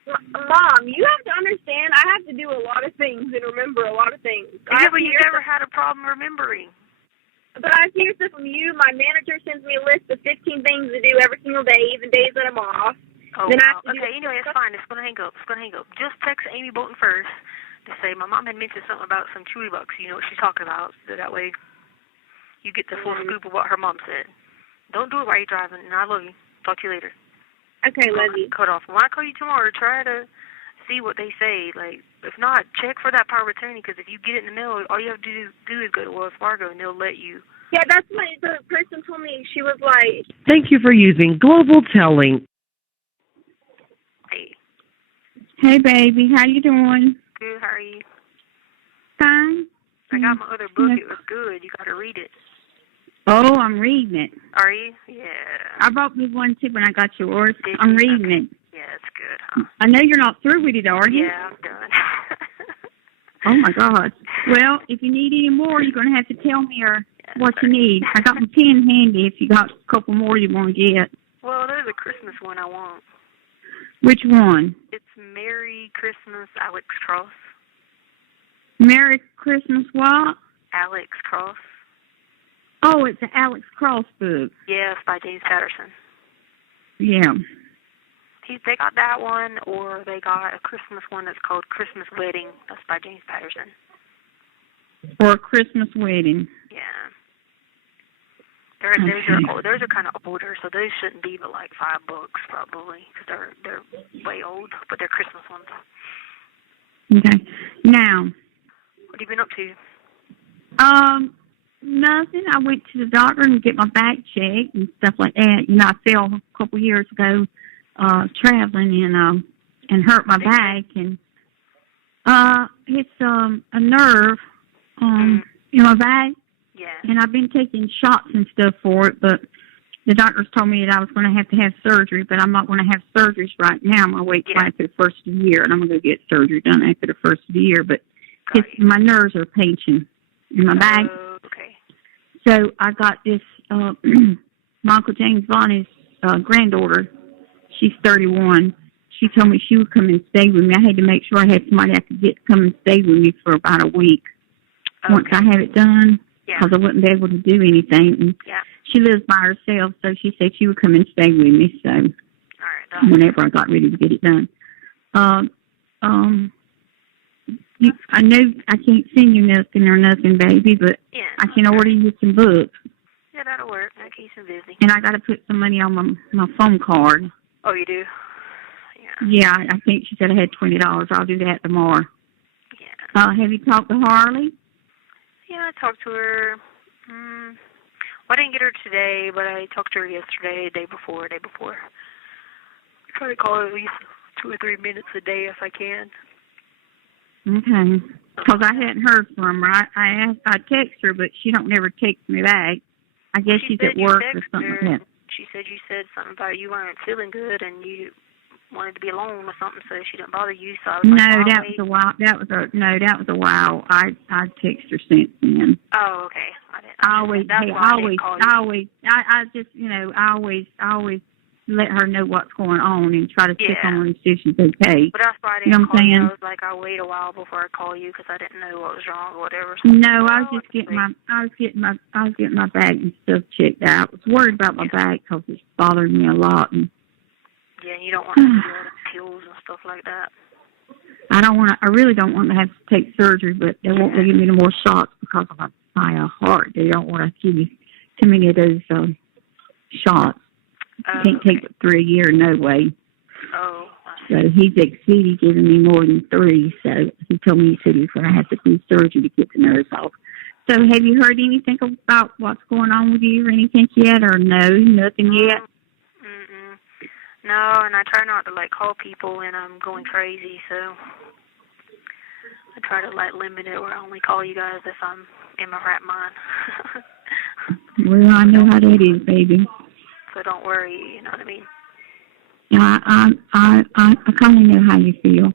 Mom, you have to understand, I have to do a lot of things and remember a lot of things. Yeah, but you never had a problem remembering. But I hear stuff from you. My manager sends me a list of 15 things to do every single day, even days that I'm off. Oh, then wow. Okay, anyway, it's fine. It's going to hang up. Just text Amy Bolton first to say, my mom had mentioned something about some chewy bucks. You know what she's talking about. So that way you get the full scoop of what her mom said. Don't do it while you're driving, and I love you. Talk to you later. Okay, love you. Cut off. When I call you tomorrow, try to see what they say. Like, if not, check for that power of attorney, because if you get it in the mail, all you have to do is go to Wells Fargo, and they'll let you. Yeah, that's what the person told me. She was like... Thank you for using Global Telling. Hey. Hey, baby. How you doing? Good. How are you? Fine. I got my other book. It was good. You got to read it. Oh, I'm reading it. Are you? Yeah. I brought me one too when I got yours. I'm reading it. Yeah, it's good, huh? I know you're not through with it, are you? Yeah, I'm done. Oh, my God. Well, if you need any more, you're going to have to tell me what you need. I got my pen handy if you got a couple more you want to get. Well, there's a Christmas one I want. Which one? It's Merry Christmas, Alex Cross. Merry Christmas what? Alex Cross. Oh, it's an Alex Cross book. Yeah, it's by James Patterson. Yeah. They got that one, or they got a Christmas one that's called Christmas Wedding. That's by James Patterson. Or a Christmas Wedding. Yeah. Those are kind of older, so those shouldn't be but like $5 probably, because they're way old, but they're Christmas ones. Okay. Now. What have you been up to? Nothing. I went to the doctor and get my back checked and stuff like that. You know, I fell a couple years ago traveling and hurt my back, and it's a nerve in my back. Yeah. And I've been taking shots and stuff for it, but the doctors told me that I was going to have surgery, but I'm not going to have surgeries right now. I'm going to wait till after the first of the year, and I'm going to go get surgery done after the first of the year. But my nerves are pinching in my back. Okay. So I got this, my Uncle James Bonnie's granddaughter. She's 31. She told me she would come and stay with me. I had to make sure I had somebody I could get to come and stay with me for about a week. Okay. Once I have it done, because I wouldn't be able to do anything. And she lives by herself, so she said she would come and stay with me. So whenever I got ready to get it done. I know I can't send you nothing or nothing, baby, but I can order you some books. Yeah, that'll work. I'll keep you busy. And I got to put some money on my phone card. Oh, you do? Yeah, I think she said I had $20. I'll do that tomorrow. Yeah. Have you talked to Harley? Yeah, I talked to her. Well, I didn't get her today, but I talked to her yesterday, day before. I try to call her at least 2 or 3 minutes a day if I can. Okay. Because I hadn't heard from her. I text her, but she don't never text me back. I guess she's at work or something like that. She said you said something about you weren't feeling good and you wanted to be alone or something, so she didn't bother you. So I was that was a while. That was a while. I texted her since then. Oh, okay. I always let her know what's going on and try to check on her and see if she's okay. But that's why I didn't call you. I was like, I'll wait a while before I call you because I didn't know what was wrong or whatever. So no, I was just getting my bag and stuff checked out. I was worried about my bag because it's bothering me a lot. And you don't want to do pills and stuff like that. I really don't want to have to take surgery, but they won't give me no more shots because of my heart. They don't want to give me too many of those shots. Can't take but 3 a year, no way. Oh. So he's exceeded giving me more than 3. So he told me he said he's going to have to do surgery to get the nerves off. So have you heard anything about what's going on with you or anything yet, or no, nothing yet? No, and I try not to call people when I'm going crazy. So I try to limit it where I only call you guys if I'm in my right mind. Well, I know how that is, baby. So don't worry, you know what I mean? I kind of know how you feel.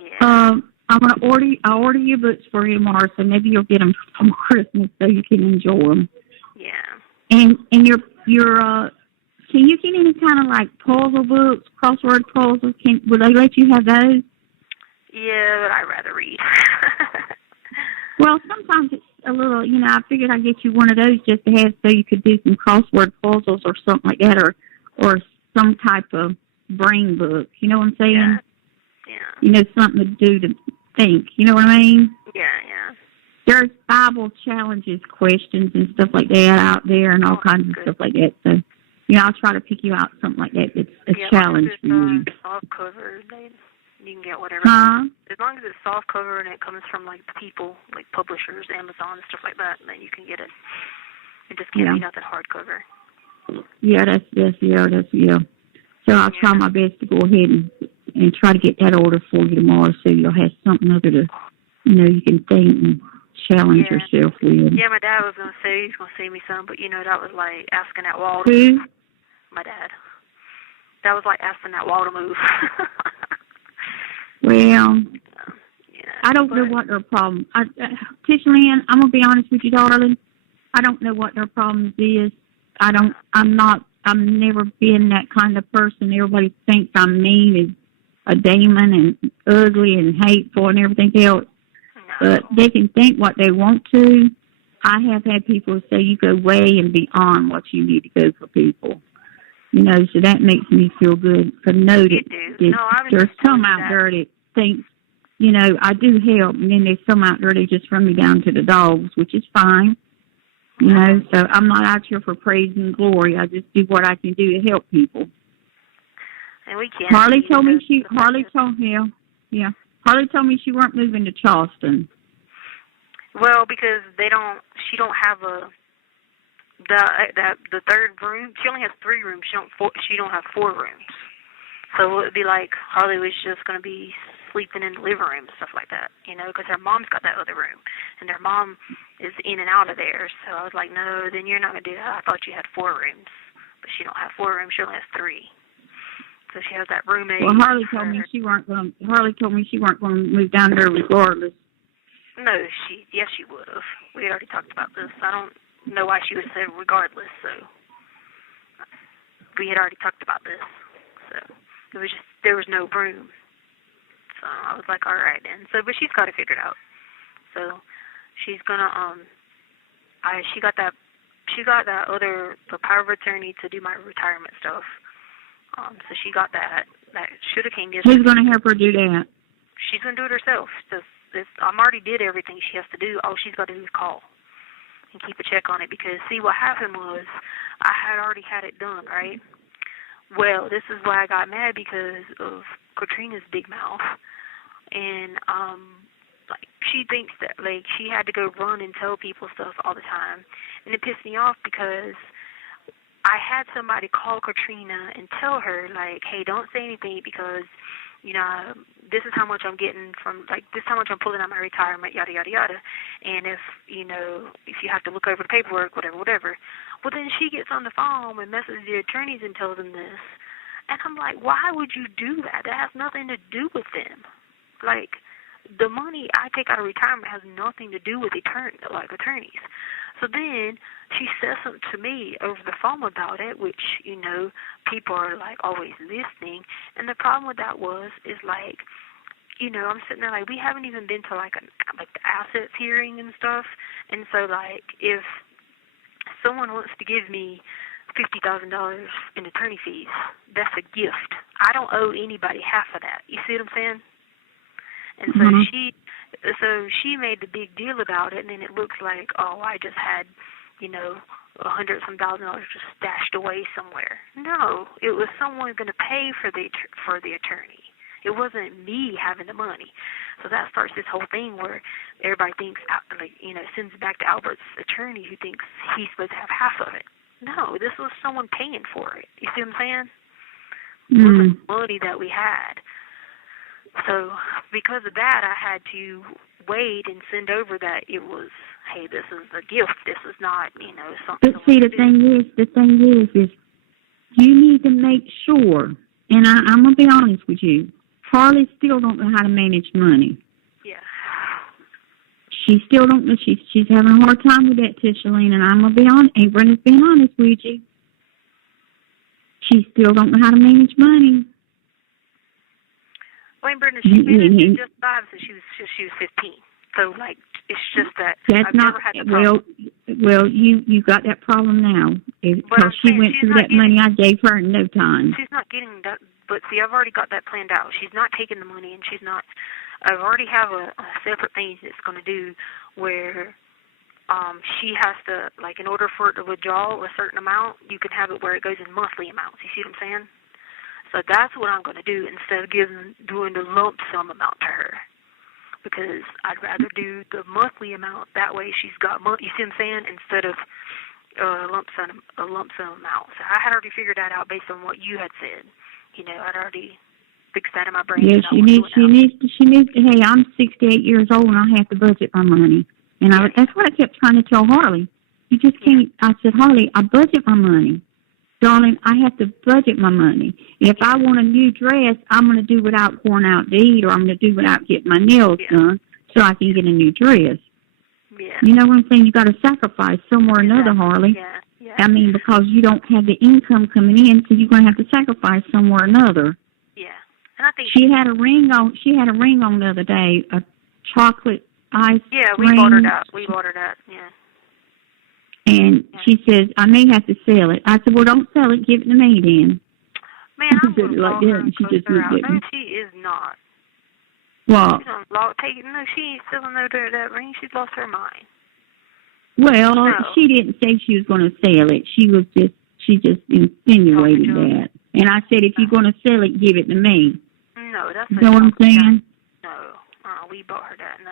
Yeah. I'll order your books for you tomorrow, so maybe you'll get them from Christmas so you can enjoy them. Yeah. And your can you get any kind of puzzle books, crossword puzzles? Will they let you have those? Yeah, but I'd rather read. Well, sometimes it's a little, I figured I'd get you one of those just to have so you could do some crossword puzzles or something like that, or some type of brain book. You know what I'm saying? Yeah. Something to do to think. You know what I mean? Yeah. There's Bible challenges, questions, and stuff like that out there, and all kinds of stuff like that. So, I'll try to pick you out something like that that's a challenge for you. Soft cover, you can get whatever. Huh? As long as it's soft cover and it comes from people, publishers, Amazon and stuff like that, then you can get it. It just can't be nothing hardcover. Yeah, that's. So I'll try my best to go ahead and try to get that order for you tomorrow, so you'll have something other to, you can think and challenge yourself with. Yeah, my dad was gonna say he's gonna send me some, but that was like asking that wall. Who? My dad. That was like asking that wall to move. Well, I don't know what their problem. Tish Lynn, I'm gonna be honest with you, darling. I don't know what their problems is. I've never been that kind of person. Everybody thinks I'm mean and a demon and ugly and hateful and everything else. But they can think what they want to. I have had people say you go way and beyond what you need to go for people. So that makes me feel good to know that there's some out there that thinks, I do help, and then there's some out there that just run me down to the dogs, which is fine. So I'm not out here for praise and glory. I just do what I can do to help people. And we can't. Harley told me she weren't moving to Charleston. Well, because she don't have the third room. She only has 3 rooms. She don't have 4 rooms. So it would be like Harley was just going to be sleeping in the living room and stuff like that, because her mom's got that other room, and her mom is in and out of there. So I was like, no, then you're not going to do that. I thought you had 4 rooms, but she don't have 4 rooms. She only has 3. So she has that roommate. Well, Harley told me she weren't going to move down there regardless. No, yes, she would have. We had already talked about this. I don't know why she was there regardless. So we had already talked about this. So it was just, there was no room. So I was like, all right then. So, but she's got it figured out. So she's gonna she got that other, the power of attorney to do my retirement stuff. So she got that shoulda came yesterday. Who's gonna help her do that? She's gonna do it herself. I'm already did everything she has to do. All she's got to do is call and keep a check on it. Because see, what happened was I had already had it done, right? Well, this is why I got mad, because of Katrina's big mouth. And, like, she thinks that, like, she had to go run and tell people stuff all the time. And it pissed me off because I had somebody call Katrina and tell her, like, hey, don't say anything because, you know, this is how much I'm getting from, like, this is how much I'm pulling out my retirement, yada, yada, yada. And if, you know, if you have to look over the paperwork, whatever. Well, then she gets on the phone and messages the attorneys and tells them this. And I'm like, why would you do that? That has nothing to do with them. Like, the money I take out of retirement has nothing to do with attorneys. So then she says something to me over the phone about it, which, you know, people are, like, always listening. And the problem with that is, like, you know, I'm sitting there, like, we haven't even been to, like, the assets hearing and stuff. And so, like, if someone wants to give me $50,000 in attorney fees, that's a gift. I don't owe anybody half of that. You see what I'm saying? And so she made the big deal about it, and then it looks like, oh, I just had, you know, $100,000 just stashed away somewhere. No, it was someone going to pay for the attorney. It wasn't me having the money. So that starts this whole thing where everybody thinks, like, you know, sends it back to Albert's attorney who thinks he's supposed to have half of it. No, this was someone paying for it. You see what I'm saying? It wasn't money that we had. So because of that, I had to wait and send over that it was, hey, this is a gift. This is not, you know, something. But see, the thing is you need to make sure, and I'm going to be honest with you, Harley still don't know how to manage money. Yeah. She still don't know. She's having a hard time with that, Tishaline, and I'm going to be honest, and Brenda's being honest with you. She still don't know how to manage money. Well, Brenda, she's been just 5 since she was 15. So, like, it's just that I've never had the problem. Well, you got that problem now. Because she went through that money I gave her in no time. She's not getting that. But, see, I've already got that planned out. She's not taking the money, and she's not. I already have a separate thing that's going to do where she has to, like, in order for it to withdraw a certain amount, you can have it where it goes in monthly amounts. You see what I'm saying? So that's what I'm going to do instead of doing the lump sum amount to her. Because I'd rather do the monthly amount. That way she's got money. You see what I'm saying? Instead of a lump sum amount. So I had already figured that out based on what you had said. You know, I'd already fixed that in my brain. Yeah, she needs to, hey, I'm 68 years old and I have to budget my money. And that's what I kept trying to tell Harley. You just can't, I said, Harley, I budget my money. Darling, I have to budget my money. If I want a new dress, I'm going to do without going out to eat, or I'm going to do without getting my nails done so I can get a new dress. Yeah. You know what I'm saying? You got to sacrifice somewhere or another, Harley. Yeah. I mean, because you don't have the income coming in, so you're going to have to sacrifice somewhere or another. Yeah. And I think she had a ring on the other day, a chocolate ice ring. Yeah, we bought her that. Yeah. And she says, I may have to sell it. I said, well, don't sell it. Give it to me then. Man, I'm going to call her and cuss her out. No, she is not. Well, she ain't selling that ring. She's lost her mind. Well, she didn't say she was going to sell it. She just insinuated that. And I said, if you're going to sell it, give it to me. No, that's you know what I'm saying? No, we bought her that, no.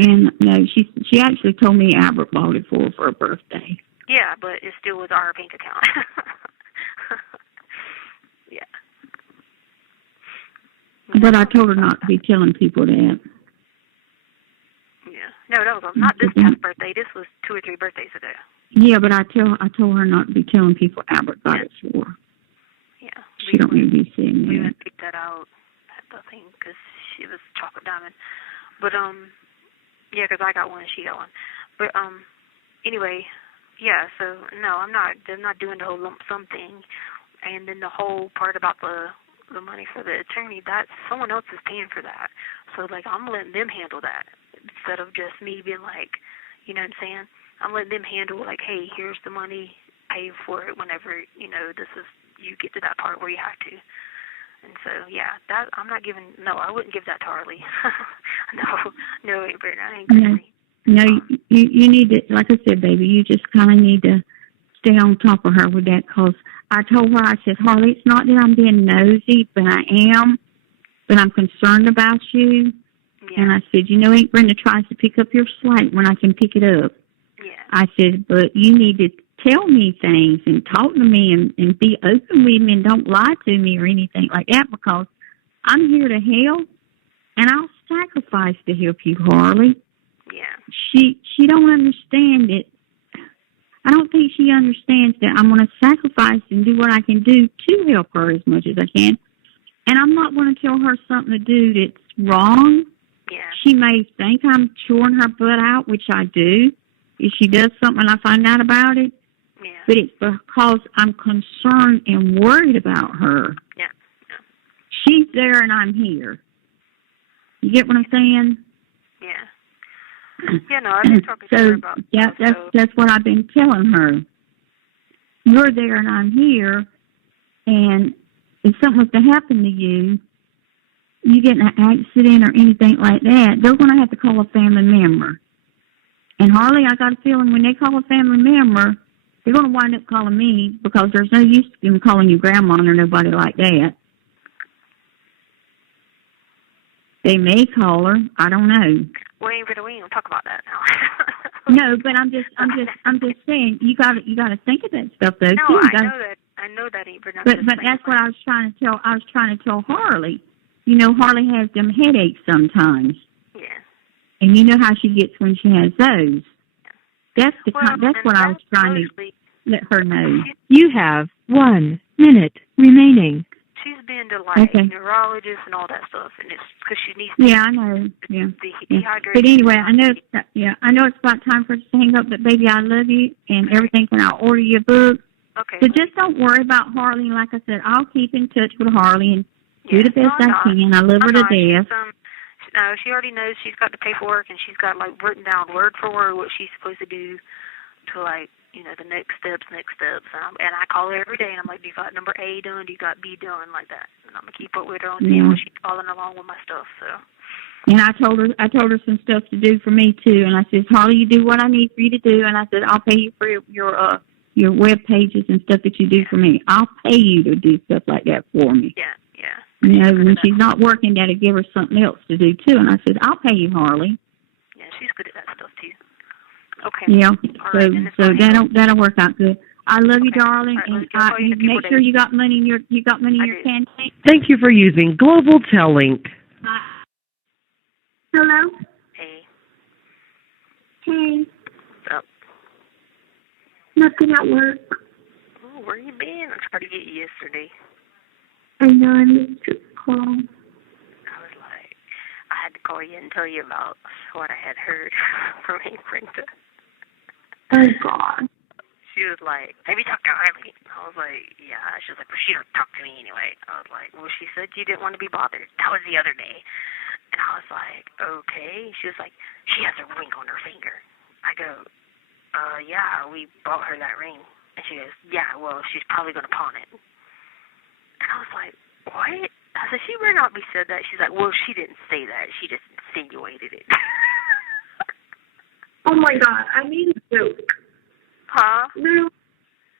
And no, she actually told me Albert bought it for her birthday. Yeah, but it still was our bank account. Yeah. But I told her not to be telling people that. Yeah. No, that was not this past birthday. This was 2 or 3 birthdays ago. Yeah, but I told her not to be telling people Albert got it for her. Yeah. She don't need to be saying that. We would pick that out, I think, because she was chocolate diamond. But, yeah, because I got one and she got one. But, anyway, yeah. So no, I'm not doing the whole lump sum thing. And then the whole part about the money for the attorney, that's someone else is paying for that. So like I'm letting them handle that instead of just me being like, you know what I'm saying? I'm letting them handle like, hey, here's the money, pay for it whenever you get to that part where you have to. And so yeah, that I'm not giving. No, I wouldn't give that to Harley. no, Brenda, I ain't crazy. No, you need to, like I said, baby, you just kind of need to stay on top of her with that, because I told her, I said, Harley, it's not that I'm being nosy, but I am, but I'm concerned about you. Yeah. And I said, Aunt Brenda tries to pick up your slack when I can pick it up. Yeah. I said, but you need to tell me things and talk to me and be open with me and don't lie to me or anything like that, because I'm here to help, and I'll sacrifice to help you, Harley. Yeah. She don't understand it. I don't think she understands that I'm going to sacrifice and do what I can do to help her as much as I can. And I'm not going to tell her something to do that's wrong. Yeah. She may think I'm chewing her butt out, which I do. If she does something and I find out about it. Yeah. But it's because I'm concerned and worried about her. Yeah. She's there and I'm here. You get what I'm saying? Yeah. Yeah, no, I've been talking to her about that's what I've been telling her. You're there and I'm here, and if something was to happen to you, you get in an accident or anything like that, they're going to have to call a family member. And Harley, I got a feeling when they call a family member, they're going to wind up calling me, because there's no use in them calling you grandma or nobody like that. They may call her. I don't know. We ain't gonna talk about that now. No, but I'm just saying you got to think of that stuff though. No, too. I know that ain't. But that's what I was trying to tell. I was trying to tell Harley. Harley has them headaches sometimes. Yeah. And you know how she gets when she has those. That's what I was trying to let her know. You have 1 minute remaining. She's been to neurologists and all that stuff, and it's because she needs. Yeah, I know. Yeah. But anyway, I know it's about time for us to hang up. But baby, I love you and everything. And I'll order you a book. Okay. So just don't worry about Harley. Like I said, I'll keep in touch with Harley and do the best I can. I love her to death. No, she already knows she's got the paperwork, and she's got written down word for word what she's supposed to do to the next steps. And I call her every day, and I'm like, do you got number A done? Do you got B done? Like that. And I'm going to keep up with her on seeing what she's following along with my stuff. So. And I told her some stuff to do for me, too. And I said, Harley, you do what I need for you to do. And I said, I'll pay you for your web pages and stuff that you do for me. I'll pay you to do stuff like that for me. Yeah. When she's not working, that'll give her something else to do, too. And I said, I'll pay you, Harley. Yeah, she's good at that stuff, too. Okay. Yeah, so that'll work out good. I love you, darling, and make sure you got money in your campaign. Thank you for using Global Tellink. Hello. Hey. Hey. What's up? Nothing at work. Oh, where you been? I tried to get you yesterday. I know, I missed your call. I had to call you and tell you about what I had heard from Brenda. Oh, God. She was like, have you talked to Harley? I was like, yeah. She was like, well, she don't talk to me anyway. I was like, well, she said you didn't want to be bothered. That was the other day. And I was like, okay. She was like, she has a ring on her finger. I go, yeah, we bought her that ring. And she goes, yeah, well, she's probably going to pawn it. And I was like, what? I said, she better not be said that. She's like, well, she didn't say that. She just insinuated it. Oh, my God. I made a joke. Huh? No.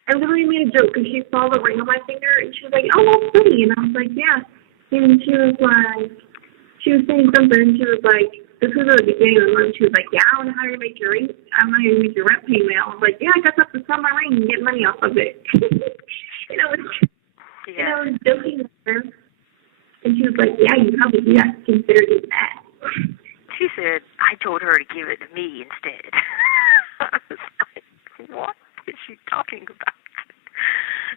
I literally made a joke because she saw the ring on my finger, and she was like, oh, that's pretty. And I was like, yeah. And she was saying something, and she was like, this was at the beginning of the month. She was like, yeah, I don't know how to make your ring. I'm not going to make your rent payment. I was like, yeah, I got to sell my ring and get money off of it. And I was joking with her. And she was like, yeah, you probably do have to consider doing that. She said, I told her to give it to me instead. I was like, what is she talking about?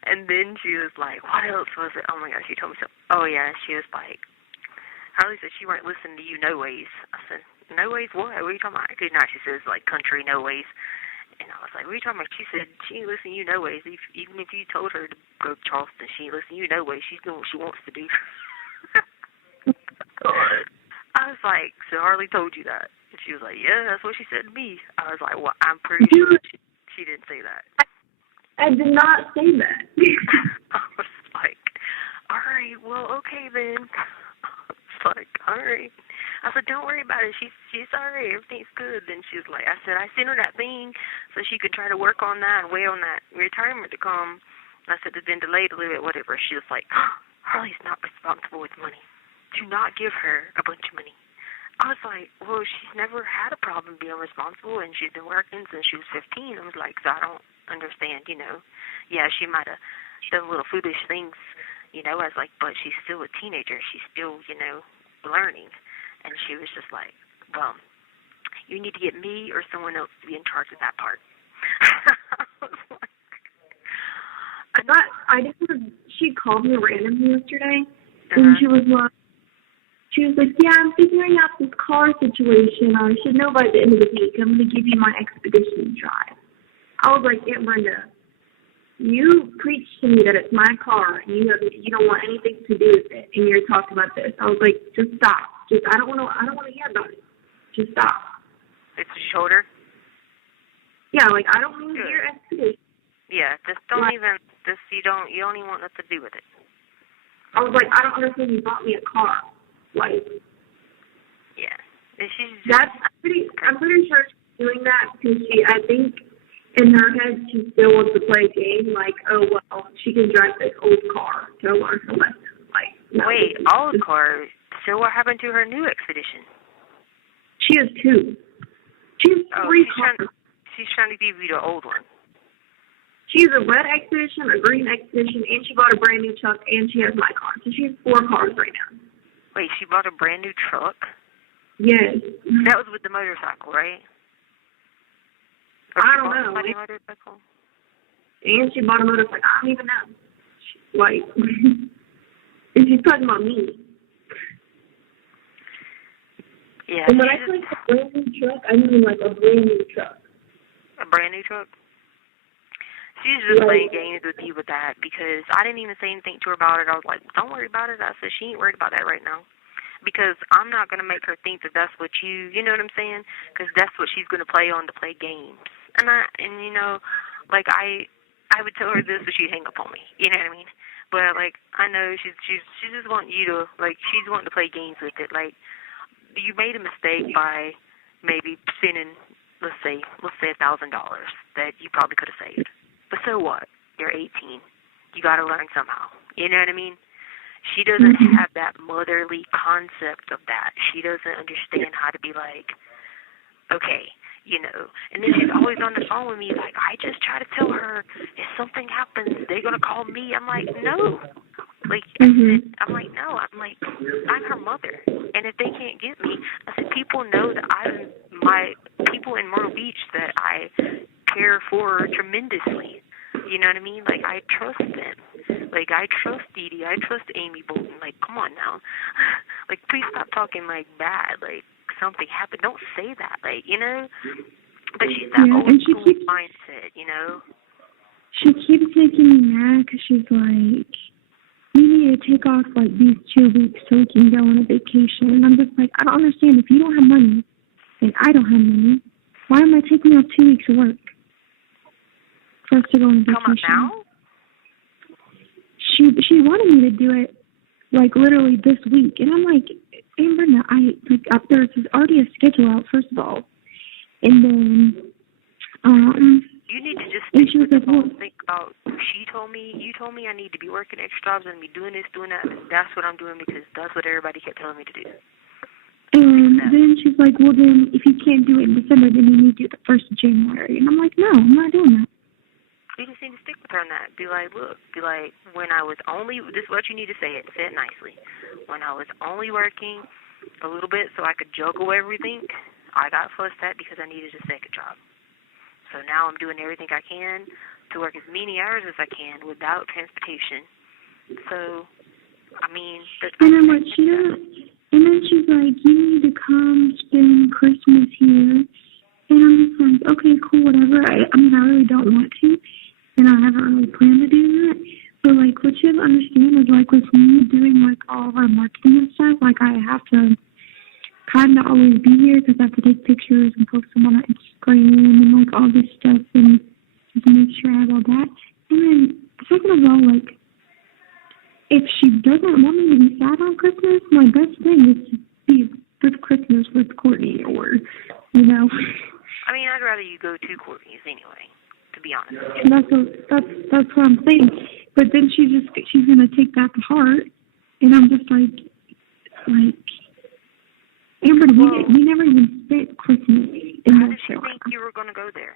And then she was like, what else was it? Oh, my gosh, she told me something. Oh, yeah, she was like, Harley said she weren't listening to you no ways. I said, no ways what? What are you talking about? Good night, she says, like country no ways. And I was like, what are you talking about? She said, she ain't listening to you no ways. Even if you told her to go to Charleston, she ain't listening to you no ways. She's doing what she wants to do. I was like, so Harley told you that? And she was like, yeah, that's what she said to me. I was like, well, I'm pretty sure she didn't say that. I did not say that. I was like, all right, well, okay then. I was like, all right. I said, don't worry about it. She's all right. Everything's good. Then she was like, I said, I sent her that thing so she could try to work on that and wait on that retirement to come. I said, it's been delayed a little bit, whatever. She was like, Harley's not responsible with money. Do not give her a bunch of money. I was like, well, she's never had a problem being responsible, and she's been working since she was 15. I was like, so I don't understand, Yeah, she might have done little foolish things, I was like, but she's still a teenager. She's still, learning. And she was just like, well, you need to get me or someone else to be in charge of that part. She called me randomly yesterday, and she was like, yeah, I'm figuring out this car situation. I should know by the end of the week. I'm going to give you my expedition drive. I was like, Aunt Brenda, you preach to me that it's my car, and you don't want anything to do with it, and you're talking about this. I was like, just stop. I don't want to hear about it. Just stop. It's shorter? Yeah, like, I don't want to hear expedition. Yeah, just don't even, you don't even want nothing to do with it. I was like, I don't understand, you bought me a car. Like, yeah. I'm pretty sure she's doing that because I think in her head she still wants to play a game, like, oh, well, she can drive this old car to learn her lesson. Like, no. Wait, old car? So what happened to her new expedition? She has two. She has three cars. She's trying to give you the old one. She has a red expedition, a green expedition, and she bought a brand new truck, and she has my car. So she has 4 cars right now. Wait, she bought a brand new truck? Yes. That was with the motorcycle, right? I don't know. Motorcycle? And she bought a motorcycle. I don't even know. Like, and she's talking about me. Yeah. And when I say a brand new truck, I mean like a brand new truck. A brand new truck? She's just playing games with you with that because I didn't even say anything to her about it. I was like, don't worry about it. I said, she ain't worried about that right now. Because I'm not going to make her think that that's what you know what I'm saying? Because that's what she's going to play on to play games. And I would tell her this, but she'd hang up on me. You know what I mean? But, like, I know she's just wanting you to, like, she's wanting to play games with it. Like, you made a mistake by maybe spending, let's say $1,000 that you probably could have saved. But so what? You're 18. You got to learn somehow. You know what I mean? She doesn't have that motherly concept of that. She doesn't understand how to be like, okay, And then she's always on the phone with me like, I just try to tell her if something happens, they're going to call me. I'm like, no. Like, I'm like, no. I'm like, I'm her mother. And if they can't get me, I said, people know that my people in Myrtle Beach that I care for tremendously. You know what I mean? Like, I trust them. Like, I trust Dee Dee. I trust Amy Bolton. Like, come on now. Like, please stop talking, like, bad. Like, something happened. Don't say that. Like, But she's that old school mindset, She keeps making me mad because she's like, you need to take off, like, these 2 weeks so we can go on a vacation. And I'm just like, I don't understand. If you don't have money and I don't have money, why am I taking off 2 weeks of work for us to go on a vacation? Come up now? She wanted me to do it, like, literally this week. And I'm like, hey, Brenda, there's already a schedule out, first of all. And then, you need to just think with the phone, think about, you told me I need to be working extra jobs and be doing this, doing that, and that's what I'm doing because that's what everybody kept telling me to do. And then she's like, well, then, if you can't do it in December, then you need to do it the 1st of January. And I'm like, no, I'm not doing that. You just need to stick with her on that. Be like, look, when I was only, this is what you need to say it nicely. When I was only working a little bit so I could juggle everything, I got fussed at because I needed a second job. So now I'm doing everything I can to work as many hours as I can without transportation. So, I mean... And I'm like, and then she's like, you need to come spend Christmas here And I'm just like, okay, cool, whatever. I mean, I really don't want to, and I haven't really planned to do that. But, like, what you have to understand is, like, with me doing, like, all of our marketing and stuff, like, I have to kind of always be here because I have to take pictures and post them on our Instagram and, like, all this stuff and just make sure I have all that. And then, second of all, like, if she doesn't want me to be sad on Christmas, my best thing is to be with Christmas with Courtney or, you know. I mean, I'd rather you go to Courtney's anyway, to be honest. And that's what I'm saying. But then she's gonna take that to heart, and I'm just like, Amber, we never even spent Christmas in How North did she Carolina. think you were gonna go there?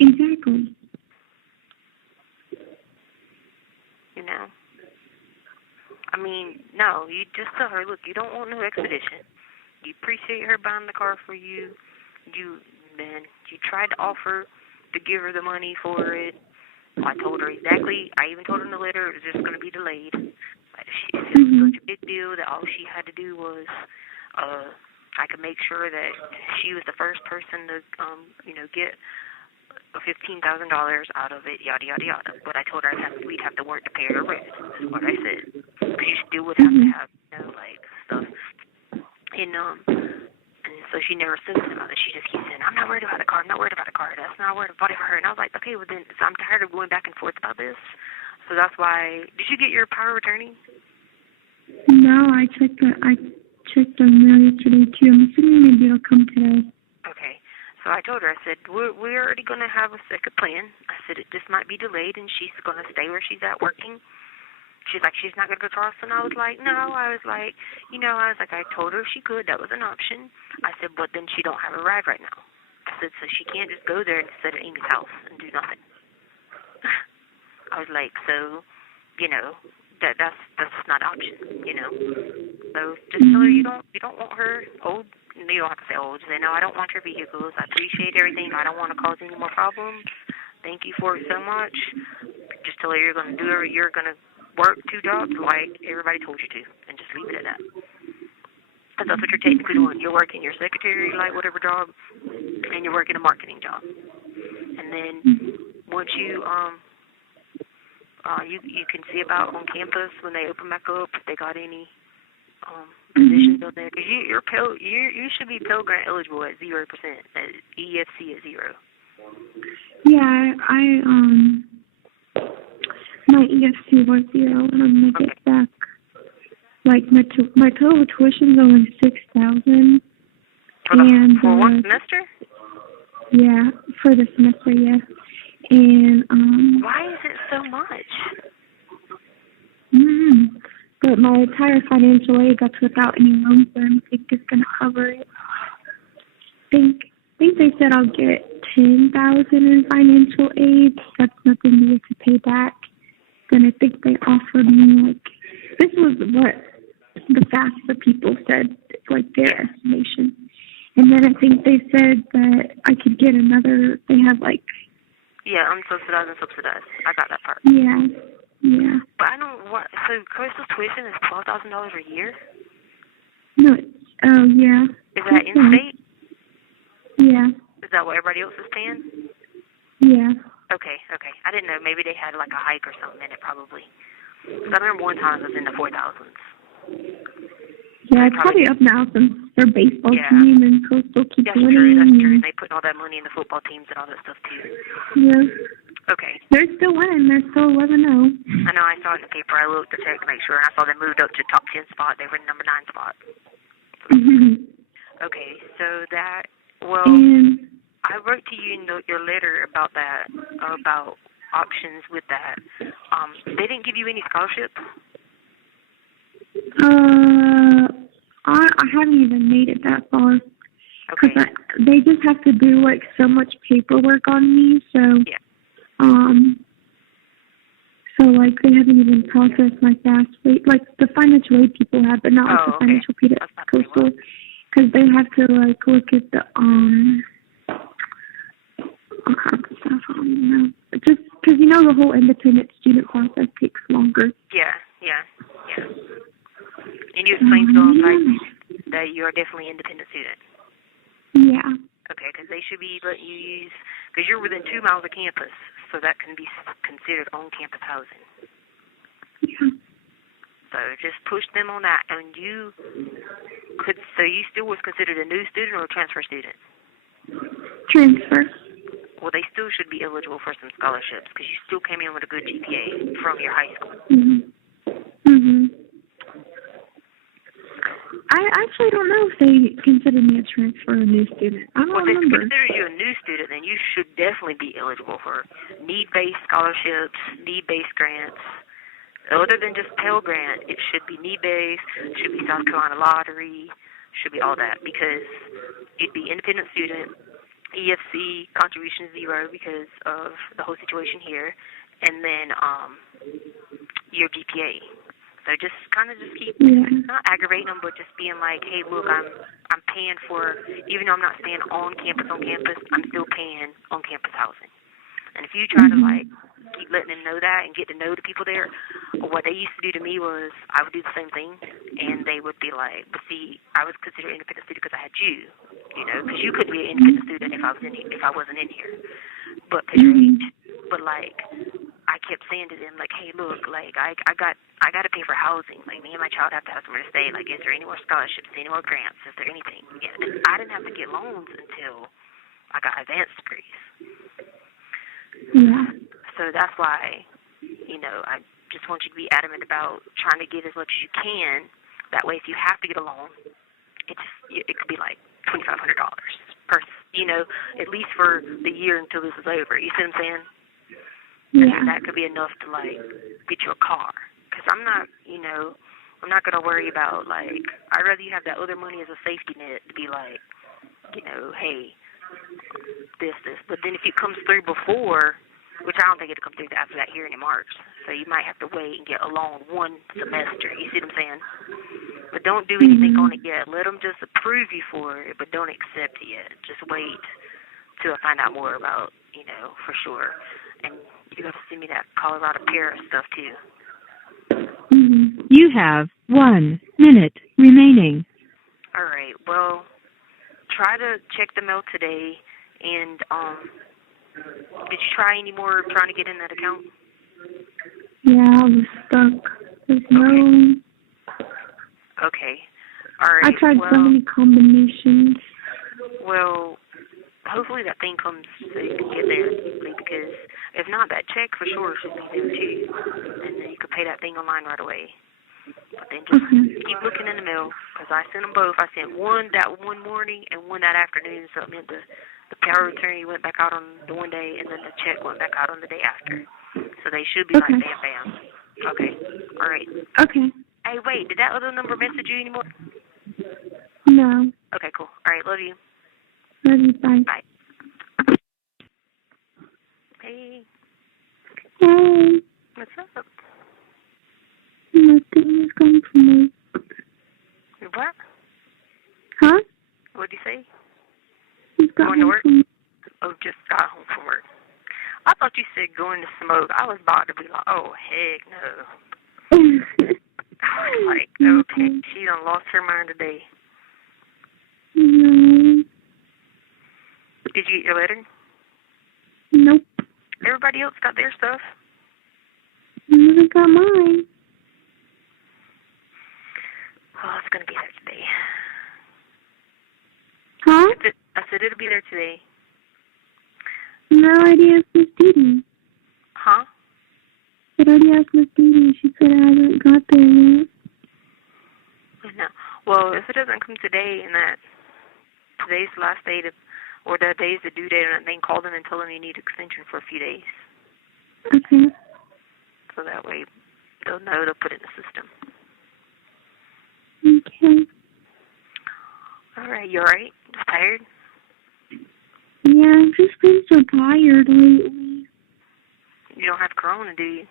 Exactly. You know? I mean, no, you just tell her, look, you don't want no expedition. You appreciate her buying the car for you. You tried to offer to give her the money for it. I told her exactly. I even told her in the letter it was just going to be delayed. But if it was such a big deal that all she had to do was, I could make sure that she was the first person to, get $15,000 out of it, yada, yada, yada. But I told her we'd have to work to pay her rent. That's what I said. Because you still would have to have, stuff. And so she never said anything about it. She just keeps saying, I'm not worried about the car. I'm not worried about the car. That's not worried about it for her. And I was like, okay, well then, so I'm tired of going back and forth about this. So that's why, did you get your power of attorney? No, I checked the mail yesterday too. I'm assuming maybe it'll come today. Okay. So I told her, I said, we're already going to have a second plan. I said, it just might be delayed, and she's going to stay where she's at working. She's like, she's not going to go across. And I was like, no. I was like, I told her if she could. That was an option. I said, but then she don't have a ride right now. I said, so she can't just go there and sit at Amy's house and do nothing. I was like, so, that's not an option, So just tell her you don't want her old. You don't have to say old. Just say, no, I don't want your vehicles. I appreciate everything. I don't want to cause any more problems. Thank you for it so much. Just tell her you're going to do it. You're going to work 2 jobs like everybody told you to, and just leave it at that. Because that's what you're technically doing. You're working your secretary, like whatever job, and you're working a marketing job. And then once you you can see about on campus when they open back up if they got any positions on there. Because you should be Pell Grant eligible at 0%, at EFC at 0. Yeah, my EFC was 0, and I'm gonna get back. Like my total tuition's only $6,000. For one semester? Yeah, for the semester, yeah. And why is it so much? But my entire financial aid that's without any loans or anything is gonna cover it. I think they said I'll get $10,000 in financial aid. That's nothing you have to pay back. Then I think they offered me this was what the FAFSA people said, like their estimation. And then I think they said that I could get another. They have yeah, unsubsidized and subsidized. I got that part. Yeah. But I don't what. So Crystal's tuition is $12,000 a year. No. Oh yeah. Is that in state? Yeah. Is that what everybody else is paying? Yeah. Okay. I didn't know. Maybe they had a hike or something in it, probably. Because I remember one time it was in the 4,000s. Yeah, it's probably up now since their baseball team and Coastal keeps winning. That's true. They put all that money in the football teams and all that stuff, too. Yeah. Okay. They're still winning. They're still 11-0. I know. I saw it in the paper. I looked to check to make sure, and I saw they moved up to top 10 spot. They were in number 9 spot. Okay, so that, I wrote to you in your letter about that, about options with that. They didn't give you any scholarship? I haven't even made it that far. Okay. They just have to do so much paperwork on me, so yeah. They haven't even processed my fast rate. The financial aid people have, but not the financial aid at Coastal, because they have to look at the stuff. I don't know. Just because the whole independent student process takes longer. Yeah. And you explained to them that you are definitely an independent student. Yeah. Okay, because they should be letting you use, because you're within 2 miles of campus, so that can be considered on-campus housing. Yeah. So just push them on that, and you still was considered a new student or a transfer student? Transfer. Well, they still should be eligible for some scholarships because you still came in with a good GPA from your high school. I actually don't know if they considered me a transfer or a new student. I don't remember. If they consider you a new student, then you should definitely be eligible for need-based scholarships, need-based grants. Other than just Pell Grant, it should be need-based, it should be South Carolina Lottery, should be all that, because you'd be independent student, EFC contribution 0 because of the whole situation here, and then your GPA. So just keep not aggravating them, but just being like, hey, look, I'm paying for, even though I'm not staying on campus, I'm still paying on campus housing. And if you try to keep letting them know that and get to know the people there, what they used to do to me was I would do the same thing, and they would be like, but see, I was considered an independent student because I had you, because you couldn't be an independent student if I wasn't in here, but because you're age. But like, I kept saying to them, like, hey, look, like I got to pay for housing. Like, me and my child have to have somewhere to stay. Like, is there any more scholarships, any more grants? Is there anything? Yeah, and I didn't have to get loans until I got advanced degrees. Yeah. So that's why, I just want you to be adamant about trying to get as much as you can. That way, if you have to get a loan, it could be like $2,500 per, at least for the year until this is over. You see what I'm saying? Yeah. And that could be enough to get you a car. Because I'm not going to worry about I'd rather you have that other money as a safety net to be like, hey, this. But then if it comes through before, which I don't think it'll come through after that hearing in March, so you might have to wait and get a loan one semester. You see what I'm saying? But don't do anything on it yet. Let them just approve you for it, but don't accept it yet. Just wait till I find out more about, for sure. And you have to send me that Colorado Paris stuff too. You have 1 minute remaining. All right. Well, try to check the mail today. And did you try any more trying to get in that account? Yeah, I was stuck. There's no. Okay. All right. I tried so many combinations. Well, hopefully that thing comes so you can get there. Because if not, that check for sure should be there too. And then you could pay that thing online right away. But then just keep looking in the mail, because I sent them both. I sent one that one morning and one that afternoon, so it meant the power of attorney went back out on the one day, and then the check went back out on the day after. So they should be like bam, bam. Okay. All right. Okay. Hey, wait, did that other number message you anymore? No. Okay, cool. All right, love you. Love you, bye. Bye. Hey. Hey. What's up? Nothing is going from work. What? Huh? What'd you say? He's going to work? Oh, just got home from work. I thought you said going to smoke. I was about to be like, oh, heck no. I was like, okay, she done lost her mind today. No. Did you get your letter? Nope. Everybody else got their stuff? I haven't got mine. Oh, it's going to be there today. Huh? I said it'll be there today. No, I already asked Miss Dee. Huh? I already asked Miss Dee. She said I haven't got there yet. No. Well, if it doesn't come today and that today's the last day or the day's the due date, and then call them and tell them you need extension for a few days. Okay. So that way they'll know, they'll put it in the system. Okay. All right, you all right? Just tired? Yeah, I've just been so tired lately. You don't have corona, do you?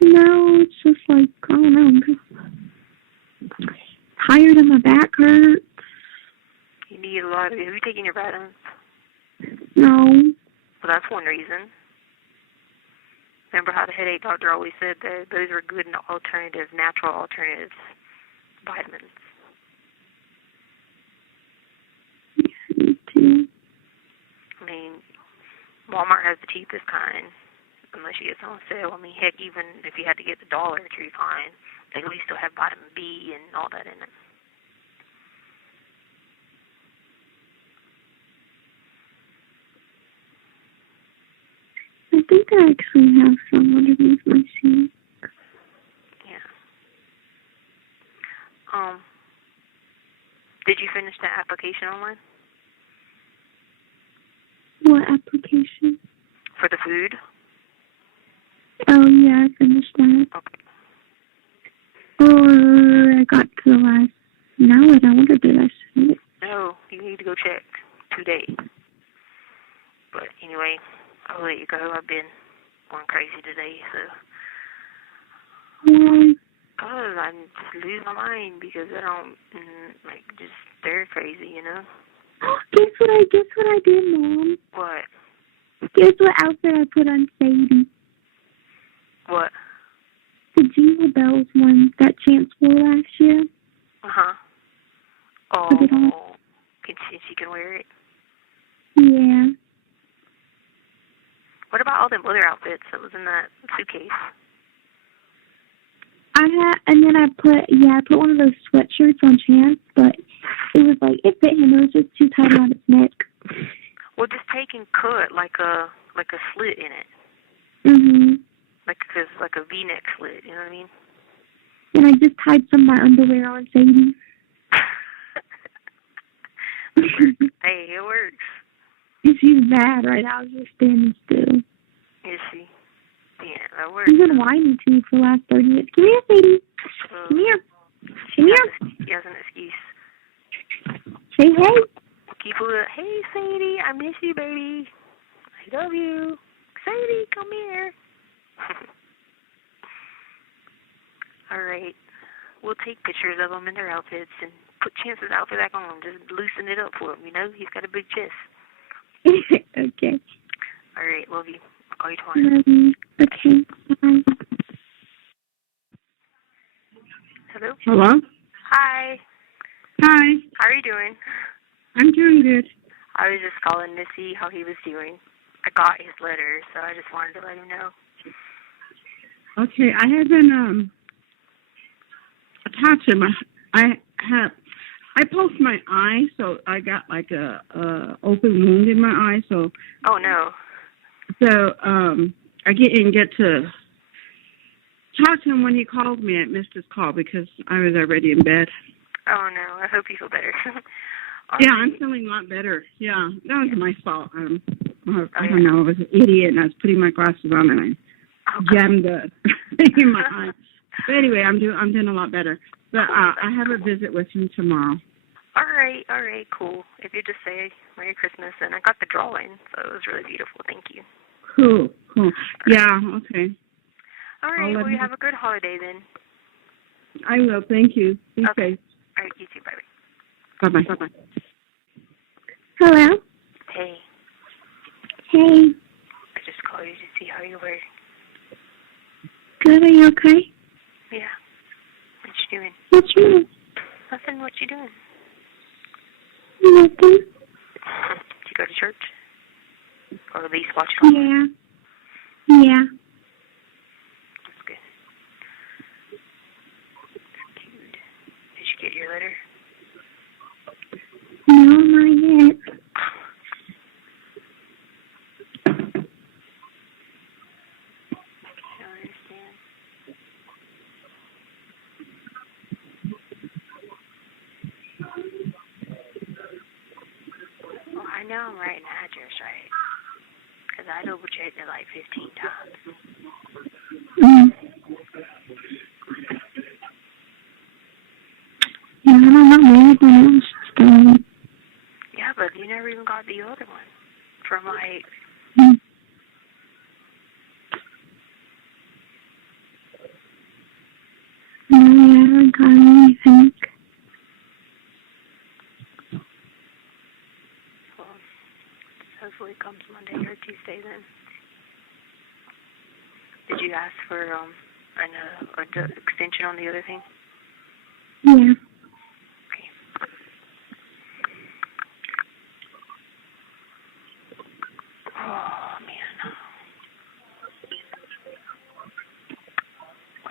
No, it's just like, I don't know, I'm just tired and my back hurts. You need a lot of, have you taken your vitamins? No. Well, that's one reason. Remember how the headache doctor always said that those are good alternatives, natural alternatives, vitamins. Me too. I mean, Walmart has the cheapest kind, unless you get some on sale. I mean, heck, even if you had to get the Dollar Tree kind, they at least still have vitamin B and all that in it. I think I actually have some underneath my seat. Yeah. Did you finish that application online? What application? For the food? Oh, yeah, I finished that. Okay. Or I got to the last... Now I wonder did I send it? No, you need to go check today. But anyway, I'll let you go. I've been going crazy today, so... Why? Because I just lose my mind because I don't, just they're crazy, you know? Guess what I did, Mom? What? Guess what outfit I put on Sadie? What? The Jingle Bells one that Chance wore last year. Uh-huh. Oh, Put it on. she can wear it? Yeah. What about all them other outfits that was in that suitcase? And then I put one of those sweatshirts on Chance, but it was like, it fit him, it was just too tight around his neck. Well, just take and cut like a slit in it. Mhm. Like a V-neck slit, you know what I mean? And I just tied some of my underwear on Sadie. Hey, it works. She's mad right now, just standing still. Is she? Yeah, that works. She's been whining to me for the last 30 minutes. Come here, Sadie. Come here. Come here. She has an excuse. Say hey. Keep her, hey, Sadie, I miss you, baby. I love you. Sadie, come here. All right. We'll take pictures of them in their outfits and put Chance's outfit back on. Just loosen it up for him, you know? He's got a big chest. Okay. All right, love you. I'll call you tomorrow. Love you. Okay, bye. Hello? Hello? Hi. Hi. How are you doing? I'm doing good. I was just calling to see how he was doing. I got his letter, so I just wanted to let him know. Okay, I have been attached him. I poked my eye, so I got like a open wound in my eye. So. Oh no. So I didn't get to talk to him when he called me. I missed his call because I was already in bed. Oh no, I hope you feel better. Yeah, I'm feeling a lot better. Yeah, that was my fault. I don't know. I was an idiot, and I was putting my glasses on, and I jammed the thing in my eye. But anyway, I'm doing a lot better. But I have a visit with him tomorrow. All right, cool. If you just say Merry Christmas, and I got the drawing, so it was really beautiful. Thank you. Cool. Yeah, okay. All right, well, you have a good holiday then. I will. Thank you. Be safe. All right, you too. Bye-bye. Bye-bye. Hello? Hey. Hey. I just called you to see how you were. Good, are you okay? Yeah. What you doing? What's wrong? Nothing. What you doing? Nothing. Did you go to church? Or at least watch it on? Yeah. That's good. That's cute. Did you get your letter? No, not yet. I don't understand. Well, I know I'm writing the address right. Because I double-checked it like 15 times. Yeah, I don't know. Everything else is done. Yeah, but you never even got the other one. From like... No, I haven't got anything. Well, hopefully it comes Monday or Tuesday then. Did you ask for an extension on the other thing? Yeah. Okay.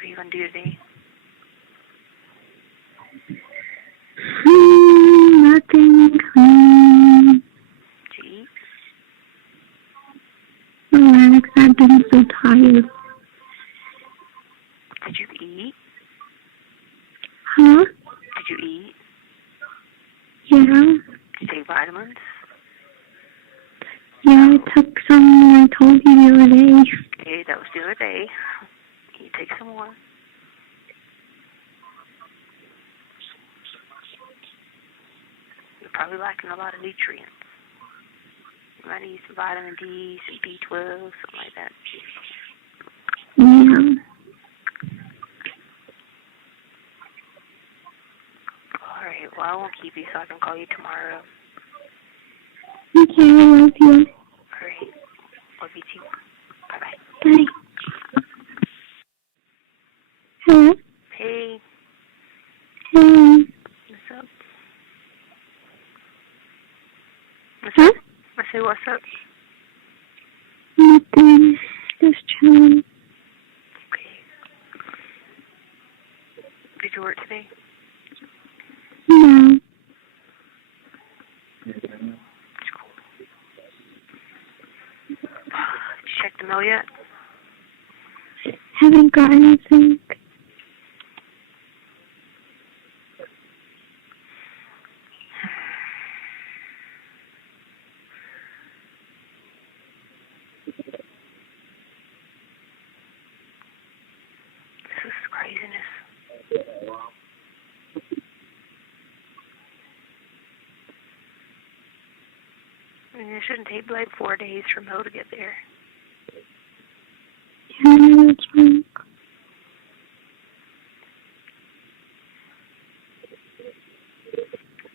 are you going to do today? Nothing. Did you eat? Relax, I've been so tired. Did you eat? Huh? Did you eat? Yeah. Did you take vitamins? Yeah, I took some when I told you the other day. Okay, that was the other day. You take some more. You're probably lacking a lot of nutrients. You might need some vitamin D, some B12, something like that. Yeah. Alright, well, I won't keep you so I can call you tomorrow. Okay, I love you. Alright, love you too. Bye-bye. Bye. Hello? Hey. Hey. What's up? Huh? I say, what's up? Nothing. Just chilling. Okay. Did you work today? No. That's cool. Did you check the mail yet? Haven't got anything. This is craziness. I mean, it shouldn't take like 4 days for mail to get there. Yeah, I know it's wrong.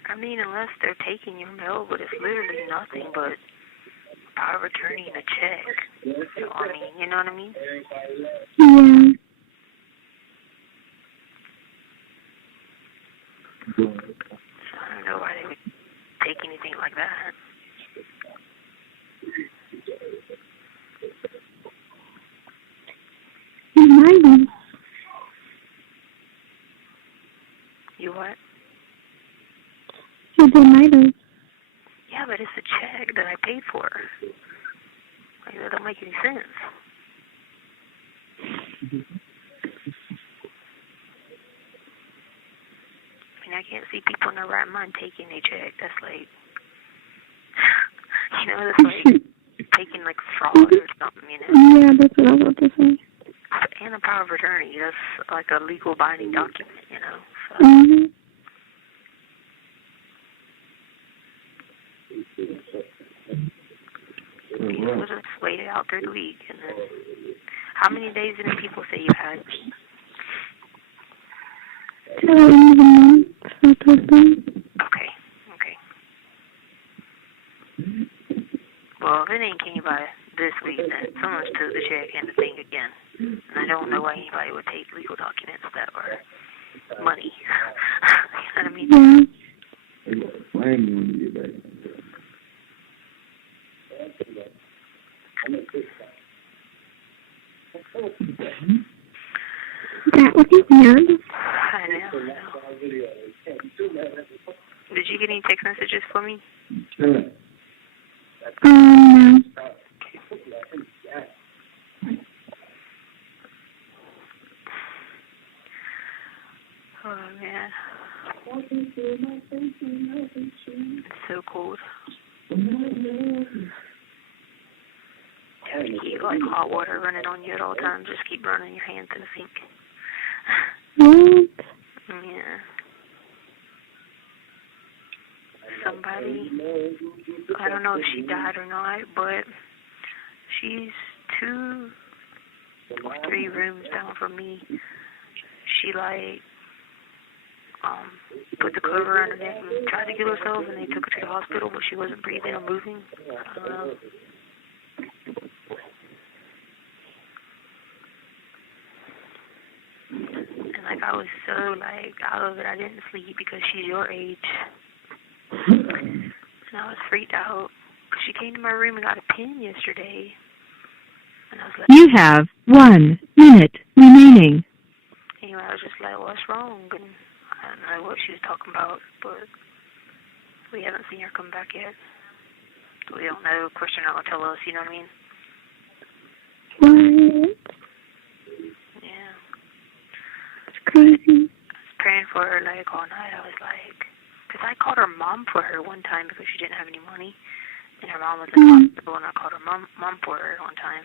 I mean, unless they're taking your mail, but it's literally nothing but power of attorney and a check. So, I mean, you know what I mean? Yeah. So I don't know why they would take anything like that. You might have. You what? You might have. Yeah, but it's a check that I paid for. Like, that don't make any sense. I mean, I can't see people in their right mind taking a check. That's like, you know, that's like taking like fraud or something, you know? Yeah, that's what I was about to say. And a power of attorney, that's like a legal binding document, you know? So. Mm-hmm. People just wait it out through the week, and then how many days did people say you had? Till the end of the month, so I told them. Okay. Well, if it ain't came by this week, then someone's took the check and the thing again. And I don't know why anybody would take legal documents that are money. You know what I mean? Yeah. That would be weird. I know. Did you get any text messages for me? No. Oh, man. It's so cold. You keep like hot water running on you at all times. Just keep running your hands in the sink. What? Yeah. Somebody, I don't know if she died or not, but she's 2 or 3 rooms down from me. She like put the cover around her neck and tried to kill herself, and they took her to the hospital, but she wasn't breathing or moving. I don't know. And like I was so like out of it, I didn't sleep because she's your age. And I was freaked out. She came to my room and got a pin yesterday. And I was like, You have 1 minute remaining. just like, what's wrong? And I don't know what she was talking about, but we haven't seen her come back yet. So we don't know. Of course, they're not going to tell us, you know what I mean? What? Yeah. It's crazy. I was praying for her, like, all night. I was like, because I called her mom for her one time because she didn't have any money. And her mom was in the hospital, and I called her mom for her one time.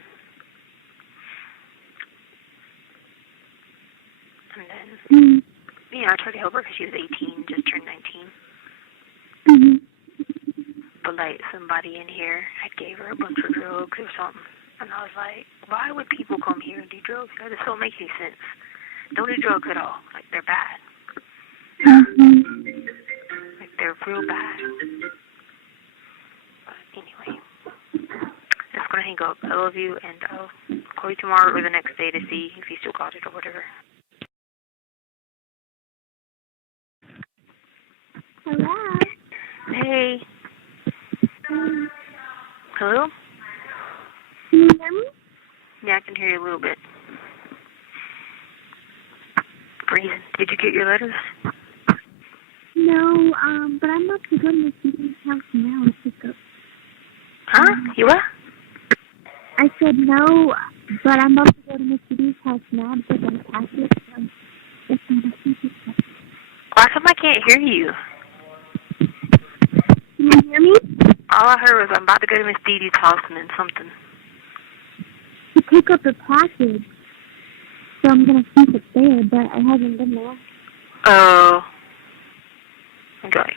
And then, you know, I tried to help her because she was 18, just turned 19. But, like, somebody in here had gave her a bunch of drugs or something. And I was like, why would people come here and do drugs? That just don't make any sense. Don't do drugs at all. Like, they're bad. Like, they're real bad. But anyway, I'm just going to hang up. I love you, and I'll call you tomorrow or the next day to see if you still got it or whatever. Hello? Hey. Hello? Can you hear me? Yeah, I can hear you a little bit. Breathe. Did you get your letters? No, but I'm about to go to my student's house now and pick up. Huh? You what? I said no, but I'm about to go to my student's house now to pick up a package. So it's not a secret. How come I can't hear you? Can you hear me? All I heard was I'm about to go to Miss Dee Dee's house and then something. To pick up a package. So I'm going to keep it there, but I haven't been there. Oh. Okay.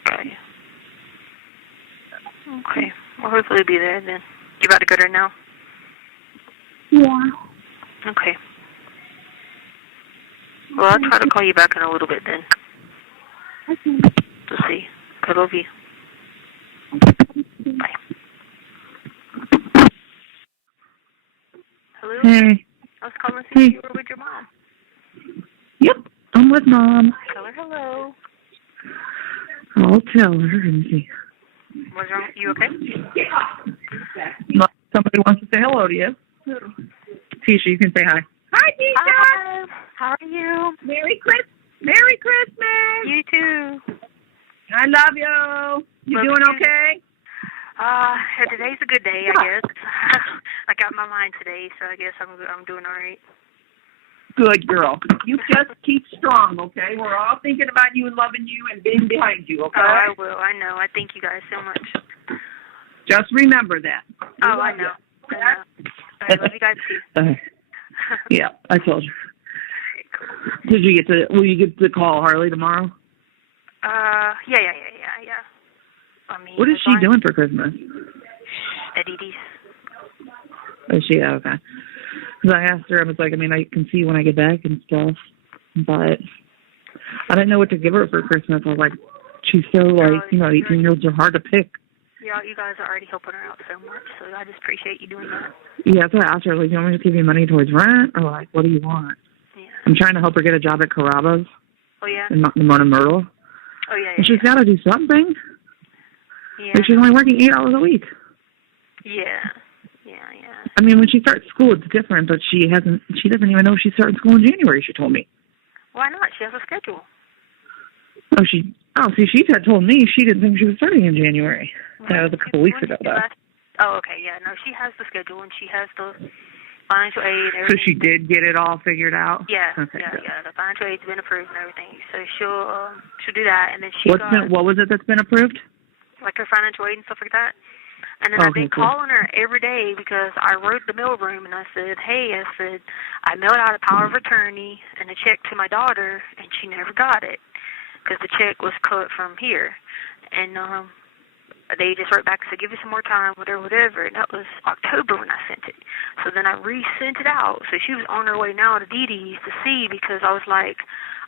Okay. Okay. Well, hopefully it'll be there then. You about to go there now? Yeah. Okay. Well, I'll try to call you back in a little bit then. Okay. We'll see. I love you. Bye. Hello? Hey. I was calling to see if you were with your mom. Yep, I'm with Mom. Tell her hello. I'll tell her and see. What's wrong? You okay? Somebody wants to say hello to you. Tisha, you can say hi. Hi, Tisha. Hi. How are you? Merry Christmas. You too. I love you. You doing okay? Today's a good day, I guess. I got my mind today, so I guess I'm doing all right. Good girl. You just keep strong, okay? We're all thinking about you and loving you and being behind you, okay? Oh, I will. I know. I thank you guys so much. Just remember that. Oh, I know. I love you guys too. Yeah, I told you. Will you get to call Harley tomorrow? Yeah. I mean, what is she doing for Christmas? At Dee Dee's. Is she? Okay. Because I asked her, I was like, I mean, I can see when I get back and stuff, but I didn't know what to give her for Christmas. I was like, she's so, like, 18-year-olds are hard to pick. Yeah, you guys are already helping her out so much, so I just appreciate you doing that. Yeah, so I asked her, like, do you want me to give you money towards rent, or, like, what do you want? Yeah. I'm trying to help her get a job at Carrabba's. Oh, yeah? In Mona Myrtle. Oh, yeah. And she's got to do something. Yeah. Like, she's only working 8 hours a week. Yeah. I mean, when she starts school, it's different, but she doesn't even know she's starting school in January, she told me. Why not? She has a schedule. She had told me she didn't think she was starting in January. That was a couple weeks ago, though. Oh, okay, yeah. No, she has the schedule, and she has the financial aid and everything. So she did get it all figured out? Yeah, okay, yeah. The financial aid's been approved and everything. So she'll do that, and then what was it that's been approved? Like her financial aid and stuff like that. And then I've been calling her every day because I wrote the mailroom and I said, I mailed out a power of attorney and a check to my daughter, and she never got it because the check was cut from here. And they just wrote back and said, give me some more time, whatever. And that was October when I sent it. So then I resent it out. So she was on her way now to Dee Dee's to see, because I was like,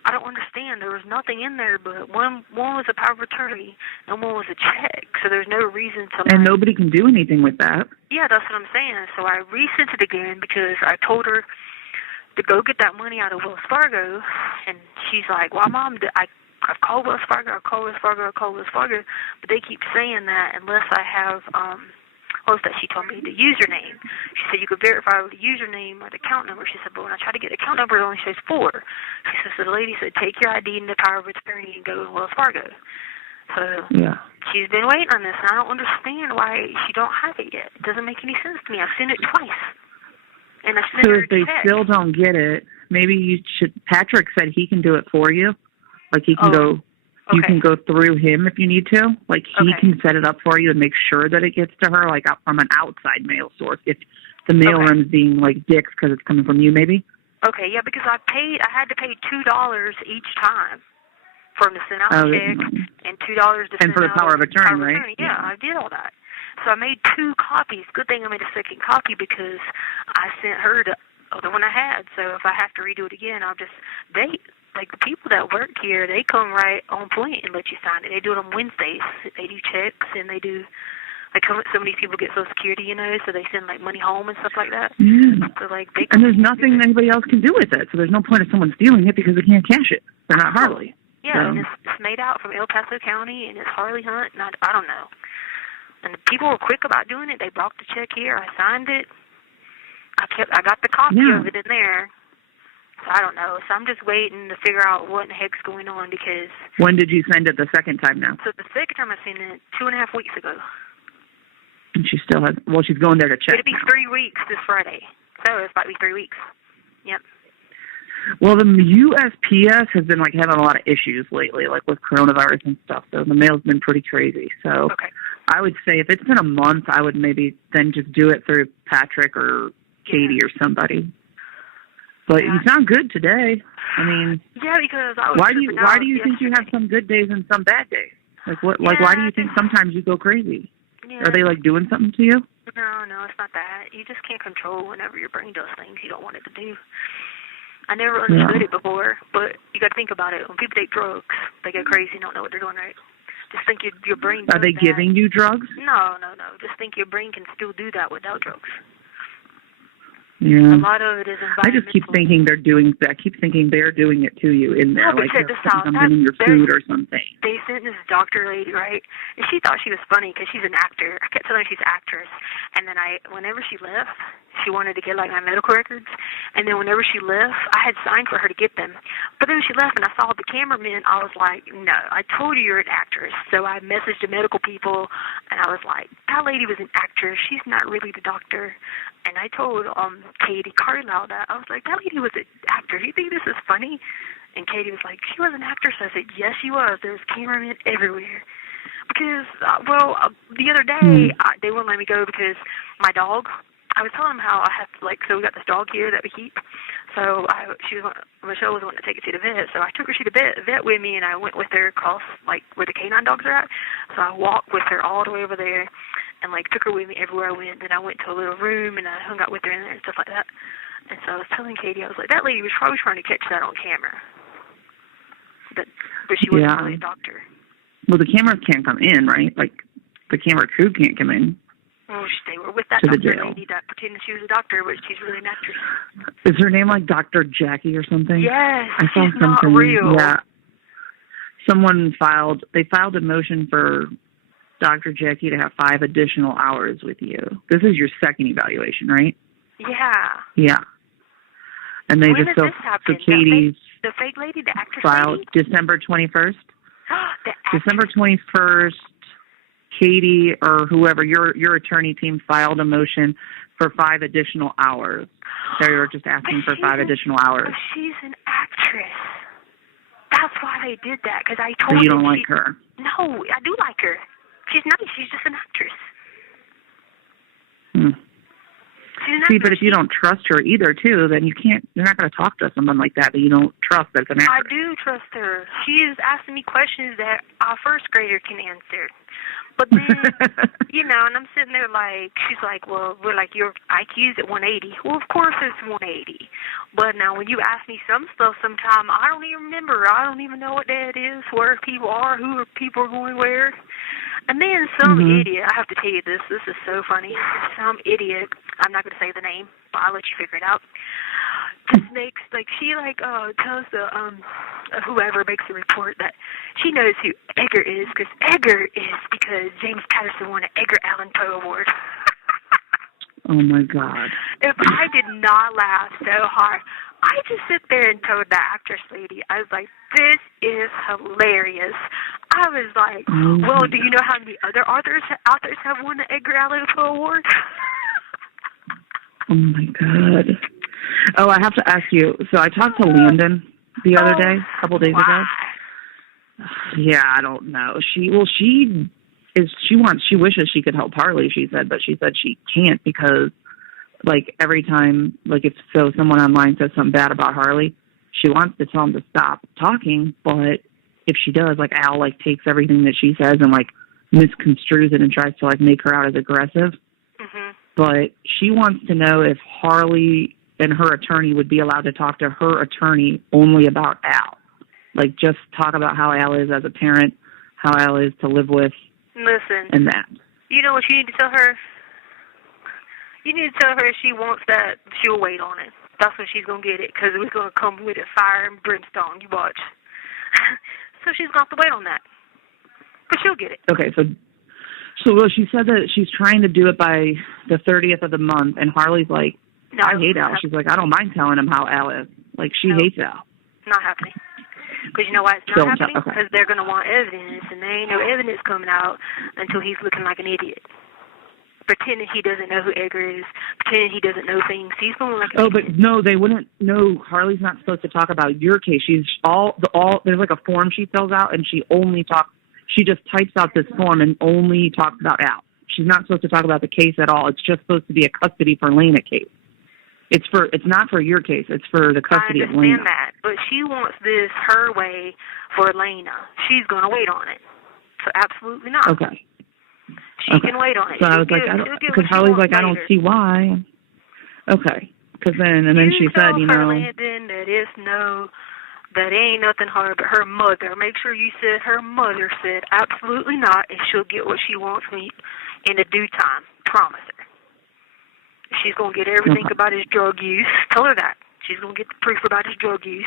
I don't understand. There was nothing in there, but one was a power of attorney and one was a check. So there's no reason to. And nobody can do anything with that. Yeah, that's what I'm saying. So I resent it again because I told her to go get that money out of Wells Fargo, and she's like, "Well, Mom, I've called Wells Fargo, but they keep saying that unless I have was that she told me? The username. She said you could verify with the username or the account number. She said, but when I tried to get the account number, it only shows 4. She said, so the lady said, take your ID and the power of attorney and go to Wells Fargo. So she's been waiting on this, and I don't understand why she don't have it yet. It doesn't make any sense to me. I've seen it twice. And I sent so her if they text. still don't get it, maybe you should. Patrick said he can do it for you. Like he can go. You can go through him if you need to. Like he can set it up for you and make sure that it gets to her, like from an outside mail source. If the mail room's being like dicks because it's coming from you, maybe. Okay, yeah, because I had to pay $2 each time for him to send out a check and $2 to send out. And for the power of attorney, right? Yeah, I did all that. So I made 2 copies. Good thing I made a second copy because I sent her the other one I had. So if I have to redo it again, I'll just like the people that work here, they come right on point and let you sign it. They do it on Wednesdays. They do checks and they do, like so many people get Social Security, so they send like money home and stuff like that. Yeah. So like and there's nothing anybody else can do with it. So there's no point of someone stealing it because they can't cash it. They're not Harley. Yeah, and it's made out from El Paso County and it's Harley Hunt and I don't know. And the people were quick about doing it. They brought the check here. I signed it. I got the copy of it in there. So I don't know. So I'm just waiting to figure out what in the heck's going on because... When did you send it the second time now? So the second time I sent it 2.5 weeks ago. And she still has... Well, she's going there to check. It'll be 3 weeks this Friday. So it's about to be 3 weeks. Yep. Well, the USPS has been like having a lot of issues lately, like with coronavirus and stuff. So the mail's been pretty crazy. So I would say if it's been a month, I would maybe then just do it through Patrick or Katie or somebody. But you sound good today. I mean, because I was why do you think you have some good days and some bad days? Like what? Like why do you think sometimes you go crazy? Yeah. Are they like doing something to you? No, it's not that. You just can't control whenever your brain does things you don't want it to do. I never understood it before, but you got to think about it. When people take drugs, they get crazy and don't know what they're doing right. Just think your brain. Are they giving you drugs? No. Just think your brain can still do that without drugs. Yeah. A lot of it is environmental. I just keep thinking they're doing that. I keep thinking they're doing it to you in there, like they're putting something in your food or something. They sent this doctor lady, right? And she thought she was funny because she's an actor. I kept telling her she's an actress. And then whenever she left, she wanted to get like my medical records. And then whenever she left, I had signed for her to get them. But then she left and I saw the cameraman. I was like, no, I told you you're an actress. So I messaged the medical people and I was like, that lady was an actress. She's not really the doctor. And I told Katie Carlisle that. I was like, that lady was an actress. You think this is funny? And Katie was like, she was an actress. I said, yes, she was. There was cameramen everywhere. Because, the other day, they wouldn't let me go because my dog, I was telling them how I have, so we got this dog here that we keep. So Michelle was wanting to take it to the vet. So I took her to the vet with me, and I went with her across, where the canine dogs are at. So I walked with her all the way over there and, took her with me everywhere I went. Then I went to a little room, and I hung out with her in there and stuff like that. And so I was telling Katie, I was like, that lady was probably trying to catch that on camera. But she wasn't really a doctor. Well, the cameras can't come in, right? Like, the camera crew can't come in. Well, they were with that doctor lady that pretended she was a doctor, but she's really an actress. Is her name like Dr. Jackie or something? Yes, I saw she's something. Not real. Yeah. Someone filed a motion for Dr. Jackie to have 5 additional hours with you. This is your second evaluation, right? Yeah. Yeah. And they when just did this happen? Katie's the fake lady, the actress filed lady? December 21st. December 21st, Katie or whoever, your attorney team filed a motion for 5 additional hours. They were just asking for 5 additional hours. But she's an actress. That's why they did that, because I told So you don't like her? No, I do like her. She's nice. She's just an actress. See, but if you don't trust her either, too, then you're not going to talk to someone like that you don't trust that's an actress. I do trust her. She is asking me questions that a first grader can answer. But then, and I'm sitting there she's like, well, we're like, your IQ's at 180. Well, of course it's 180. But now when you ask me some stuff sometime, I don't even remember. I don't even know what day it is, where people are, who people are going where. And then some idiot, I have to tell you this is so funny, some idiot, I'm not going to say the name, but I'll let you figure it out, just makes, she tells the, whoever makes the report that she knows who Edgar is, because James Patterson won an Edgar Allan Poe Award. Oh, my God. If I did not laugh so hard, I just sit there and told the actress lady, I was like, this is hilarious. I was like, well, do you know how many other authors have won the Edgar Allan Poe Award? Oh, my God. Oh, I have to ask you. So I talked to Landon the other day, a couple days ago. Yeah, I don't know. She wishes she could help Harley, she said, but she said she can't because, like, every time, like, if someone online says something bad about Harley, she wants to tell them to stop talking, but if she does, like, Al, like, takes everything that she says and, like, misconstrues it and tries to, like, make her out as aggressive. Mm-hmm. But she wants to know if Harley and her attorney would be allowed to talk to her attorney only about Al. Like, just talk about how Al is as a parent, how Al is to live with, listen, and that. You know what you need to tell her? You need to tell her if she wants that, she'll wait on it. That's when she's going to get it, because it's going to come with it, fire and brimstone. You watch. So she's going to have to wait on that. But she'll get it. Okay, so well, she said that she's trying to do it by the 30th of the month, and Harley's like, no, I hate Al. She's like, I don't mind telling him how Al is. Like, she hates Al. Not happening. Because you know why it's not happening? Because they're going to want evidence, and there ain't no evidence coming out until he's looking like an idiot. Pretending he doesn't know who Edgar is, pretending he doesn't know things. He's going like an idiot. But no, they wouldn't. No, Harley's not supposed to talk about your case. She's there's like a form she fills out, and she just types out this form and only talks about Al. She's not supposed to talk about the case at all. It's just supposed to be a custody for Lena case. It's not for your case. It's for the custody of Lena. I understand that, but she wants this her way for Lena. She's going to wait on it. So absolutely not. Okay. She can wait on it. So I was like, because Harley's like, I don't see why. Okay. Because then she said, you know. Landon, that ain't nothing hard but her mother. Make sure you said her mother said absolutely not, and she'll get what she wants in the due time. Promise her. She's going to get everything about his drug use. Tell her that. She's going to get the proof about his drug use.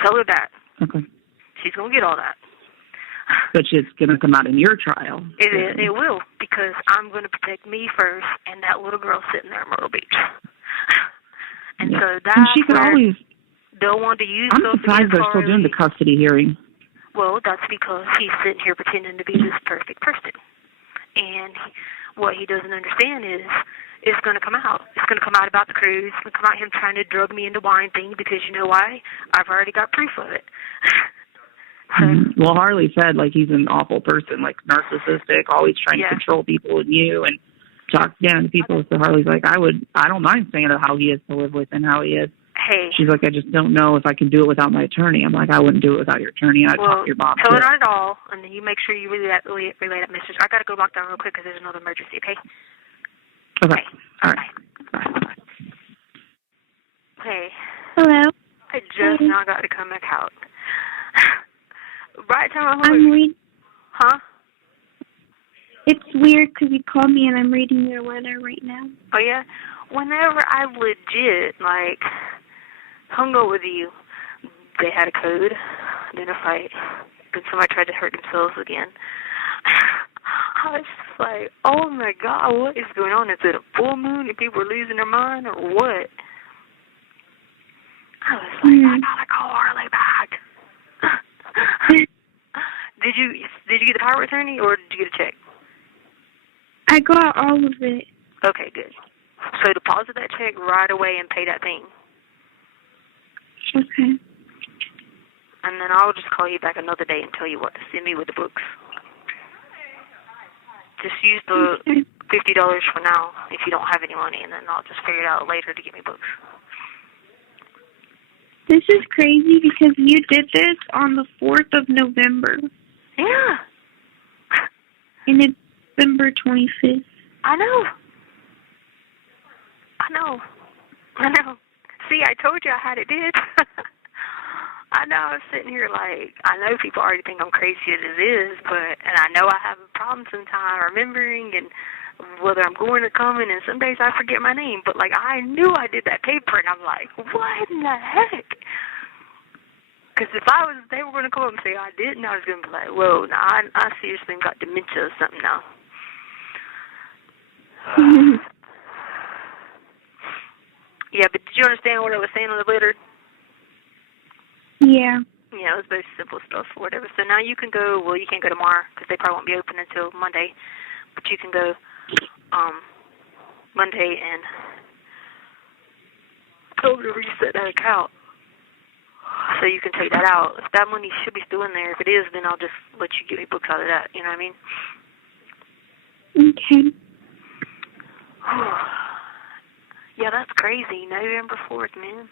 Tell her that. Okay. She's going to get all that. But it's going to come out in your trial. It will, because I'm going to protect me first and that little girl sitting there in Myrtle Beach. And so that's and she could always. They'll want to use. I'm surprised they're still doing the custody hearing. Well, that's because he's sitting here pretending to be this perfect person, and what he doesn't understand is it's going to come out. It's going to come out about the cruise. It's going to come out him trying to drug me into wine thing because you know why? I've already got proof of it. Well, Harley said, like, he's an awful person, like, narcissistic, always trying to control people and you and talk down to people. So Harley's like, I don't mind saying how he is to live with and how he is. Hey. She's like, I just don't know if I can do it without my attorney. I'm like, I wouldn't do it without your attorney. I'd talk to your mom. Tell her not at all, and then you make sure you relay that message. I got to go back down real quick because there's another emergency, okay? Okay. All right. Bye. Hey. Hello. I just now got to come back out. Right time I'm reading. Huh? It's weird because you called me and I'm reading your letter right now. Oh, yeah? Whenever I legit, like, hung up with you, they had a code, then a fight, then somebody tried to hurt themselves again. I was just like, oh, my God, what is going on? Is it a full moon and people are losing their mind or what? I was like, I gotta call Harley back. Did you get the power of attorney or did you get a check? I got all of it. Okay, good. So deposit that check right away and pay that thing. Okay. And then I'll just call you back another day and tell you what to send me with the books. Just use the $50 for now if you don't have any money, and then I'll just figure it out later to get me books. This is crazy because you did this on the 4th of November. Yeah. And it's December 25th. I know. See, I told you I had it did. I know I was sitting here like, I know people already think I'm crazy as it is, and I know I have a problem sometimes remembering and whether I'm going or coming, and some days I forget my name, but like I knew I did that paper, and I'm like, what in the heck? Because if they were going to come up and say I didn't, I was going to be like, whoa, now I seriously got dementia or something now. Yeah, but did you understand what I was saying on the letter? Yeah. Yeah, it was very simple stuff or whatever. So now you can go, well, you can't go tomorrow because they probably won't be open until Monday. But you can go Monday and tell them to reset that account so you can take that out. If that money should be still in there, if it is, then I'll just let you get me books out of that. You know what I mean? Okay. Yeah, that's crazy. November 4th, man.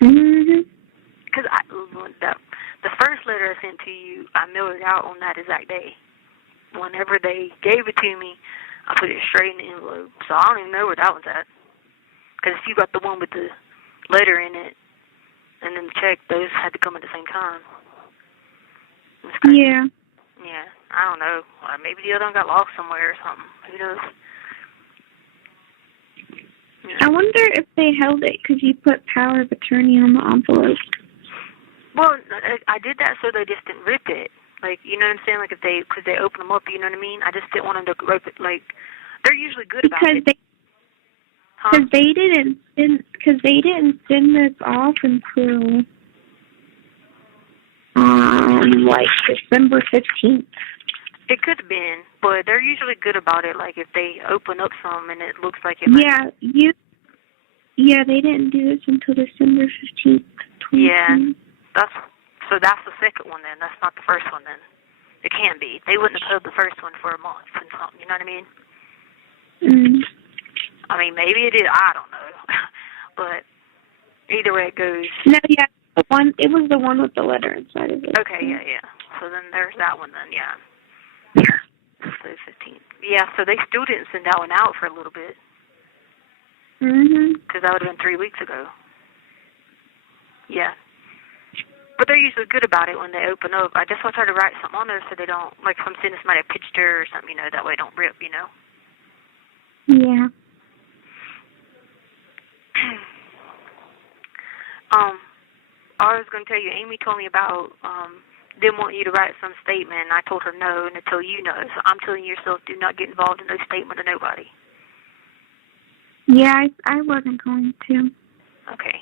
Mhm. Because the first letter I sent to you, I mailed it out on that exact day. Whenever they gave it to me, I put it straight in the envelope. So I don't even know where that one's at. Because if you got the one with the letter in it and then the check, those had to come at the same time. Yeah. Yeah, I don't know. Maybe the other one got lost somewhere or something. Who knows? Yeah. I wonder if they held it because you put power of attorney on the envelope. Well, I did that so they just didn't rip it. Like, you know what I'm saying? Like, because they open them up, you know what I mean? I just didn't want them to rip it. Like, they're usually good about it. Because they didn't send this off until like December 15th. It could have been, but they're usually good about it. Like, if they open up some and it looks like it Yeah, they didn't do this until December 15th. Yeah, that's the second one then. That's not the first one then. It can't be. They wouldn't have held the first one for a month and something, you know what I mean? I mean, maybe it is. I don't know. But either way it goes. No, yeah, it was the one with the letter inside of it. Okay, yeah. So then there's that one then, yeah. So 15th. Yeah, so they still didn't send that one out for a little bit. Because that would have been 3 weeks ago. Yeah. But they're usually good about it when they open up. I just want to try to write something on there so they don't, like if I'm sending somebody a picture or something, you know, that way it don't rip, you know? Yeah. I was going to tell you, Amy told me about them wanting you to write some statement, and I told her no, and until you know. So I'm telling yourself, do not get involved in no statement to nobody. Yeah, I wasn't going to. Okay.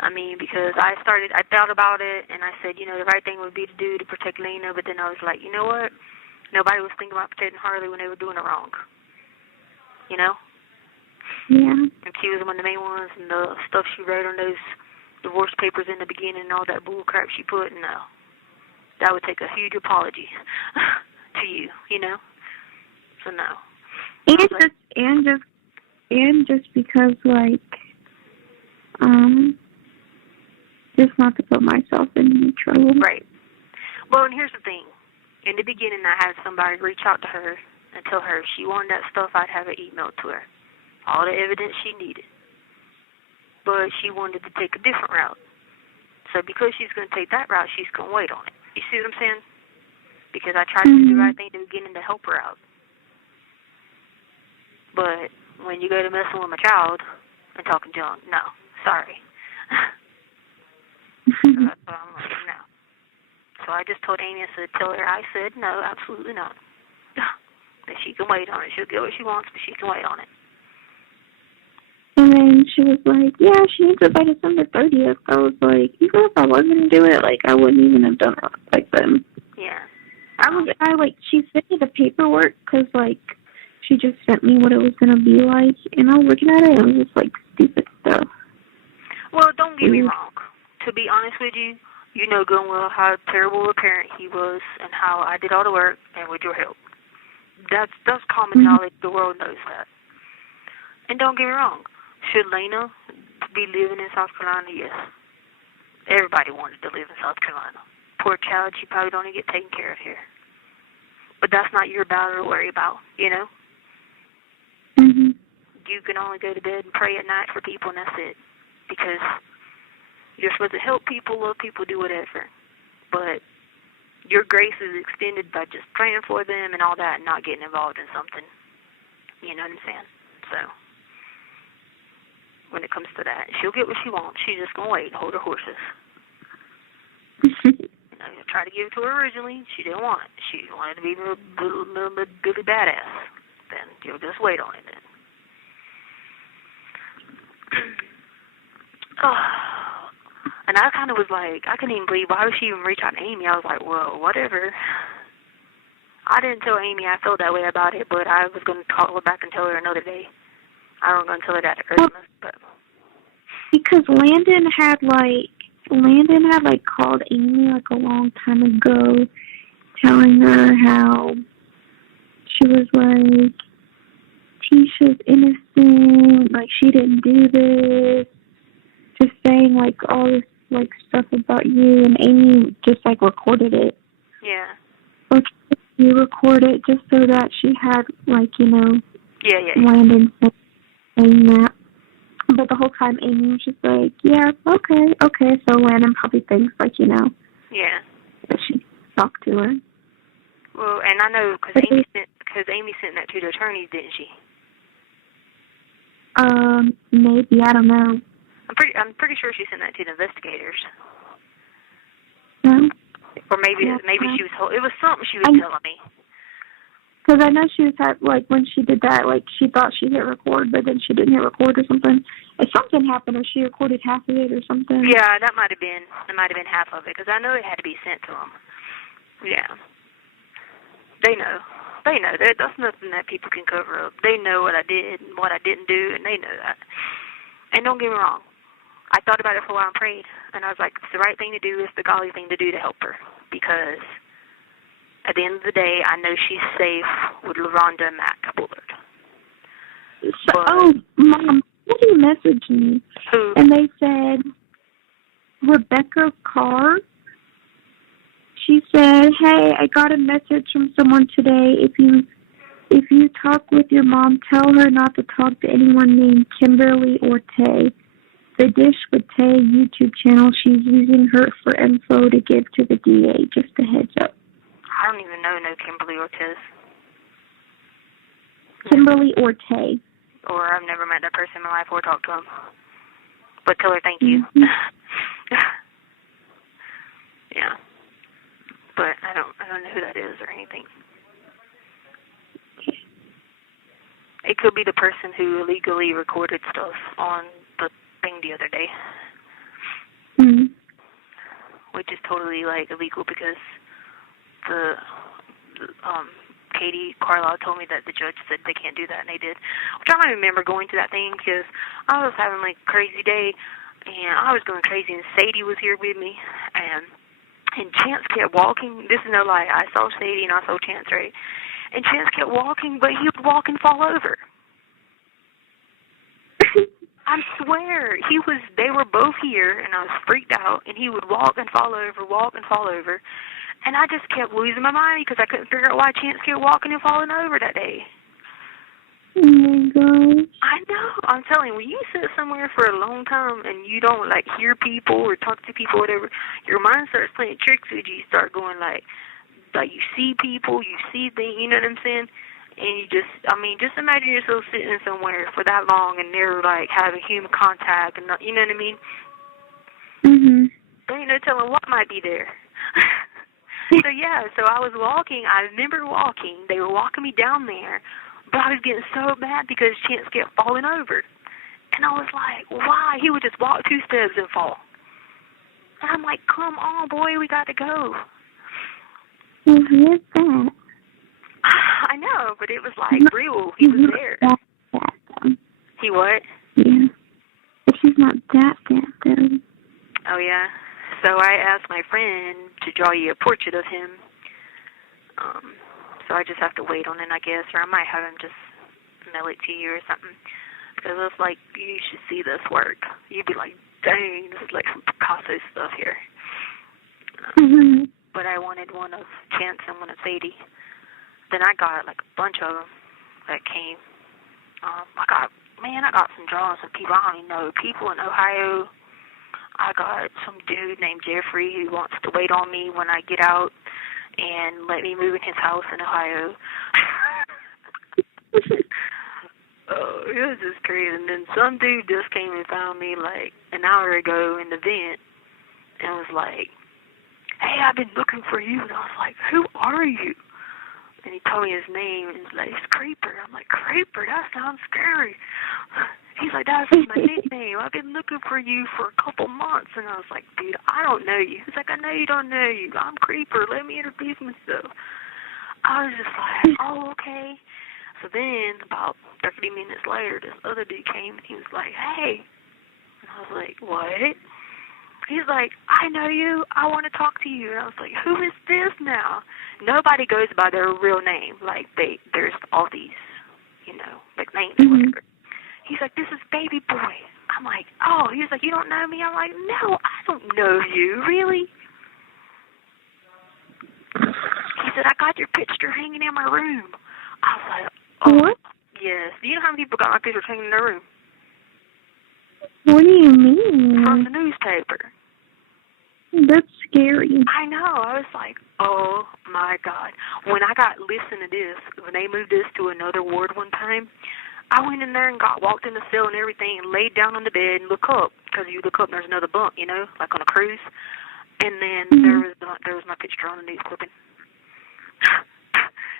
I mean, because I thought about it, and I said, you know, the right thing would be to do to protect Lena, but then I was like, you know what? Nobody was thinking about protecting Harley when they were doing it wrong. You know? Yeah. And she was one of the main ones, and the stuff she wrote on those divorce papers in the beginning and all that bull crap she put, no. That would take a huge apology to you, you know? So no. And just because, like, just not to put myself in any trouble. Right. Well, and here's the thing. In the beginning, I had somebody reach out to her and tell her if she wanted that stuff, I'd have it emailed to her. All the evidence she needed. But she wanted to take a different route. So because she's going to take that route, she's going to wait on it. You see what I'm saying? Because I tried to do the right thing in the beginning to help her out. But when you go to messing with my child and talking junk, no, sorry. So that's what I'm like, no. So I just told Amy, I said, tell her I said no, absolutely not. That she can wait on it. She'll get what she wants, but she can wait on it. And then she was like, yeah, she needs it by December 30th. I was like, even if I wasn't going to do it, like, I wouldn't even have done it like then. Yeah. She sent me the paperwork because, like, she just sent me what it was going to be like. And I was looking at it, and it was just, like, stupid stuff. Well, don't get me wrong. To be honest with you, you know good and well how terrible a parent he was and how I did all the work and with your help. That's common knowledge. The world knows that. And don't get me wrong. Should Lena be living in South Carolina? Yes. Everybody wanted to live in South Carolina. Poor child, she probably don't even get taken care of here. But that's not your battle to worry about, you know? You can only go to bed and pray at night for people, and that's it. Because you're supposed to help people, love people, do whatever. But your grace is extended by just praying for them and all that and not getting involved in something. You know what I'm saying? So, when it comes to that, she'll get what she wants. She's just going to wait and hold her horses. I tried to give it to her originally. She didn't want it. She wanted to be a little bit badass. Then you'll just wait on it then. And I kind of was like, I couldn't even believe, why would she even reach out to Amy? I was like, well, whatever. I didn't tell Amy I felt that way about it, but I was going to call her back and tell her another day. I was going to tell her that at Christmas, but... Because Landon had called Amy, like, a long time ago, telling her how she was, like, Tisha's innocent, like, she didn't do this, just saying, like, all this, like, stuff about you, and Amy just, like, recorded it. Yeah. Like, you record it just so that she had, like, you know, Landon saying that. But the whole time Amy was just like, yeah, okay. So Landon probably thinks, like, you know, that she talked to her. Well, and I know because Amy sent that to the attorneys, didn't she? Maybe, I don't know. I'm pretty sure she sent that to the investigators. No. Or maybe she was it was something she was telling me. Because I know she was like, when she did that, like, she thought she hit record, but then she didn't hit record or something. If something happened, or she recorded half of it or something. Yeah, that might have been half of it, because I know it had to be sent to them. Yeah. They know. That's nothing that people can cover up. They know what I did and what I didn't do, and they know that. And don't get me wrong. I thought about it for a while and prayed, and I was like, it's the right thing to do. It's the godly thing to do to help her, because at the end of the day, I know she's safe with LaRonda and Matt Bullard. Mom, somebody messaged me, and they said, Rebecca Carr, she said, hey, I got a message from someone today. If you talk with your mom, tell her not to talk to anyone named Kimberly or Tay. The Dish with Tay YouTube channel, she's using her for info to give to the DA. Just a heads up. I don't even know Kimberly Ortiz. Kimberly or Tay. Or I've never met that person in my life or talked to him. But tell her thank you. Yeah. But I don't know who that is or anything. It could be the person who illegally recorded stuff on the thing the other day. Which is totally, like, illegal because Katie Carlisle told me that the judge said they can't do that, and they did. Which I don't remember going to that thing because I was having, like, a crazy day, and I was going crazy, and Sadie was here with me, and Chance kept walking. This is no lie. I saw Sadie and I saw Chance, right? And Chance kept walking, but he would walk and fall over. I swear, they were both here, and I was freaked out, and he would walk and fall over, and I just kept losing my mind because I couldn't figure out why Chance kept walking and falling over that day. Oh my gosh. I know. I'm telling you, when you sit somewhere for a long time and you don't, like, hear people or talk to people or whatever, your mind starts playing tricks with you. You start going, like you see people, you see things, you know what I'm saying? And you just imagine yourself sitting somewhere for that long and they're, like, having human contact, and you know what I mean? There ain't no telling what might be there. So I was walking. I remember walking. They were walking me down there, but I was getting so mad because Chance kept falling over. And I was like, why? He would just walk 2 steps and fall. And I'm like, come on, boy, we got to go. Well, who is that? I know, but it was like real. He was there. He what? Yeah. But she's not that bad, though. Oh, yeah. So I asked my friend to draw you a portrait of him. So I just have to wait on it, I guess, or I might have him just mail it to you or something. Because it's like, you should see this work. You'd be like, dang, this is like some Picasso stuff here. But I wanted one of Chance and one of Sadie. Then I got like a bunch of them that came. I got some drawings of people. I don't even know. People in Ohio. I got some dude named Jeffrey who wants to wait on me when I get out and let me move in his house in Ohio. Oh, it was just crazy. And then some dude just came and found me like an hour ago in the vent and was like, hey, I've been looking for you. And I was like, who are you? And he told me his name, and he's like, it's Creeper. I'm like, Creeper? That sounds scary. He's like, that's my nickname. I've been looking for you for a couple months. And I was like, dude, I don't know you. He's like, I know you don't know you. I'm Creeper. Let me introduce myself. I was just like, oh, okay. So then, about 30 minutes later, this other dude came, and he was like, hey. And I was like, what? He's like, I know you. I want to talk to you. And I was like, who is this now? Nobody goes by their real name. Like, there's all these, like names or whatever. He's like, this is Baby Boy. I'm like, oh. He was like, you don't know me? I'm like, no, I don't know you. Really? He said, I got your picture hanging in my room. I was like, oh. What? Yes. Do you know how many people got my picture hanging in their room? What do you mean? From the newspaper. That's scary. I know. I was like, oh, my God. When I got, listen to this, when they moved us to another ward one time, I went in there and walked in the cell and everything and laid down on the bed and look up, because you look up and there's another bunk, like on a cruise. And then there was my picture on the news clipping.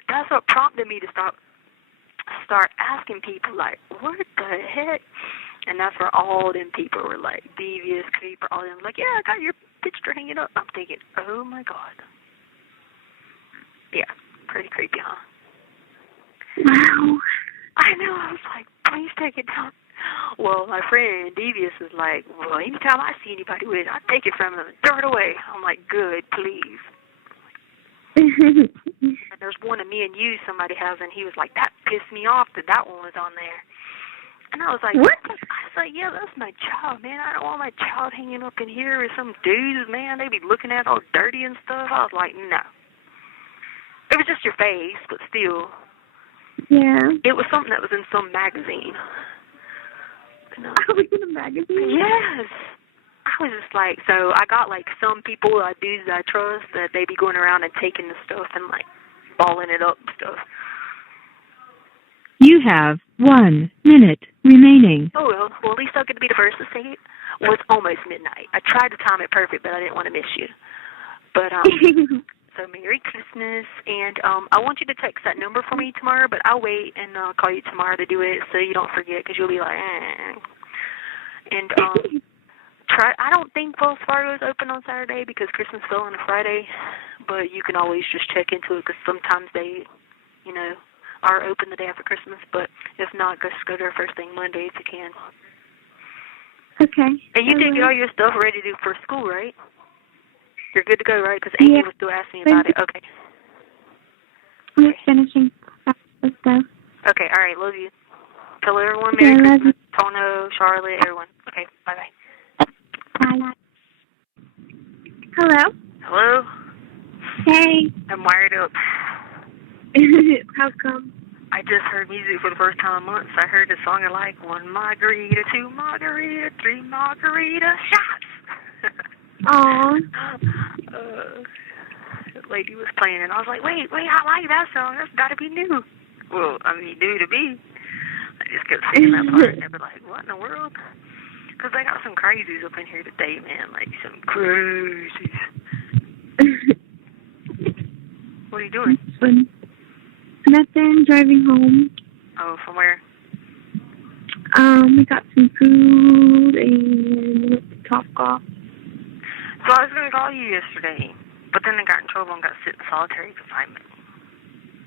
That's what prompted me to start asking people, like, what the heck? And that's where all them people were like, devious, creeper, all them like, yeah, I got your picture hanging up. I'm thinking, oh my God. Yeah, pretty creepy, huh? Wow. I know. I was like, please take it down. Well, my friend Devious is like, well, anytime I see anybody with it, I take it from them and throw it away. I'm like, good, please. And there's one of me and you somebody has, and he was like, that pissed me off that one was on there. And I was like, what? I was like, yeah, that's my child, man. I don't want my child hanging up in here with some dudes, man. They be looking at all dirty and stuff. I was like, no. It was just your face, but still. Yeah. It was something that was in some magazine. I was in a magazine? Yes. I was just like, so I got like some people, dudes that I trust, that they be going around and taking the stuff and like balling it up and stuff. You have 1 minute remaining. Oh, well, at least I'll get to be the first to say it. Well, it's almost midnight. I tried to time it perfect, but I didn't want to miss you. But, so Merry Christmas, and I want you to text that number for me tomorrow, but I'll wait and call you tomorrow to do it so you don't forget, because you'll be like, And I don't think Wells Fargo is open on Saturday because Christmas fell on a Friday, but you can always just check into it because sometimes they, are open the day after Christmas, but if not, just go there first thing Monday if you can. Okay. And you did get all your stuff ready to do for school, right? You're good to go, right? Because Amy was still asking me about it. Okay. We're finishing. Let's go. Okay, all right, love you. Tell everyone Okay, Merry love Christmas. Tono, Charlotte, everyone. Okay, bye-bye. Bye. Hello? Hello? Hey. I'm wired up. How come? I just heard music for the first time in months. I heard the song I like, 1 margarita, 2 margarita, 3 margarita shots. Aww. The lady was playing, and I was like, wait, I like that song. That's got to be new. Well, I mean, new to me. I just kept singing that part, and they were like, what in the world? Because they got some crazies up in here today, man. Like, some crazies. What are you doing? Nothing. Driving home. Oh, from where? We got some food and went to Topgolf. So I was going to call you yesterday, but then I got in trouble and got sit in solitary confinement.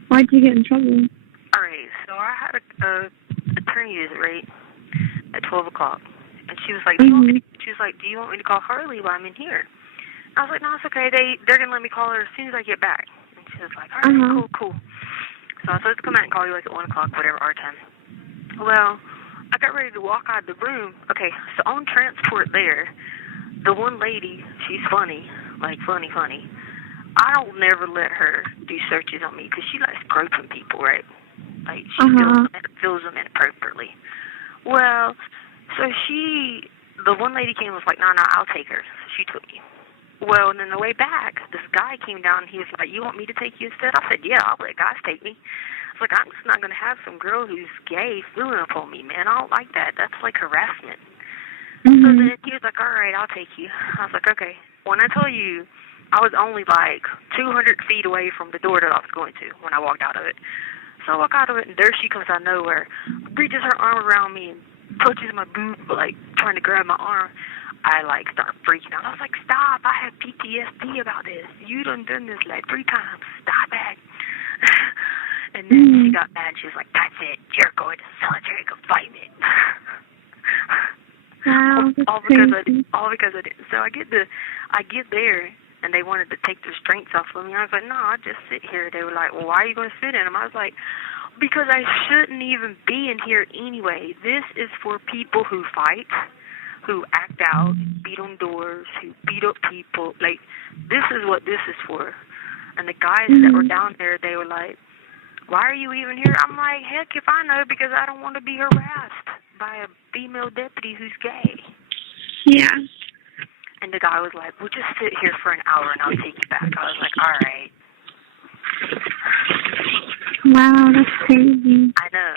Why'd you get in trouble? All right, so I had a attorney visit, right, at 12 o'clock. And she was like, do you want me to call Harley while I'm in here? I was like, no, it's okay. They're going to let me call her as soon as I get back. And she was like, all right, cool. So I was supposed to come out and call you like at 1 o'clock, whatever, our time. Well, I got ready to walk out of the room. Okay, so on transport there, the one lady, she's funny, like funny. I don't never let her do searches on me because she likes groping people, right? Like, she feels them inappropriately. Well, so the one lady came and was like, no, I'll take her. So she took me. Well, and then the way back, this guy came down and he was like, you want me to take you instead? I said, yeah, I'll let guys take me. I was like, I'm just not going to have some girl who's gay fooling up on me, man. I don't like that. That's like harassment. So then he was like, all right, I'll take you. I was like, okay. When I tell you, I was only like 200 feet away from the door that I was going to when I walked out of it. So I walk out of it, and there she comes out of nowhere, reaches her arm around me, and touches my boob, like, trying to grab my arm, I, like, start freaking out. I was like, stop, I have PTSD about this. You done this, like, 3 times. Stop it. And then she got mad. She was like, that's it. You're going to solitary confinement. Wow, all because I didn't. So I get there, and they wanted to take the restraints off of me. I was like, no, I'll just sit here. They were like, well, why are you going to sit in them? I was like, because I shouldn't even be in here anyway. This is for people who fight, who act out, beat on doors, who beat up people. Like, this is what this is for. And the guys that were down there, they were like, why are you even here? I'm like, heck if I know, because I don't want to be harassed by a female deputy who's gay. Yeah. And the guy was like, well, just sit here for an hour and I'll take you back. I was like, all right. Wow, that's crazy. I know.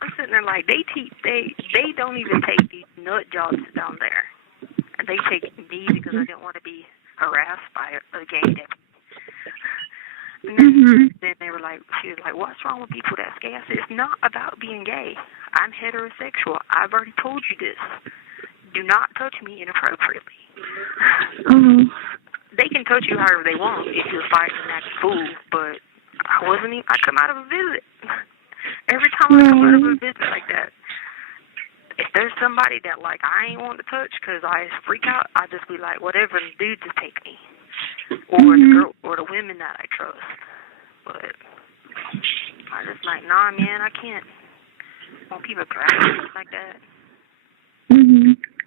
I'm sitting there like, they don't even take these nut jobs down there. And they take me because I didn't want to be harassed by a gay deputy. And then they were like, she was like, what's wrong with people that's gay? I said, it's not about being gay. I'm heterosexual. I've already told you this. Do not touch me inappropriately. They can touch you however they want if you're fighting and act fool, but I come out of a visit. Every time I come out of a visit like that, if there's somebody that, like, I ain't want to touch because I freak out, I just be like, whatever, the dude just take me. Or the girl, or the women that I trust. But I just like, nah, man, I can't want people grabbing me like that.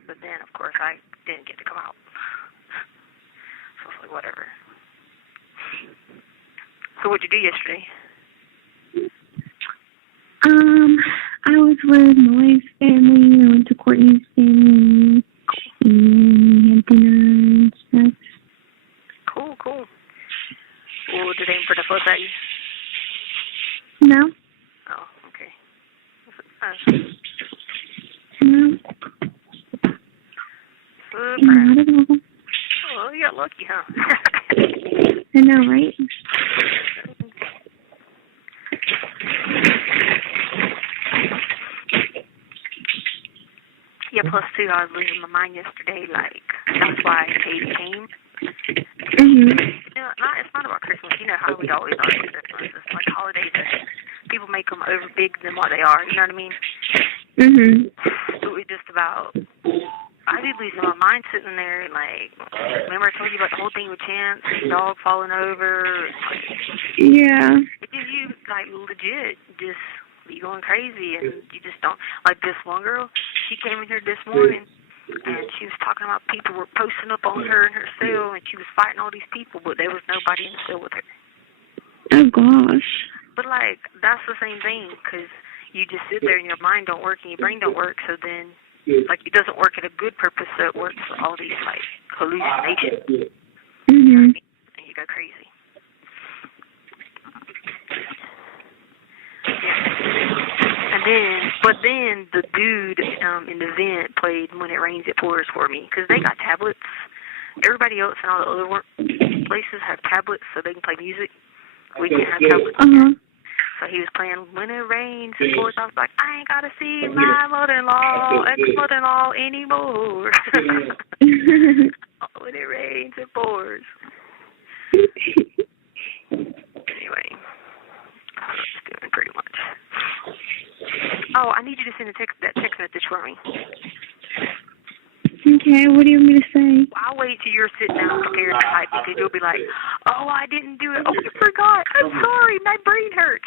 But then, of course, I didn't get to come out. So it's like, whatever. So what'd you do yesterday? I was with Molly's family. I went to Courtney's family. And we had dinner and stuff. Cool. Well, did they put a fuss at you? No. Oh, okay. No. Not at all. Oh, you got lucky, huh? I know, right? Yeah, plus two, I was losing my mind yesterday. Like, that's why Katie came. You know, it's not about Christmas. You know how we always are at Christmas. It's like holidays. People make them over big than what they are. You know what I mean? So it was just about, I did lose my mind sitting there. Like, remember I told you about the whole thing with Chance, his dog falling over? Yeah. It gives you, like, legit, just be going crazy, and you just don't. Like, this one girl, she came in here this morning, and she was talking about people were posting up on her in her cell, and she was fighting all these people, but there was nobody in the cell with her. Oh, gosh. But, like, that's the same thing, because you just sit there and your mind don't work and your brain don't work, so then, like, it doesn't work at a good purpose, so it works for all these, like, hallucinations. You know what I mean? And you go crazy. But then the dude in the vent played When It Rains, It Pours for me, because they got tablets. Everybody else in all the other work places have tablets so they can play music. We didn't have tablets. So he was playing When It Rains, It Pours. I was like, I ain't got to see my mother-in-law, ex-mother-in-law anymore. When it rains, it pours. Anyway, that's doing pretty much. Oh, I need you to send that text message for me. Okay, what do you want me to say? I'll wait till you're sitting down prepared to type, because you'll be like, oh, I didn't do it. Oh, I forgot. I'm sorry. My brain hurts.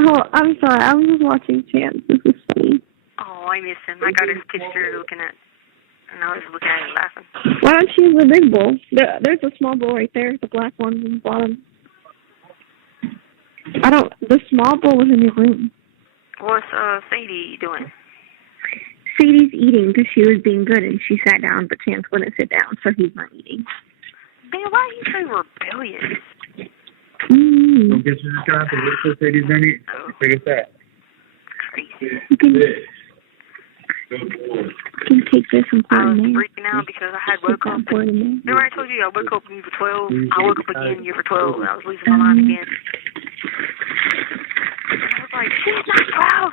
Oh, I'm sorry. I was just watching Chance. This was funny. Oh, I miss him. I got his picture looking at, and I was looking at it laughing. Why don't you use the big bowl? There's a small bowl right there, the black one on the bottom. The small bowl was in your room. What's Sadie doing? Sadie's eating because she was being good and she sat down, but Chance wouldn't sit down, so he's not eating. Man, why are you so rebellious? Don't get you this guy, because Sadie's gonna eat. Look at that. Crazy. You can take this and put I was in there. freaking out because I had woke up. Remember I told you I woke up and you for 12? I woke up again, you for 12, and I was losing my mind again. And I was like, she's not 12.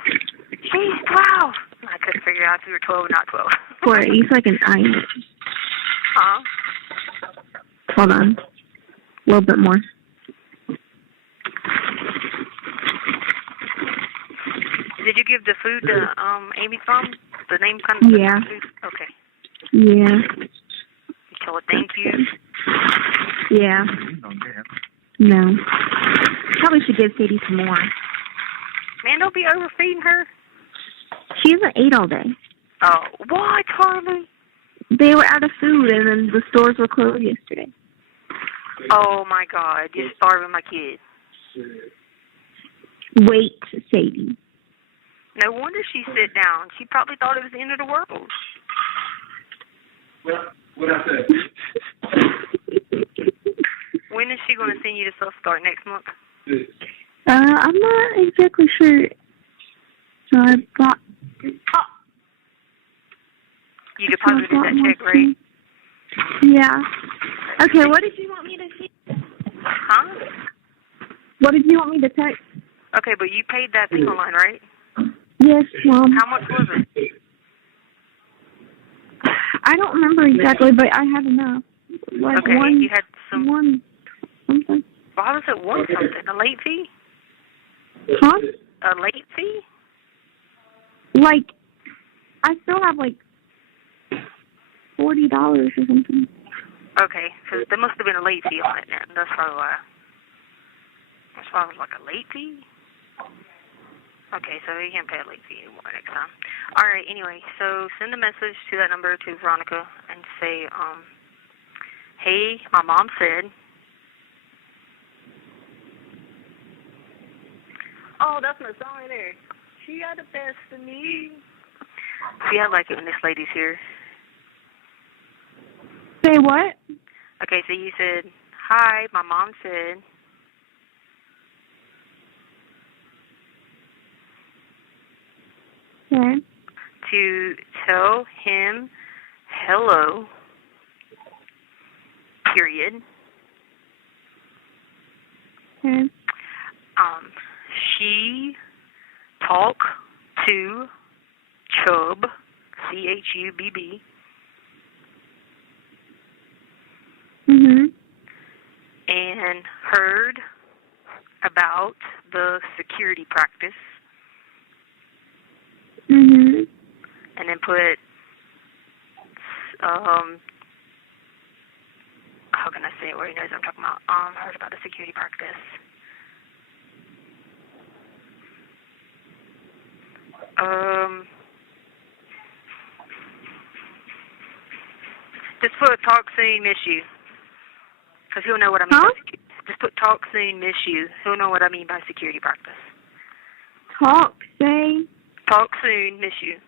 She's 12. I couldn't figure out if you were 12 or not 12. Boy, he's like an eye. Huh? Hold on. A little bit more. Did you give the food to Amy's mom? The name kind of Yeah. food? Okay. Yeah. You tell her thank you. Yeah. No. Probably should give Sadie some more. Man, don't be overfeeding her. She hasn't ate all day. Oh, what, Harley? They were out of food, and then the stores were closed yesterday. Oh, my God. You're starving my kid. Wait, Sadie. No wonder she sit down. She probably thought it was the end of the world. What I said? When is she going to send you to self-start? Next month? I'm not exactly sure. So I got... You deposited that check, right? Yeah. Okay, what did you want me to see? Huh? What did you want me to text? Okay, but you paid that thing online, right? Yes, Mom. How much was it? I don't remember exactly, but I had enough. Like okay, one, you had some... One something. Why was it one something? A late fee? Huh? A late fee? Like, I still have like $40 or something. Okay, so there must have been a late fee on it then. That's probably why. That's why it was like a late fee? Okay, so you can't pay a late fee anymore next time. All right, anyway, so send a message to that number to Veronica and say, hey, my mom said. Oh, that's my song right there. She got the best of me. See, I like it when this lady's here. Say what? Okay, so you said, hi, my mom said. Okay. To tell him hello, period. Okay. She talk to Chubb, Chubb. Mhm. And heard about the security practice. Mhm. And then put, how can I say it where he knows what I'm talking about? Heard about the security practice. Just put talk soon, miss you. Because he'll know what I mean. Huh? Just put talk soon, miss you. He'll know what I mean by security practice. Talk, say. Talk soon, miss you.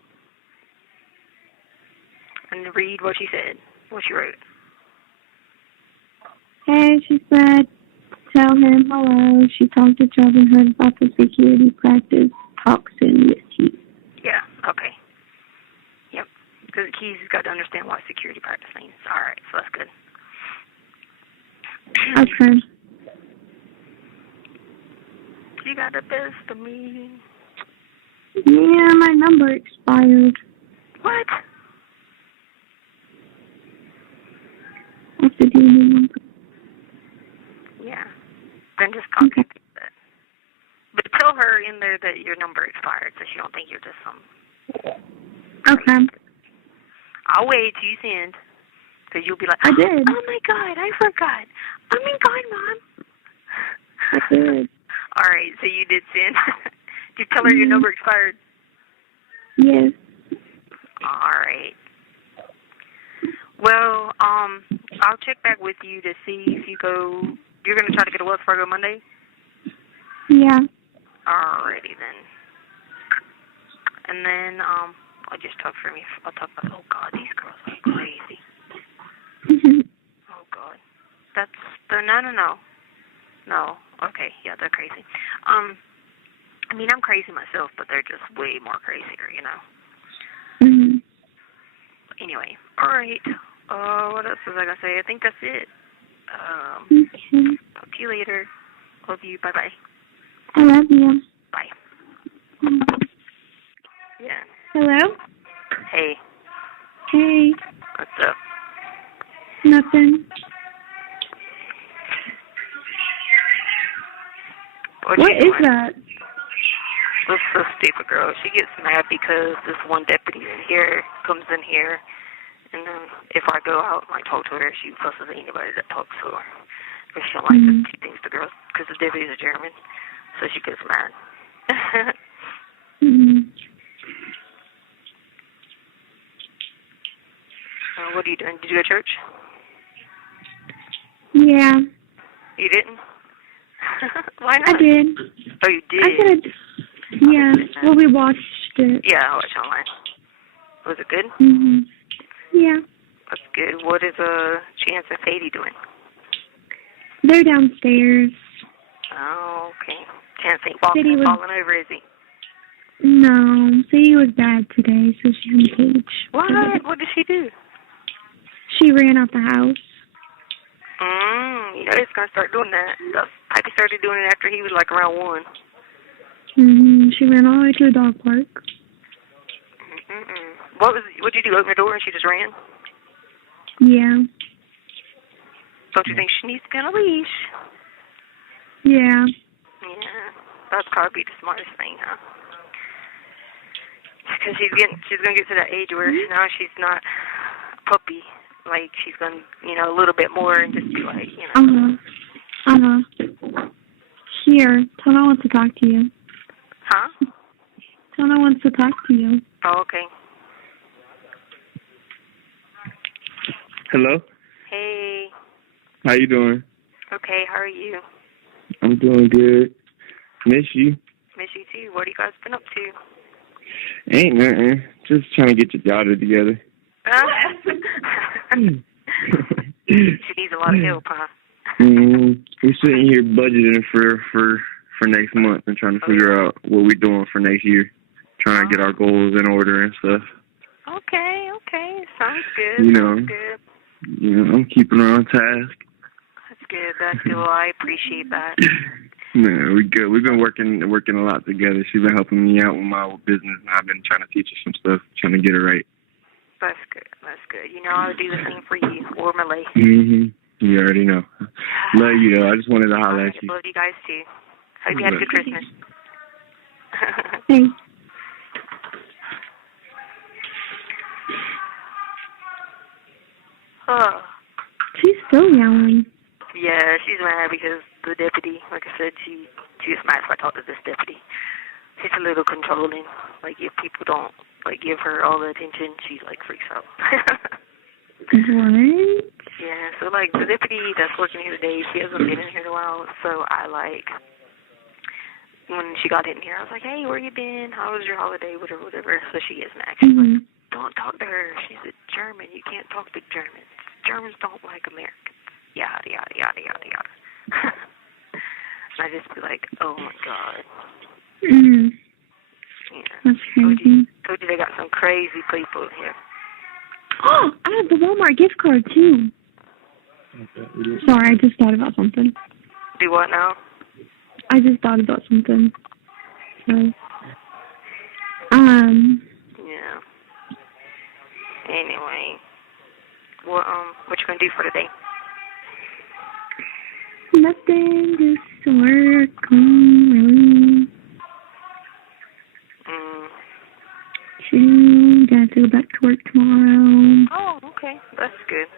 And read what she said, what she wrote. Hey, she said, tell him hello. She talked to Chubb and heard about the security practice. Talk soon, miss you. Yeah, okay. Yep. Because he's got to understand what security practice means. All right, so that's good. Okay. You got the best of me. Yeah, my number expired. What? I have to do a new number. Yeah. Then just contact that. But tell her in there that your number expired so she don't think you're just some... Okay. I'll wait till you send. Because you'll be like, I did. Oh my God, I forgot. Oh my God, Mom. I did. All right, so you did send. Did you tell her your number expired? Yes. All right. Well, I'll check back with you to see if you go. You're going to try to get a Wells Fargo Monday? Yeah. Alrighty then. And then I'll just talk for me. I'll talk about. Oh God, these girls are crazy. Oh God, that's the no. Okay, yeah, they're crazy. I mean, I'm crazy myself, but they're just way more crazier, you know. Mhm. Anyway, all right. What else was I gonna say? I think that's it. Okay. Talk to you later. Love you. Bye bye. I love you. Bye. Yeah. Hello? Hey. Hey. What's up? Nothing. What is that? This so stupid girl. She gets mad because this one deputy in here comes in here, and then if I go out and talk to her, she fusses at anybody that talks to her. But she don't like that she thinks the girls, because the deputies are German, so she gets mad. What are you doing? Did you go to church? Yeah. You didn't? Why not? I did. Oh, you did? I said, yeah. Well, we watched it. Yeah, I watched online. Was it good? Yeah. That's good. What is Chance and Sadie doing? They're downstairs. Oh, okay. Chance ain't walking and falling over, is he? No. Sadie was bad today, so she's in the cage. What? What did she do? She ran out the house. You know he's gonna start doing that. Pipey started doing it after he was around 1. She ran all the way to the dog park. What did you do? Open the door and she just ran? Yeah. Don't you think she needs to be on a leash? Yeah. Yeah. That'd probably be the smartest thing, huh? Because she's gonna get to that age where now she's not a puppy. She's gonna, a little bit more and just be Here, Tona wants to talk to you. Huh? Tona wants to talk to you. Oh, okay. Hello? Hey. How you doing? Okay, how are you? I'm doing good. Miss you. Miss you too. What have you guys been up to? Ain't nothing. Just trying to get your daughter together. She needs a lot of help, huh? We're sitting here budgeting for next month and trying to figure out what we're doing for next year. Trying to get our goals in order and stuff. Okay. Sounds good. Sounds good. I'm keeping her on task. That's good. Well, I appreciate that. No, we're good. We've been working a lot together. She's been helping me out with my old business, and I've been trying to teach her some stuff, trying to get her right. That's good. I would do the same for you or Malay. You already know. Love you, though. I just wanted to holler at you. Love you guys, too. Hope you had a good Christmas. Hey. Oh. She's still yelling. Yeah, she's mad because the deputy, like I said, she gets mad if I talk to this deputy. She's a little controlling. If people don't, give her all the attention, she, freaks out. What? Yeah, so, the deputy that's working here today, she hasn't been in here in a while, so I, when she got in here, I was like, hey, where you been? How was your holiday? Whatever. So she gets mad. She's like, don't talk to her. She's a German. You can't talk to Germans. Germans don't like Americans. Yada, yada, yada, yada, yada. And I just be like, oh, my God. Yeah. That's crazy. Told you they got some crazy people in here. Oh, I have the Walmart gift card, too. Sorry, I just thought about something. Do what now? I just thought about something. So, yeah. Anyway, what you gonna do for today? Nothing, just work, really. Got to go back to work tomorrow. Oh, okay. That's good.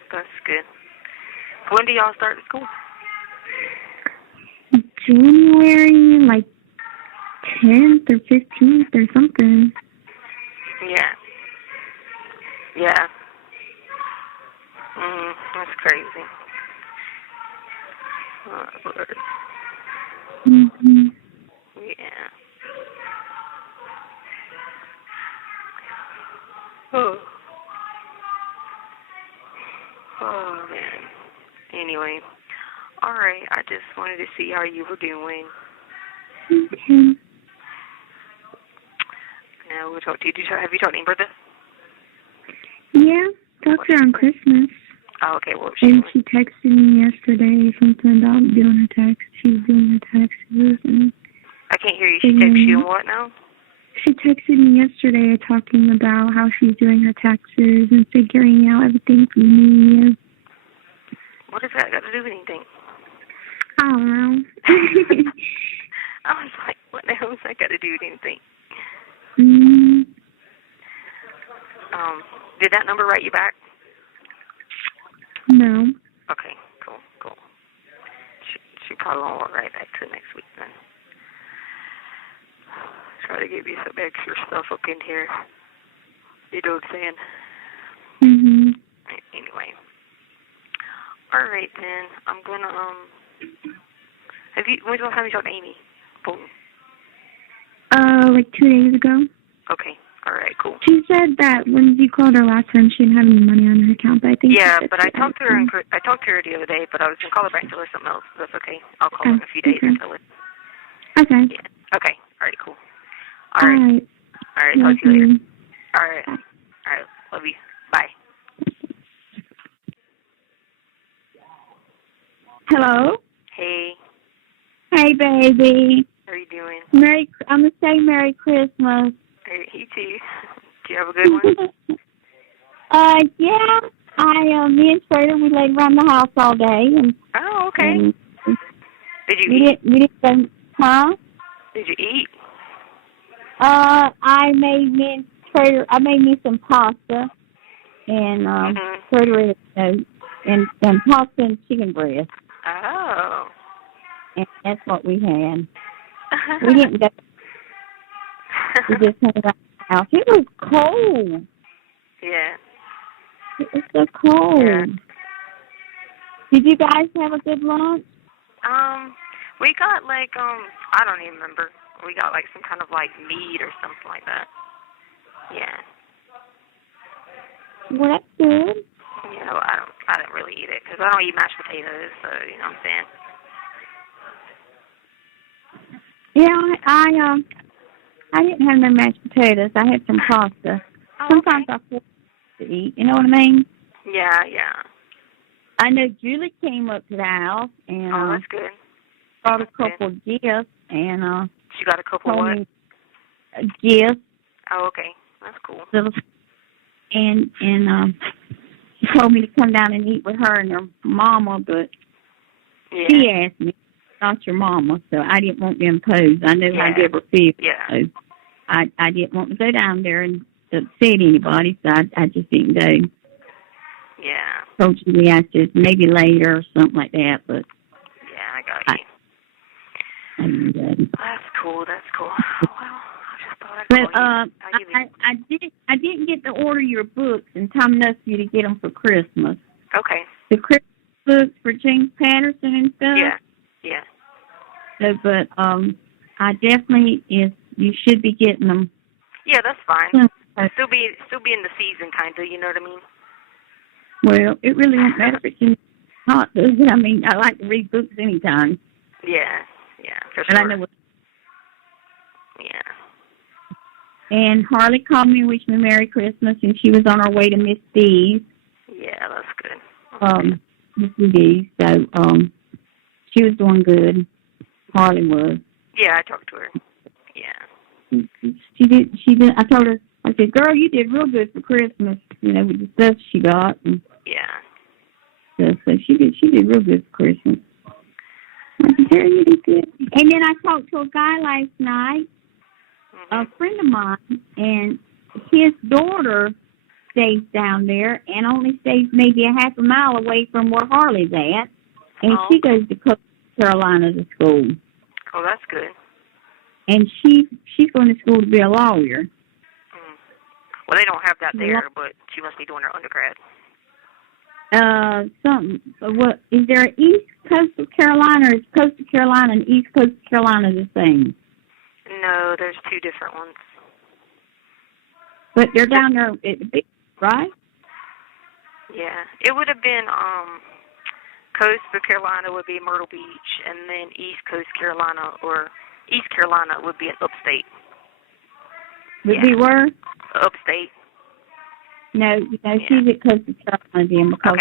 When do y'all start school? January, 10th or 15th or something. Yeah. That's crazy. Oh, Lord. Yeah. Oh, man. Anyway. All right. I just wanted to see how you were doing. Okay. Now we'll talk to you. Have you talked to Brenda? Yeah. Talked to her on Christmas. Oh, okay. Well, she texted me yesterday something about doing her tax. She's doing her taxes. And I can't hear you. She texted you on what now? She texted me yesterday talking about how she's doing her taxes and figuring out everything for the new year. What does that got to do with anything? I don't know. I was like, what the hell has that got to do with anything? Did that number write you back? No. Okay, cool. She probably won't write back till next week then. Try to give you some extra stuff up in here. You know what I'm saying? Mhm. Anyway. Alright then, I'm gonna, when's the last time you talked to Amy? Like 2 days ago. Okay, alright, cool. She said that when you called her last time, she didn't have any money on her account, but I think yeah, but I talked to her the other day, but I was going to call her back to tell her something else. That's okay. I'll call her in a few days and tell her. Okay. Yeah. Okay, alright, cool. Alright, talk to you later. Alright, love you. Bye. Hello? Hey. Hey, baby. How are you doing? I'm going to say Merry Christmas. Hey, you too. Do you have a good one? Yeah. Me and Schmeeda, we laid around the house all day. Oh, okay. Did you eat? We didn't, huh? Did you eat? I made me some pasta and Schmeeda and pasta and chicken breast. Oh. And that's what we had. We didn't go. We just hung around the house. It was cold. Yeah. It was so cold. Yeah. Did you guys have a good lunch? We got like I don't even remember. We got like some kind of like meat or something like that. Yeah. Well, that's good. You know, I didn't really eat it because I don't eat mashed potatoes, so you know what I'm saying. Yeah, I didn't have no mashed potatoes. I had some pasta. Sometimes I force to eat. You know what I mean? Yeah. I know Julie came up to the house and that's good. Brought a couple of gifts and she got a couple of what? Gifts. Oh, okay, that's cool. And she told me to come down and eat with her and her mama, but she asked me, not your mama, so I didn't want to impose. I knew how Deborah feels. Yeah. So I didn't want to go down there and upset anybody, so I just didn't go. Yeah. Told Julie I should maybe later or something like that, but yeah, I got you. That's cool. Well, I just thought I'd call you. I didn't get to order your books in time enough for you to get them for Christmas. Okay. The Christmas books for James Patterson and stuff. Yeah. So, but I definitely you should be getting them. Yeah, that's fine. Still be in the season, kind of. You know what I mean? Well, it really won't matter if it's not, does it? I mean, I like to read books anytime. Yeah, for sure. And I know what. Yeah. And Harley called me and wished me Merry Christmas, and she was on her way to Miss D's. Yeah, that's good. Miss D's. So, she was doing good. Harley was. Yeah, I talked to her. Yeah. She did. I told her, I said, girl, you did real good for Christmas, you know, with the stuff she got. And so she did real good for Christmas. I said, girl, you did good. And then I talked to a guy last night, a friend of mine, and his daughter stays down there and only stays maybe a half a mile away from where Harley's at. And she goes to Coastal Carolina to school. Oh, that's good. And she's going to school to be a lawyer. Well, they don't have that there, but she must be doing her undergrad. What is there? East Coast of Carolina, or is Coastal Carolina and East Coast of Carolina the same? No, there's two different ones. But they're down there at the beach, right? Yeah, it would have been Coast of Carolina would be Myrtle Beach, and then East Coast Carolina or East Carolina would be upstate. Would be where? Upstate. No, she's at Coastal Carolina then because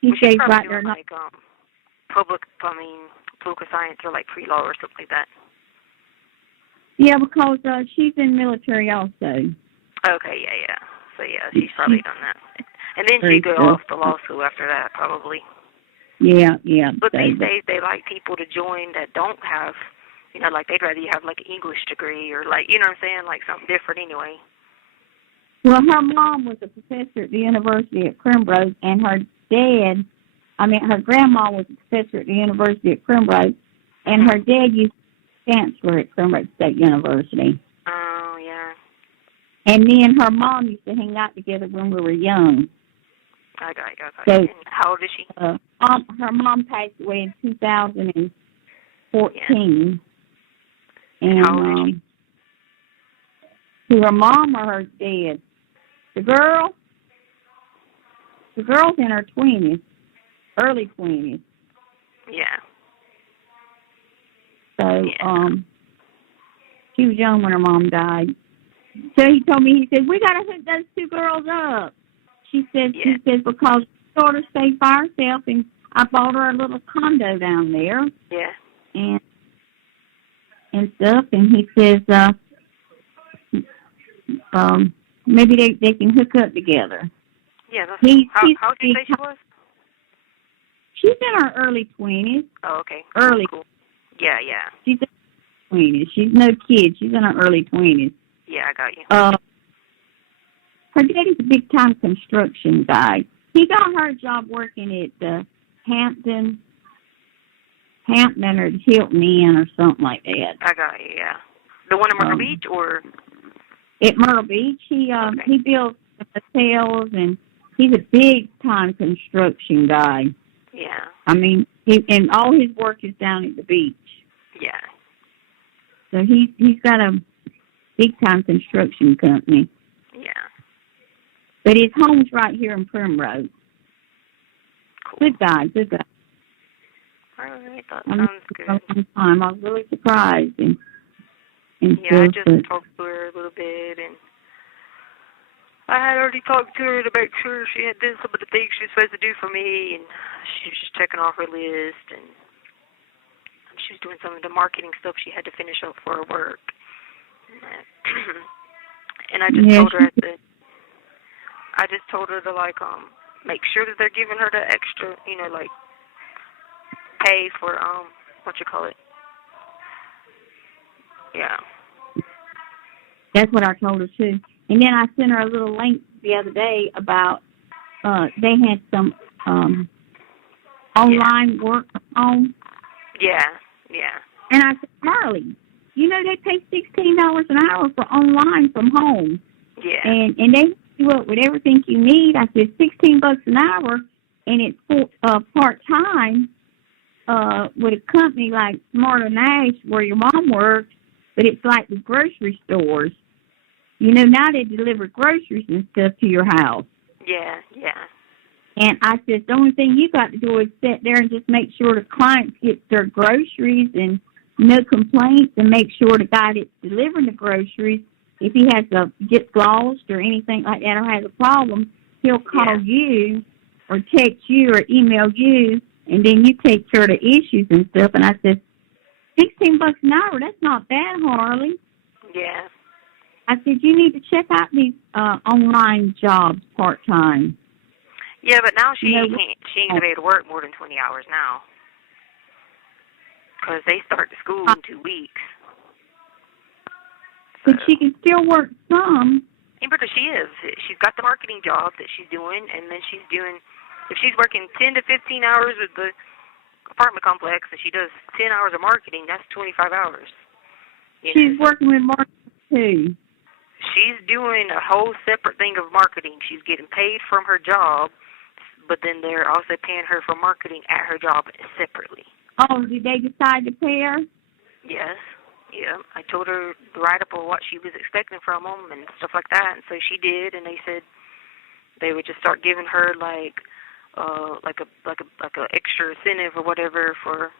he stays right there. Like political science or like pre-law or something like that. Yeah, because she's in military also. Okay, yeah. So, yeah, she's probably done that. And then she'd go off to law school after that, probably. Yeah. But these days, they like people to join that don't have, like they'd rather you have like an English degree or like, you know what I'm saying, like something different anyway. Well, her mom was a professor at the University of Pembroke, and her grandma was a professor at the University of Pembroke, and her dad used to be chancellor at Pembroke State University. Oh, yeah. And me and her mom used to hang out together when we were young. I got you. So, how old is she? Her mom passed away in 2014. Yeah. And, how old is she? To her mom or her dad? The girl's in her 20s, early 20s. Yeah. So, she was young when her mom died. So he told me, he said, we got to hook those two girls up. He says, because she sort of stayed by herself, and I bought her a little condo down there. Yeah. And stuff, and he says, maybe they can hook up together. Yeah, how did you say she was? She's in her early 20s. Oh, okay. Early. Cool. Yeah. She's in her 20s. She's no kid. She's in her early 20s. Yeah, I got you. Her daddy's a big-time construction guy. He got her a job working at the Hampton or Hilton Inn or something like that. I got you, yeah. The one in Myrtle Beach, or? At Myrtle Beach. He builds hotels, and he's a big-time construction guy. Yeah. I mean, and all his work is down at the beach. Yeah. So he's got a big-time construction company. Yeah. But his home's right here in Primrose. Cool. Good guy. All right, that sounds good. I was really surprised. And yeah, I just talked to her a little bit, and I had already talked to her to make sure she had done some of the things she was supposed to do for me, and she was just checking off her list, and she was doing some of the marketing stuff she had to finish up for her work. And I just told her to make sure that they're giving her the extra, pay for Yeah. That's what I told her too. And then I sent her a little link the other day about they had some online work on. Yeah. And I said, Harley, they pay $16 an hour for online from home. Yeah. And they hook you up with everything you need. I said $16 an hour, and it's part-time with a company like Smarter Nash where your mom works, but it's like the grocery stores. Now they deliver groceries and stuff to your house. Yeah. And I said, the only thing you got to do is sit there and just make sure the clients get their groceries and no complaints, and make sure the guy that's delivering the groceries, if he gets lost or anything like that or has a problem, he'll call you or text you or email you, and then you take care of the issues and stuff. And I said, $16 an hour, that's not bad, Harley. Yeah. I said, you need to check out these online jobs part-time. Yeah, but now she ain't going to be able to work more than 20 hours now. Because they start the school in 2 weeks. But she can still work some. Yeah, because she is. She's got the marketing job that she's doing, and then she's doing, if she's working 10 to 15 hours at the apartment complex and she does 10 hours of marketing, that's 25 hours. She's working with marketing too. She's doing a whole separate thing of marketing. She's getting paid from her job, but then they're also paying her for marketing at her job separately. Oh, did they decide to pay her? Yes. Yeah, I told her the write-up of what she was expecting from them and stuff like that, and so she did. And they said they would just start giving her like a extra incentive or whatever for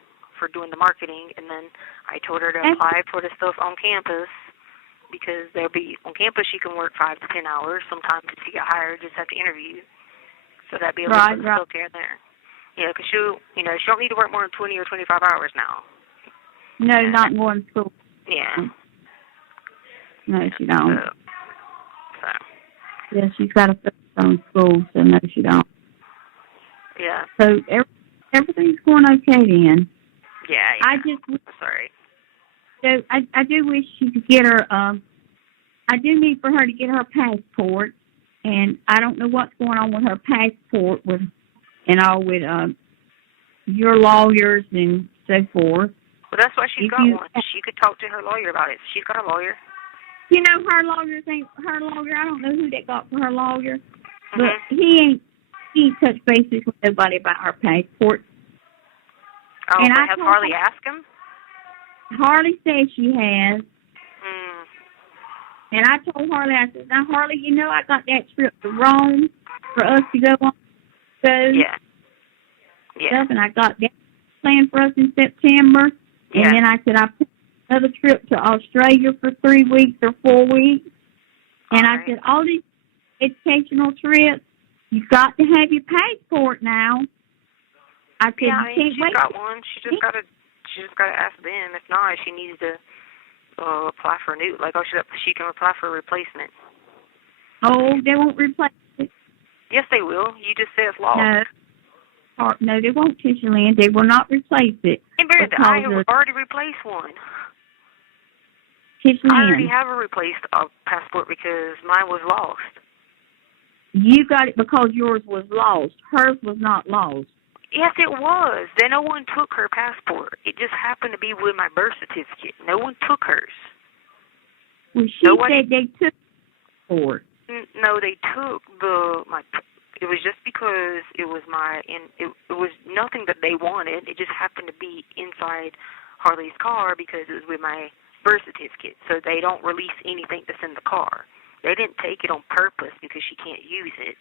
doing the marketing. And then I told her to apply for the stuff on campus, because they'll be on campus. She can work 5 to 10 hours. Sometimes if she got hired, just have to interview. So that'd be a little bit of stuff here and there. Yeah, because she don't need to work more than 20 or 25 hours now. No, not more in school. Yeah. No, she don't. So. Yeah, she's got a on school, so no, she don't. Yeah. So everything's going okay then. Yeah. I just sorry. So I do wish she could get her. I do need for her to get her passport, and I don't know what's going on with her passport with your lawyers and so forth. Well, that's why she's got one. She could talk to her lawyer about it. She's got a lawyer. You know, her lawyers ain't her lawyer. I don't know who they got for her lawyer, but he ain't touched bases with nobody about her passport. Oh, and but has Harley asked him? Harley says she has. And I told Harley, I said, now, Harley, you know I got that trip to Rome for us to go on. Yeah. Stuff, and I got that planned for us in September. And then I said, I put another trip to Australia for 3 weeks or 4 weeks. And I said, all these educational trips, you've got to have your passport now. I said, I mean, you can't wait. Got one. She just got to ask them. If not, she needs to apply for a new. She can apply for a replacement. Oh, they won't replace it. Yes, they will. You just say it's lost. No, they won't, Tisha Lynn. They will not replace it. And Brenda, I have already replaced one. Tisha Lynn. I already have a replaced passport because mine was lost. You got it because yours was lost. Hers was not lost. Yes, it was. Then no one took her passport. It just happened to be with my birth certificate. No one took hers. Well, she said they took her. No, they took my. It was just because it was it was nothing that they wanted. It just happened to be inside Harley's car because it was with my birth certificate. So they don't release anything that's in the car. They didn't take it on purpose because she can't use it.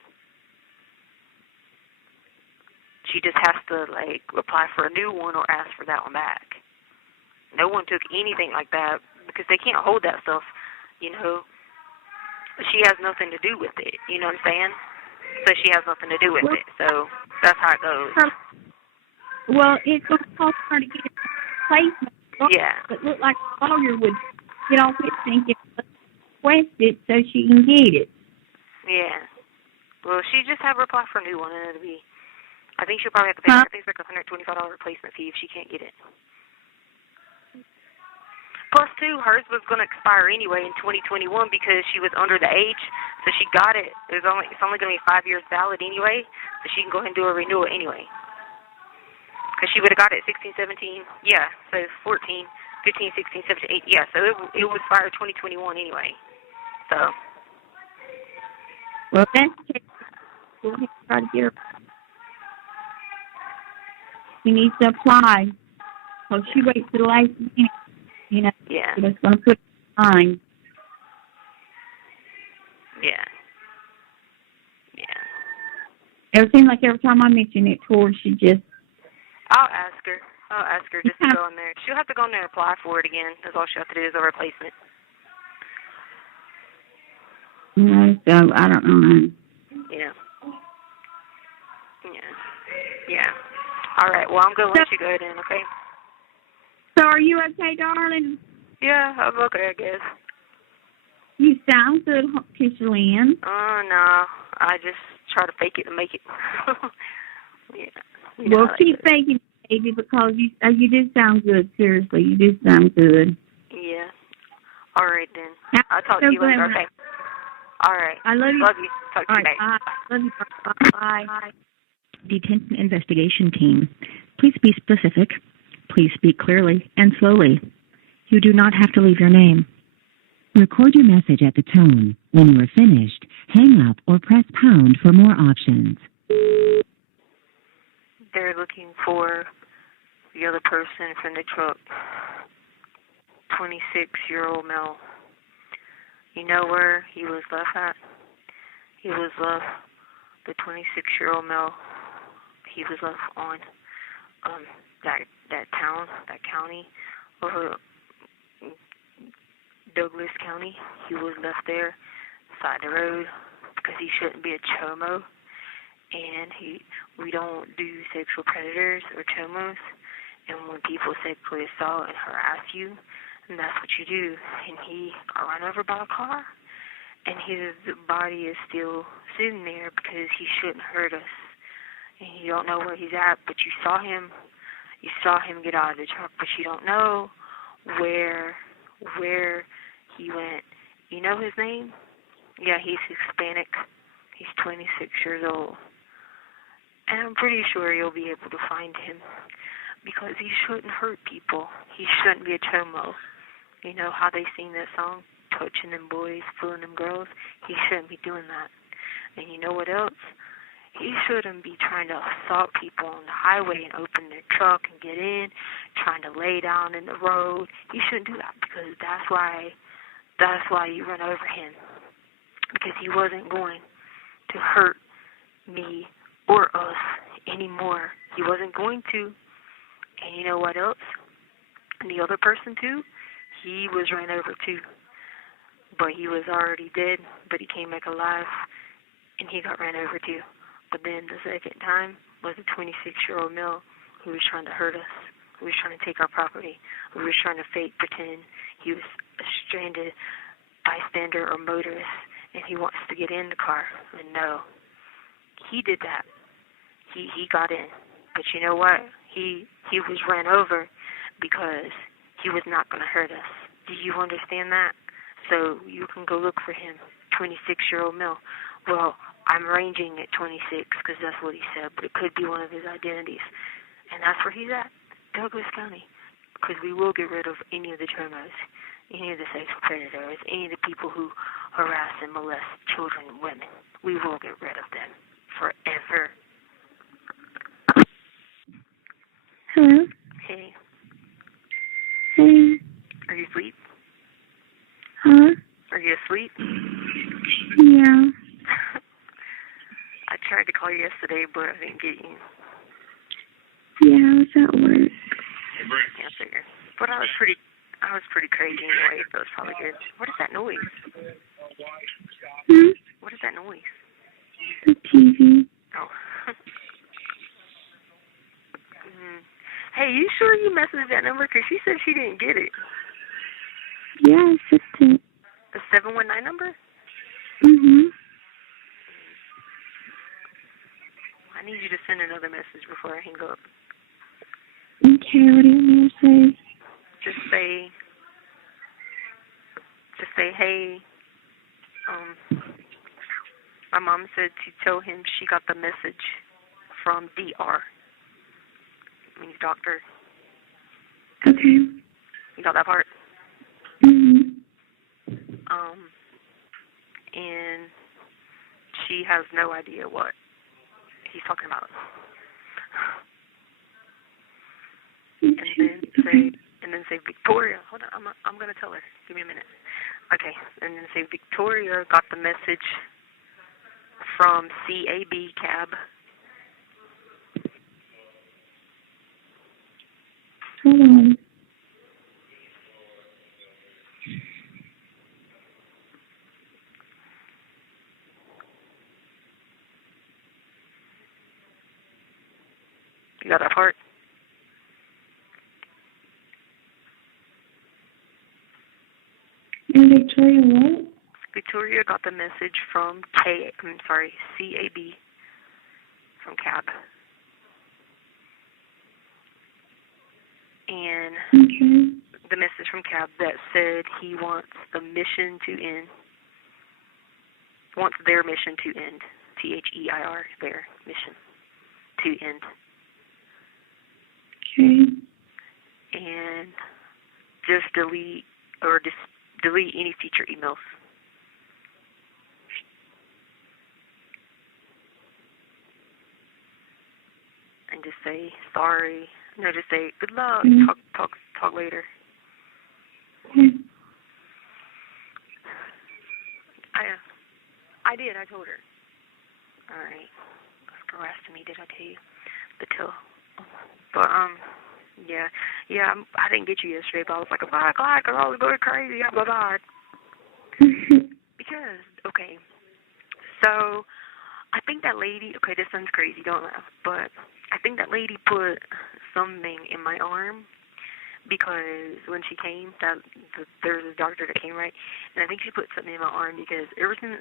She just has to, apply for a new one or ask for that one back. No one took anything like that because they can't hold that stuff, you know. She has nothing to do with it, you know what I'm saying? So she has nothing to do with it. So that's how it goes. Well, it's going to cost her to get a replacement. Yeah. It looked like a lawyer would get off his thing and request it so she can get it. Yeah. Well, she just have her apply for a new one, and it'll be. I think she'll probably have to pay. I think it's like $125 replacement fee if she can't get it. Plus, too, hers was going to expire anyway in 2021 because she was under the age, so she got it. It's only going to be 5 years valid anyway, so she can go ahead and do a renewal anyway. Because she would have got it 16, 17, yeah, so 14, 15, 16, 17, 18, yeah, so it would expire 2021 anyway. So. Well, that's okay. We'll try to get her. She needs to apply. Well, she waits to the last minute. You know, it's going to put time. Yeah. It seems like every time I mention it to her, she just... I'll ask her just to go in there. She'll have to go in there and apply for it again. That's all she'll have to do is a replacement. No, so I don't know. Yeah. All right, well, I'm going to let you go then, okay? So are you okay, darling? Yeah, I'm okay, I guess. You sound good, Tisha Lynn. Oh, no. I just try to fake it to make it. Yeah. Well, keep faking it, baby, because you do sound good. Seriously, you do sound good. Yeah. All right, then. I'll talk to you later, okay? All right. I love you. Love you. Talk to you later. Bye. Love you. Bye. Detention investigation team. Please be specific. Please speak clearly and slowly. You do not have to leave your name. Record your message at the tone. When you are finished, hang up or press pound for more options. They're looking for the other person from the truck. 26-year-old male. You know where he was left at? He was left, the 26-year-old male, he was left on that county, over Douglas County. He was left there, side the road, because he shouldn't be a chomo. And we don't do sexual predators or chomos. And when people sexually assault and harass you, And that's what you do. And he got run over by a car, and his body is still sitting there because he shouldn't hurt us. And you don't know where he's at, but you saw him get out of the truck, but you don't know where he went. You know his name? Yeah, he's Hispanic. He's 26 years old. And I'm pretty sure you'll be able to find him because he shouldn't hurt people. He shouldn't be a chomo. You know how they sing that song? Touching them boys, fooling them girls. He shouldn't be doing that. And you know what else? He shouldn't be trying to assault people on the highway and open their truck and get in, trying to lay down in the road. He shouldn't do that because that's why you run over him. Because he wasn't going to hurt me or us anymore. He wasn't going to. And you know what else? And the other person too, he was ran over too. But he was already dead, but he came back alive, and he got ran over too. But then the second time was a 26-year-old male who was trying to hurt us, who was trying to take our property, who was trying to fake pretend he was a stranded bystander or motorist, and he wants to get in the car. And no, he did that. He got in. But you know what? He was ran over because he was not going to hurt us. Do you understand that? So you can go look for him, 26-year-old male. Well, I'm ranging at 26 because that's what he said, but it could be one of his identities. And that's where he's at, Douglas County, because we will get rid of any of the chomos, any of the sexual predators, any of the people who harass and molest children and women. We will get rid of them forever. Hello? Hey. Hey. Are you asleep? Huh? Are you asleep? Yeah. I tried to call you yesterday, but I didn't get you. Yeah, I was at work. Yeah, I figured. But I was pretty crazy anyway, so it's probably good. What is that noise? Hmm? What is that noise? The TV. Oh. Hey, you sure you messaged that number? Because she said she didn't get it. Yeah, I sent it. The 719 number? Mm-hmm. I need you to send another message before I hang up. Okay, what do you want me to say? Just say, hey, my mom said to tell him she got the message from DR. It means doctor. Okay. You got that part? Mm-hmm. And she has no idea what he's talking about. And then say Victoria. Hold on, I'm gonna tell her. Give me a minute. Okay, and then say Victoria got the message from CAB cab. Hold on. You got that part? And Victoria what? Victoria got the message from CAB, from cab. And the message from cab that said he wants the mission to end, wants their mission to end, THEIR, their mission to end. Okay. And just delete any future emails. And just say sorry. No, just say good luck. Talk later. Okay. I did. I told her. All right. This girl asked me, did I tell you? But yeah. I didn't get you yesterday, but I was like, oh my God, because I was going crazy. Oh my God. Because, okay, so I think that lady, okay, this sounds crazy, don't laugh, but I think that lady put something in my arm because when she came, there was this doctor that came, right? And I think she put something in my arm because ever since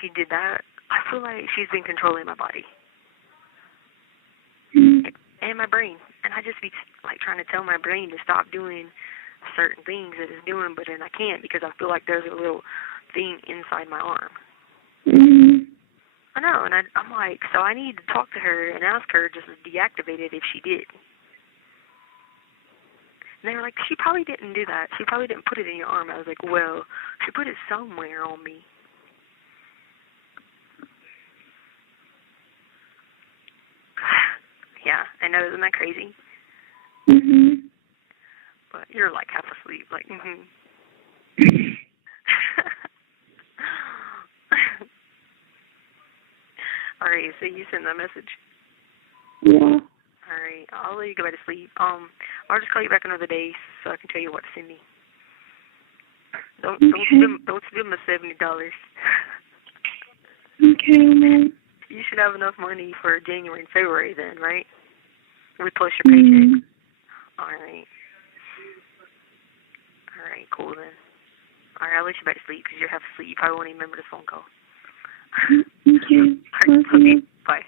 she did that, I feel like she's been controlling my body and my brain. And I just be like trying to tell my brain to stop doing certain things that it's doing, but then I can't because I feel like there's a little thing inside my arm. I know, and I'm like, so I need to talk to her and ask her just to deactivate it if she did. And they were like, she probably didn't do that. She probably didn't put it in your arm. I was like, well, she put it somewhere on me. Yeah, I know, isn't that crazy? But you're like half asleep, like, All right, so you send that message? Yeah. All right, I'll let you go back to sleep. I'll just call you back another day so I can tell you what to send me. Don't spend my $70. Okay, Mom. You should have enough money for January and February then, right? Plus your paycheck. All right. All right, cool then. All right, I'll let you back to sleep because you're half asleep. You probably won't even remember the phone call. Okay. All right, okay. Bye.